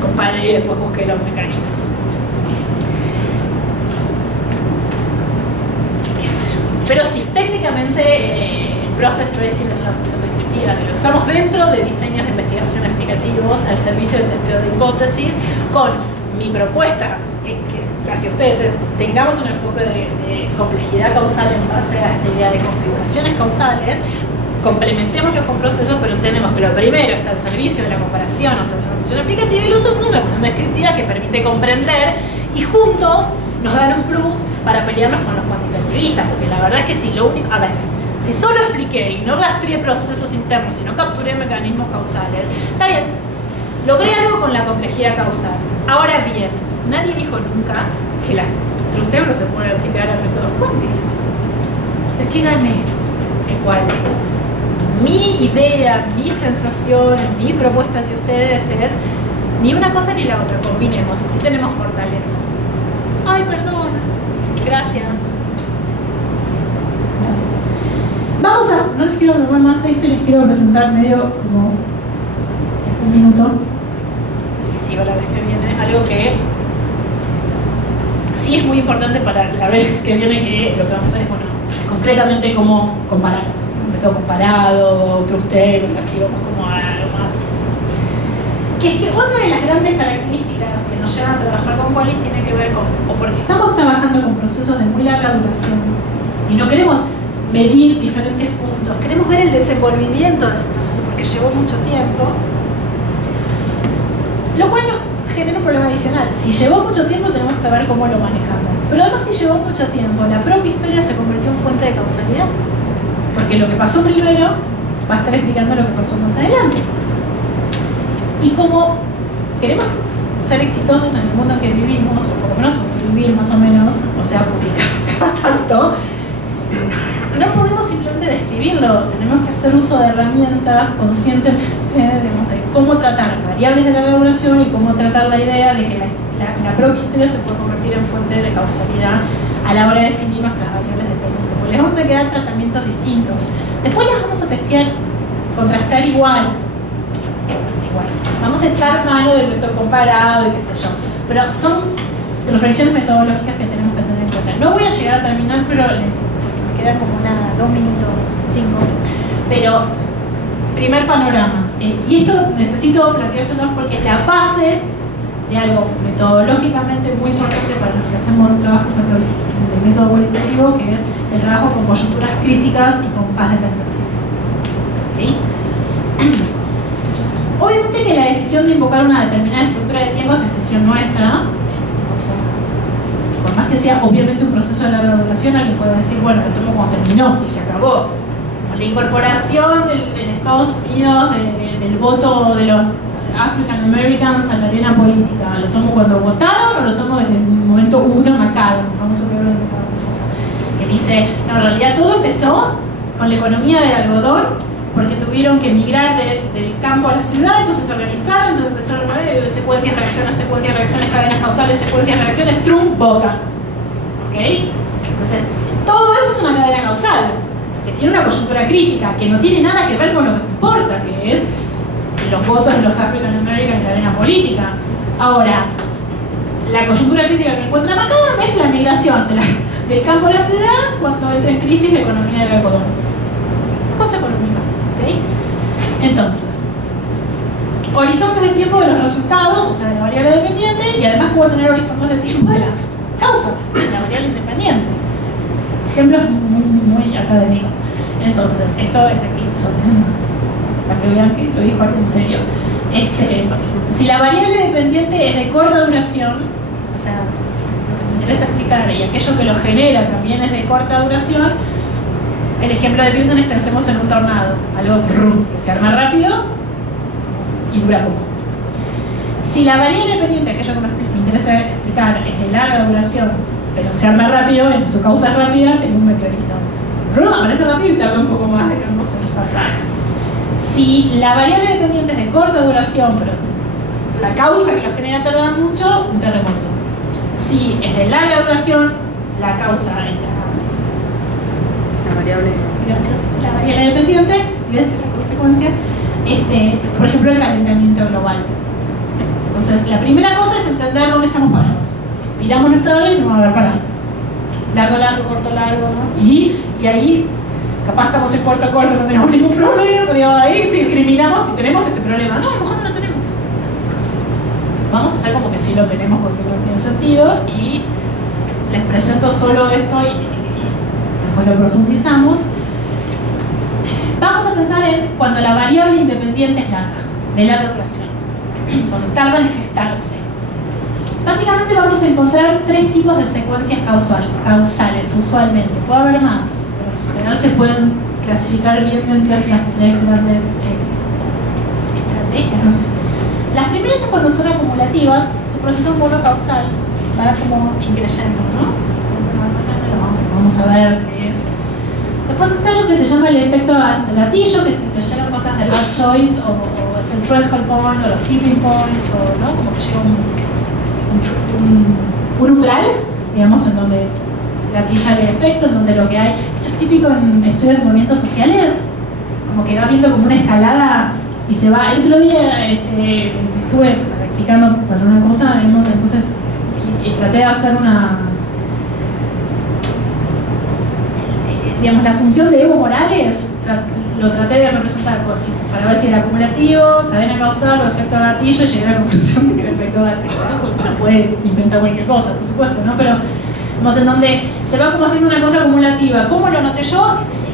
comparé y después busqué los mecanismos. Pero sí, técnicamente el process tracing es una función descriptiva que lo usamos dentro de diseños de investigación explicativos al servicio del testeo de hipótesis, con mi propuesta, que hacia ustedes es, tengamos un enfoque de complejidad causal en base a esta idea de configuraciones causales, complementémoslo con procesos, pero entendemos que lo primero está al servicio de la comparación, o sea, es una función explicativa, y lo segundo es una función descriptiva que permite comprender y juntos nos dan un plus para pelearnos con los cuantitativistas, porque la verdad es que si lo único, a ver, si solo expliqué y no rastreé procesos internos y no capturé mecanismos causales, está bien, logré algo con la complejidad causal. Ahora bien, nadie dijo nunca que la trust table se puede aplicar a métodos cuantis. Entonces, ¿qué gané? Igual, mi idea, mi sensación, mi propuesta hacia ustedes es ni una cosa ni la otra, combinemos, así tenemos fortaleza. Ay, perdón. Gracias. Gracias. No les quiero robar más esto y les quiero presentar medio como un minuto. Y sigo la vez que viene. Algo que sí es muy importante para la vez que viene, que lo que vamos a hacer es, bueno, concretamente cómo comparar. Un método comparado, trust table, así vamos como a algo más. Que es que otra de las grandes características que nos llevan a trabajar con qualis tiene que ver con, o porque estamos trabajando con procesos de muy larga duración y no queremos medir diferentes puntos, queremos ver el desenvolvimiento de ese proceso porque llevó mucho tiempo, lo cual nos genera un problema adicional. Si llevó mucho tiempo tenemos que ver cómo lo manejamos, pero además si llevó mucho tiempo, la propia historia se convirtió en fuente de causalidad, porque lo que pasó primero va a estar explicando lo que pasó más adelante. Y como queremos ser exitosos en el mundo en que vivimos, o por lo menos sobrevivir más o menos, o sea, publicar tanto, no podemos simplemente describirlo, tenemos que hacer uso de herramientas conscientemente de cómo tratar variables de larga duración y cómo tratar la idea de que la propia historia se puede convertir en fuente de causalidad a la hora de definir nuestras variables dependientes. Porque les vamos a quedar tratamientos distintos. Después las vamos a testear, contrastar igual. Vamos a echar mano del método comparado y qué sé yo. Pero son reflexiones metodológicas que tenemos que tener en cuenta. No voy a llegar a terminar, pero me quedan como 2 minutos, 5. Pero, primer panorama. Y esto necesito planteárselos porque es la base de algo metodológicamente muy importante para los que hacemos trabajos de método cualitativo, que es el trabajo con coyunturas críticas y con paz dependencias. ¿Sí? Obviamente que la decisión de invocar una determinada estructura de tiempo es decisión nuestra. O sea, por más que sea obviamente un proceso de larga duración, alguien puede decir, bueno, lo tomo cuando terminó y se acabó. Como la incorporación en Estados Unidos del voto de los African Americans a la arena política. ¿Lo tomo cuando votaron o lo tomo desde el momento 1 marcado? Vamos a ver una cosa que dice, no, en realidad todo empezó con la economía del algodón, porque tuvieron que migrar del campo a la ciudad, entonces se organizaron, entonces empezaron a ver secuencias, reacciones, cadenas causales, secuencias, reacciones, Trump vota. ¿Ok? Entonces, todo eso es una cadena causal, que tiene una coyuntura crítica, que no tiene nada que ver con lo que importa, que es los votos de los African American en la arena política. Ahora, la coyuntura crítica que encuentra Macadam es la migración del campo a la ciudad cuando entra en crisis la economía del algodón. Cosa económica. ¿Okay? Entonces, horizontes de tiempo de los resultados, o sea, de la variable dependiente, y además puedo tener horizontes de tiempo de las causas, de la variable independiente. Ejemplos muy académicos. Entonces, esto es de Pinson, para que vean que lo dijo algo en serio. Si la variable dependiente es de corta duración, o sea, lo que me interesa explicar, y aquello que lo genera también es de corta duración, el ejemplo de Pearson es, pensemos en un tornado, algo que se arma rápido y dura poco. Si la variable dependiente, aquello que me interesa explicar, es de larga duración, pero se arma rápido, en su causa rápida, tengo un meteorito. El problema aparece rápido y tarda un poco más, digamos, en pasar. Si la variable dependiente es de corta duración, pero la causa que lo genera tarda mucho, un terremoto. Si es de larga duración, la causa es la variable. Gracias. La variable dependiente, y es la consecuencia, por ejemplo, el calentamiento global. Entonces, la primera cosa es entender dónde estamos parados. Miramos nuestra hora y decimos, a ver, para. Largo, largo, corto, largo, ¿no? Y ahí, capaz estamos en corto, corto, no tenemos ningún problema, digamos, ahí discriminamos si tenemos este problema. No, a lo mejor no lo tenemos. Vamos a hacer como que sí lo tenemos, porque si no tiene sentido, y les presento solo esto y después lo profundizamos. Vamos a pensar en cuando la variable independiente es larga, de larga duración, cuando tarda en gestarse. Básicamente vamos a encontrar tres tipos de secuencias causales, usualmente. Puede haber más, pero en general se pueden clasificar bien dentro de las tres grandes estrategias, no sé. Las primeras es cuando son acumulativas, su proceso monocausal va como increyendo, ¿no? Vamos a ver qué es. Después está lo que se llama el efecto gatillo, que se incluyeron cosas del bad choice o es el threshold point o los tipping points, o ¿no? Como que llega un umbral, digamos, en donde gatilla el efecto, en donde lo que hay. Esto es típico en estudios de movimientos sociales, como que va viendo como una escalada y se va. El otro día estuve practicando para una cosa, digamos, entonces y traté de hacer digamos, la asunción de Evo Morales, lo traté de representar para ver si era acumulativo, cadena causal o efecto gatillo, y llegué a la conclusión de que era efecto gatillo, ¿no? Uno puede inventar cualquier cosa, por supuesto, ¿no? Pero vamos, en donde se va como haciendo una cosa acumulativa. ¿Cómo lo noté yo? Sí.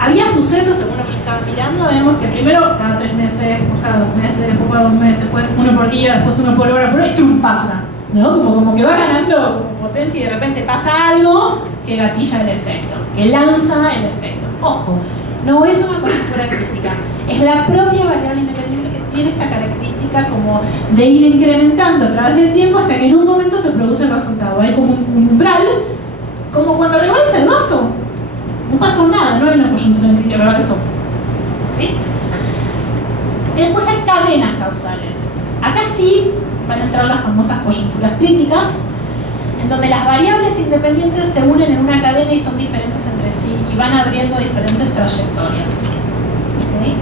Había sucesos, según lo que yo estaba mirando, vemos que primero cada 3 meses, después cada 2 meses, después cada 2 meses, después uno por día, después uno por hora, y ¡trum! Pasa, ¿no? Como que va ganando potencia y de repente pasa algo que gatilla el efecto, que lanza el efecto. Ojo, no es una conjetura crítica, es la propia variable independiente que tiene esta característica como de ir incrementando a través del tiempo hasta que en un momento se produce el resultado. Hay como un umbral, como cuando rebalsa el vaso. No pasó nada, no hay una coyuntura en que rebalsó. ¿Sí? Y después hay cadenas causales. Acá sí van a entrar las famosas coyunturas críticas, en donde las variables independientes se unen en una cadena y son diferentes entre sí y van abriendo diferentes trayectorias. ¿Okay?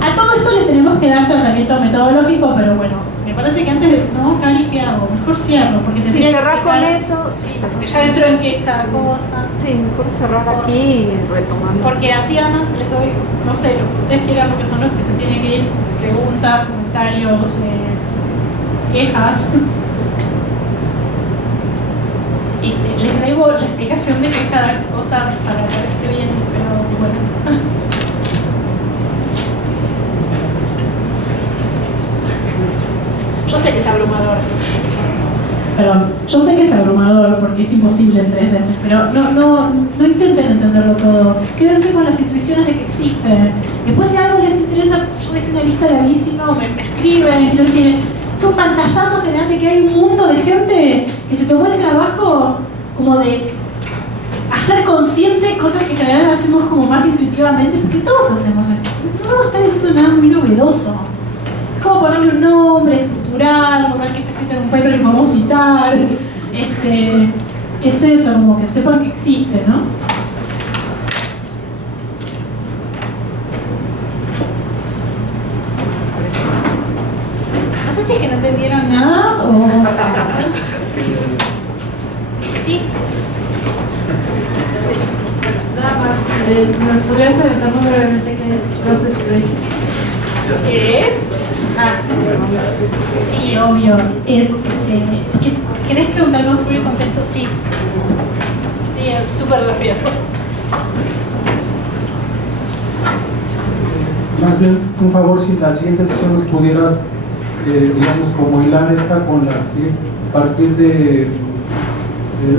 A todo esto le tenemos que dar tratamiento metodológico, pero bueno, me parece que antes de... ¿No, Cari, qué hago? Mejor cierro, porque tendría que cerrar con eso. Sí, porque ya dentro en qué es cada cosa. Sí, mejor cerrar aquí y retomando. Porque así además les doy, no sé, lo que ustedes quieran, lo que son los que se tienen que ir, preguntas, comentarios, quejas. Les debo la explicación de que cada cosa para que esté bien, pero bueno. Yo sé que es abrumador. Perdón, yo sé que es abrumador porque es imposible en 3 veces, pero no intenten entenderlo todo. Quédense con las intuiciones de que existe. Después si algo les interesa, yo dejé una lista larguísima, me escriben, quiero decir, es un pantallazo general de que hay un mundo de gente que se tomó el trabajo como de hacer consciente cosas que en general hacemos como más intuitivamente, porque todos hacemos esto. No vamos a estar diciendo nada muy novedoso. Es como ponerle un nombre estructural, ver que está escrito en un paper que podemos citar. Es eso, como que sepan que existe, ¿no? No sé si es que no entendieron nada o... ¿Sí? Nada más, ¿me podrías adelantar muy brevemente qué es Process Tracing? ¿Qué es? Sí, obvio. ¿Querés preguntar algo por el contexto? Sí. Sí, es súper rápido. Más bien, un favor, si la siguiente sesión nos pudieras, digamos, como hilar esta con la siguiente, a partir de...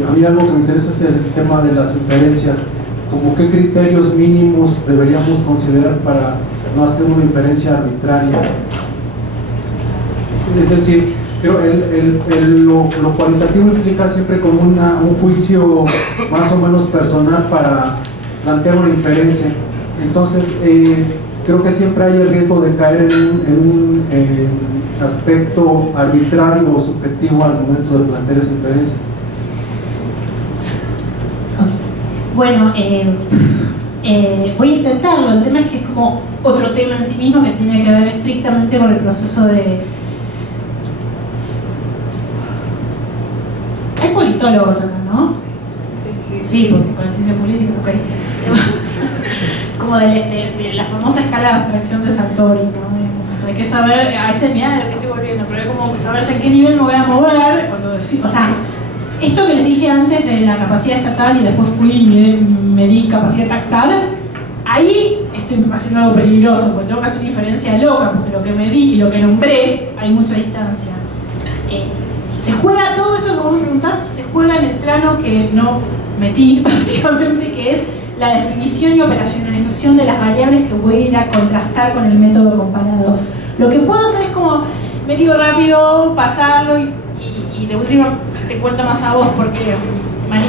a mí algo que me interesa es el tema de las inferencias, como qué criterios mínimos deberíamos considerar para no hacer una inferencia arbitraria. Es decir, Pero lo cualitativo implica siempre como un juicio más o menos personal para plantear una inferencia. Entonces, creo que siempre hay el riesgo de caer en un aspecto arbitrario o subjetivo al momento de plantear esa inferencia. Bueno, voy a intentarlo. El tema es que es como otro tema en sí mismo que tiene que ver estrictamente con el proceso de... Hay politólogos acá, ¿no? Sí, porque para ciencia política, ok. Como de la famosa escala de abstracción de Sartori, ¿no? Entonces hay que saber, a veces mirá lo que estoy volviendo, pero hay como saber en qué nivel me voy a mover cuando o sea, esto que les dije antes de la capacidad estatal y después fui y me di capacidad taxada, ahí estoy haciendo algo peligroso, porque tengo que hacer una inferencia loca, porque lo que me di y lo que nombré hay mucha distancia. Se juega todo eso que vos me preguntás, se juega en el plano que no metí, básicamente, que es la definición y operacionalización de las variables que voy a ir a contrastar con el método comparado. Lo que puedo hacer es como medio rápido pasarlo y de última te cuento más a vos porque la semana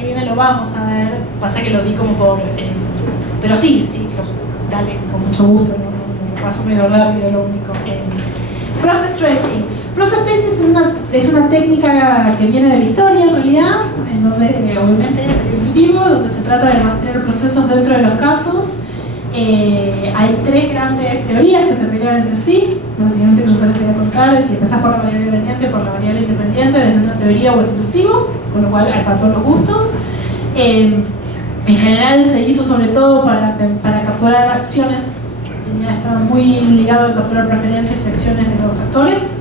que viene lo vamos a ver, pasa que lo di como por... pero sí, dale, con mucho gusto, lo paso medio rápido, lo único. Process tracing. Process tracing es una técnica que viene de la historia, en realidad, en donde obviamente es intuitivo, donde se trata de mantener procesos dentro de los casos. Hay tres grandes teorías que se pelean entre sí. Básicamente, no se les voy a contar si empezás por la variable dependiente, por la variable independiente, desde una teoría o es inductivo, con lo cual hay para todos los gustos. En general se hizo sobre todo para capturar acciones. Estaba muy ligado a capturar preferencias y acciones de los actores,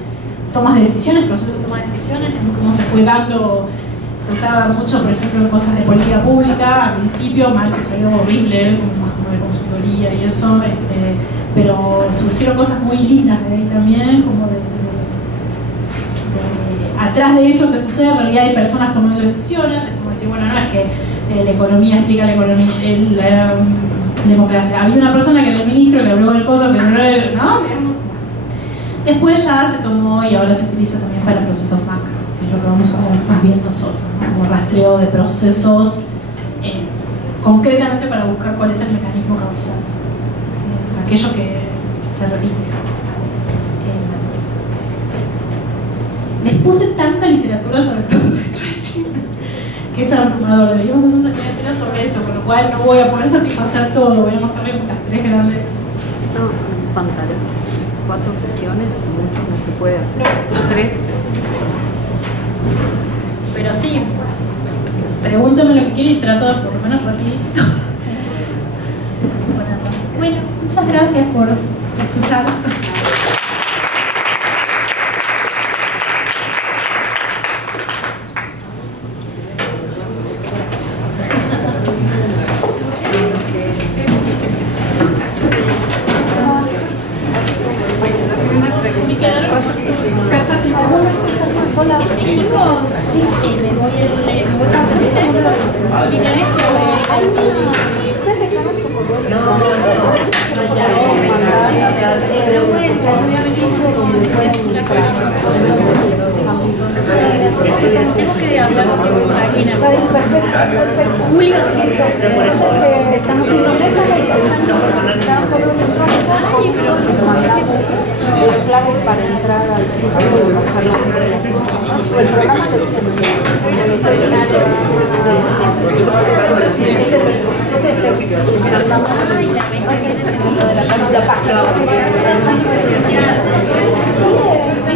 tomas de decisiones, procesos de toma de decisiones, cómo se fue dando. Se usaba mucho, por ejemplo, en cosas de política pública, al principio, mal que salió horrible, como de consultoría y eso, pero surgieron cosas muy lindas de ahí también, como atrás de eso que sucede, en realidad hay personas tomando decisiones, es como decir, bueno, no es que la economía explica la economía, la democracia. Había una persona que era el ministro que habló del coso, que no, digamos. Después ya se tomó y ahora se utiliza también para procesos macro, que es lo que vamos a ver más bien nosotros, ¿no? Como rastreo de procesos concretamente para buscar cuál es el mecanismo causal, aquello que se repite. Les puse tanta literatura sobre el process tracing que es abrumador. Deberíamos hacer una literatura sobre eso, con lo cual no voy a poder satisfacer todo, voy a mostrarles las tres grandes. No, pantalla. 4 sesiones, esto no se puede hacer. 3 sesiones. Pero sí, pregúntame lo que quieren y trato de por lo menos rapidito. Bueno, muchas gracias por escuchar. Tengo que hablar con Karina. Julio, sí. Están haciendo la clave para entrar al sitio y bajar la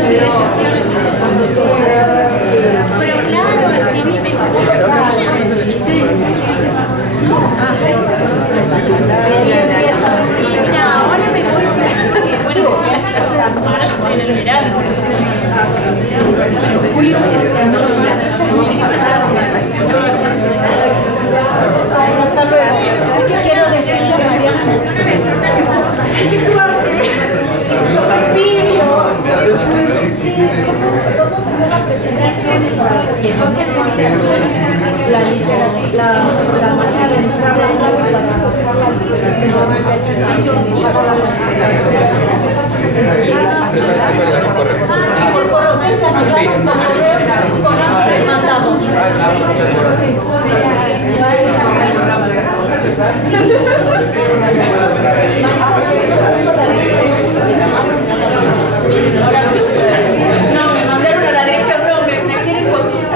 Tres sesiones. Pero claro, es que a mí me gusta. Sí, mira, ahora me voy porque, bueno, son las clases de semana, yo estoy en el verano, por eso estoy en julio. Muchas gracias. ¿Qué quiero decirle a Mariana? ¡Qué suerte! ¡Los envidio! Sí, vamos a ver la presentación porque son la literatura, la manera de entrar a la literatura. No, me mandaron a la dirección, no, me quieren consultar.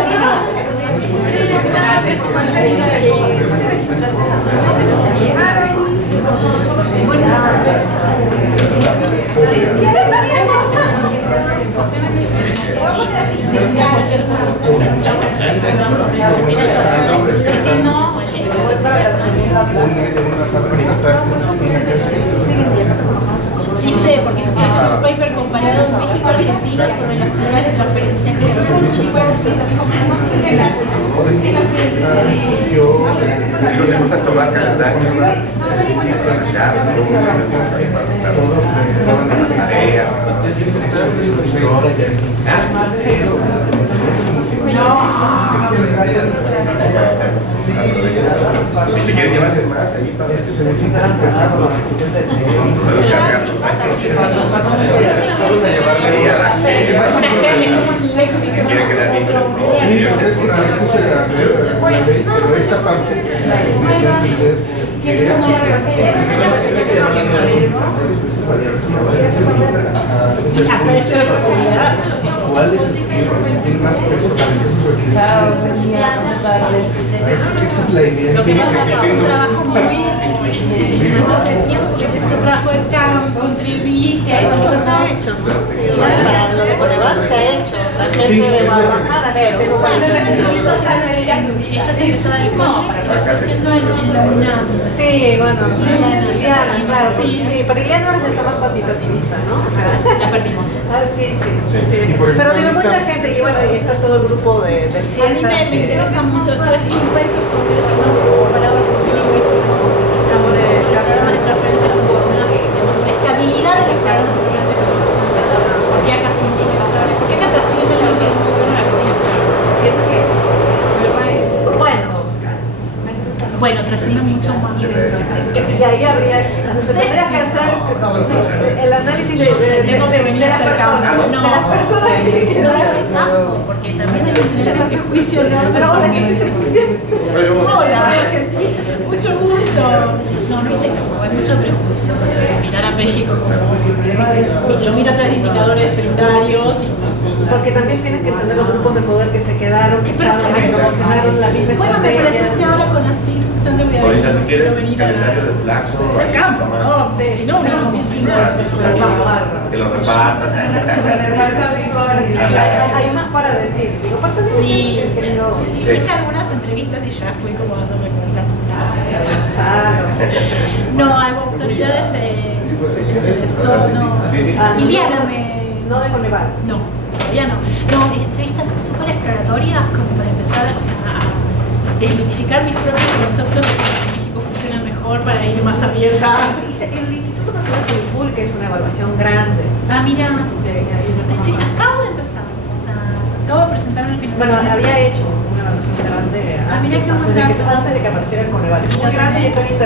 Sí sé, porque estoy haciendo un paper comparado en México y Argentina sobre las pruebas de transferencia que ¿les gusta tomar calendario? Y si quieren llevarse más, ahí para este servicio Vamos a llevarle que quiere quedar bien. Sí, es una cosa de la ley, pero esta parte me dio a entender que hacer esto de profundidad. ¿cuál es el que tiene más peso para el resto del esa es la idea. Lo que pasa es que es un trabajo muy ese trabajo de campo, entrevistas, eso se ha hecho, ¿no? Para lo de Coneval se ha hecho. La gente de Guadalajara, ella se empezó a dar como se lo está haciendo en la UNAM. sí, bueno, claro, sí, pero ya no está más cuantitativista, ¿no? O sea, La perdimos. sí. Pero digo, mucha gente, y bueno, y está todo el grupo del A mí CIESA. me interesa mucho, esto es un paper sobre eso, comparado a Argentina y México, sobre el sistema de transferencia condicional, digamos, la estabilidad de las transferencias condicionales. ¿Por qué acá son mucho más estables? ¿Por qué acá trasciende la misma de la Siento que bueno, trasciende mucho más. Y ahí habría, se tendría que hacer el análisis tengo que venir de a hacer campo. de las personas que No hice campo, porque también hay un nivel de juicio pero ahora que se hola, mucho gusto. No hice campo, hay mucho prejuicio de mirar a México como lo miro a través de indicadores secundarios. porque también tienes que entender los grupos de poder que se quedaron, que promocionaron la misma bueno, me presente ahora con la circunstancia de ahorita si quieres venir a calendario de Flaxo, hacer campo, ¿no? Si no, no que lo repartas. Hay más para decir. Digo, aparte de sí, que no. hice algunas entrevistas y ya fui como dándome cuenta. Claro. No, hago autoridades de Sono. Iliana me... No de Coneval. No, todavía no. No, entrevistas súper exploratorias como para empezar, o sea, a desmitificar mis propios conceptos de que México funciona mejor para ir más abierta. El Instituto Nacional de Salud, que es una evaluación grande. Ah, mira, acabo de empezar, o sea, acabo de presentarme el financiamiento. Bueno, había hecho una evaluación grande mira qué antes de que apareciera el Coneval. Es muy grande y está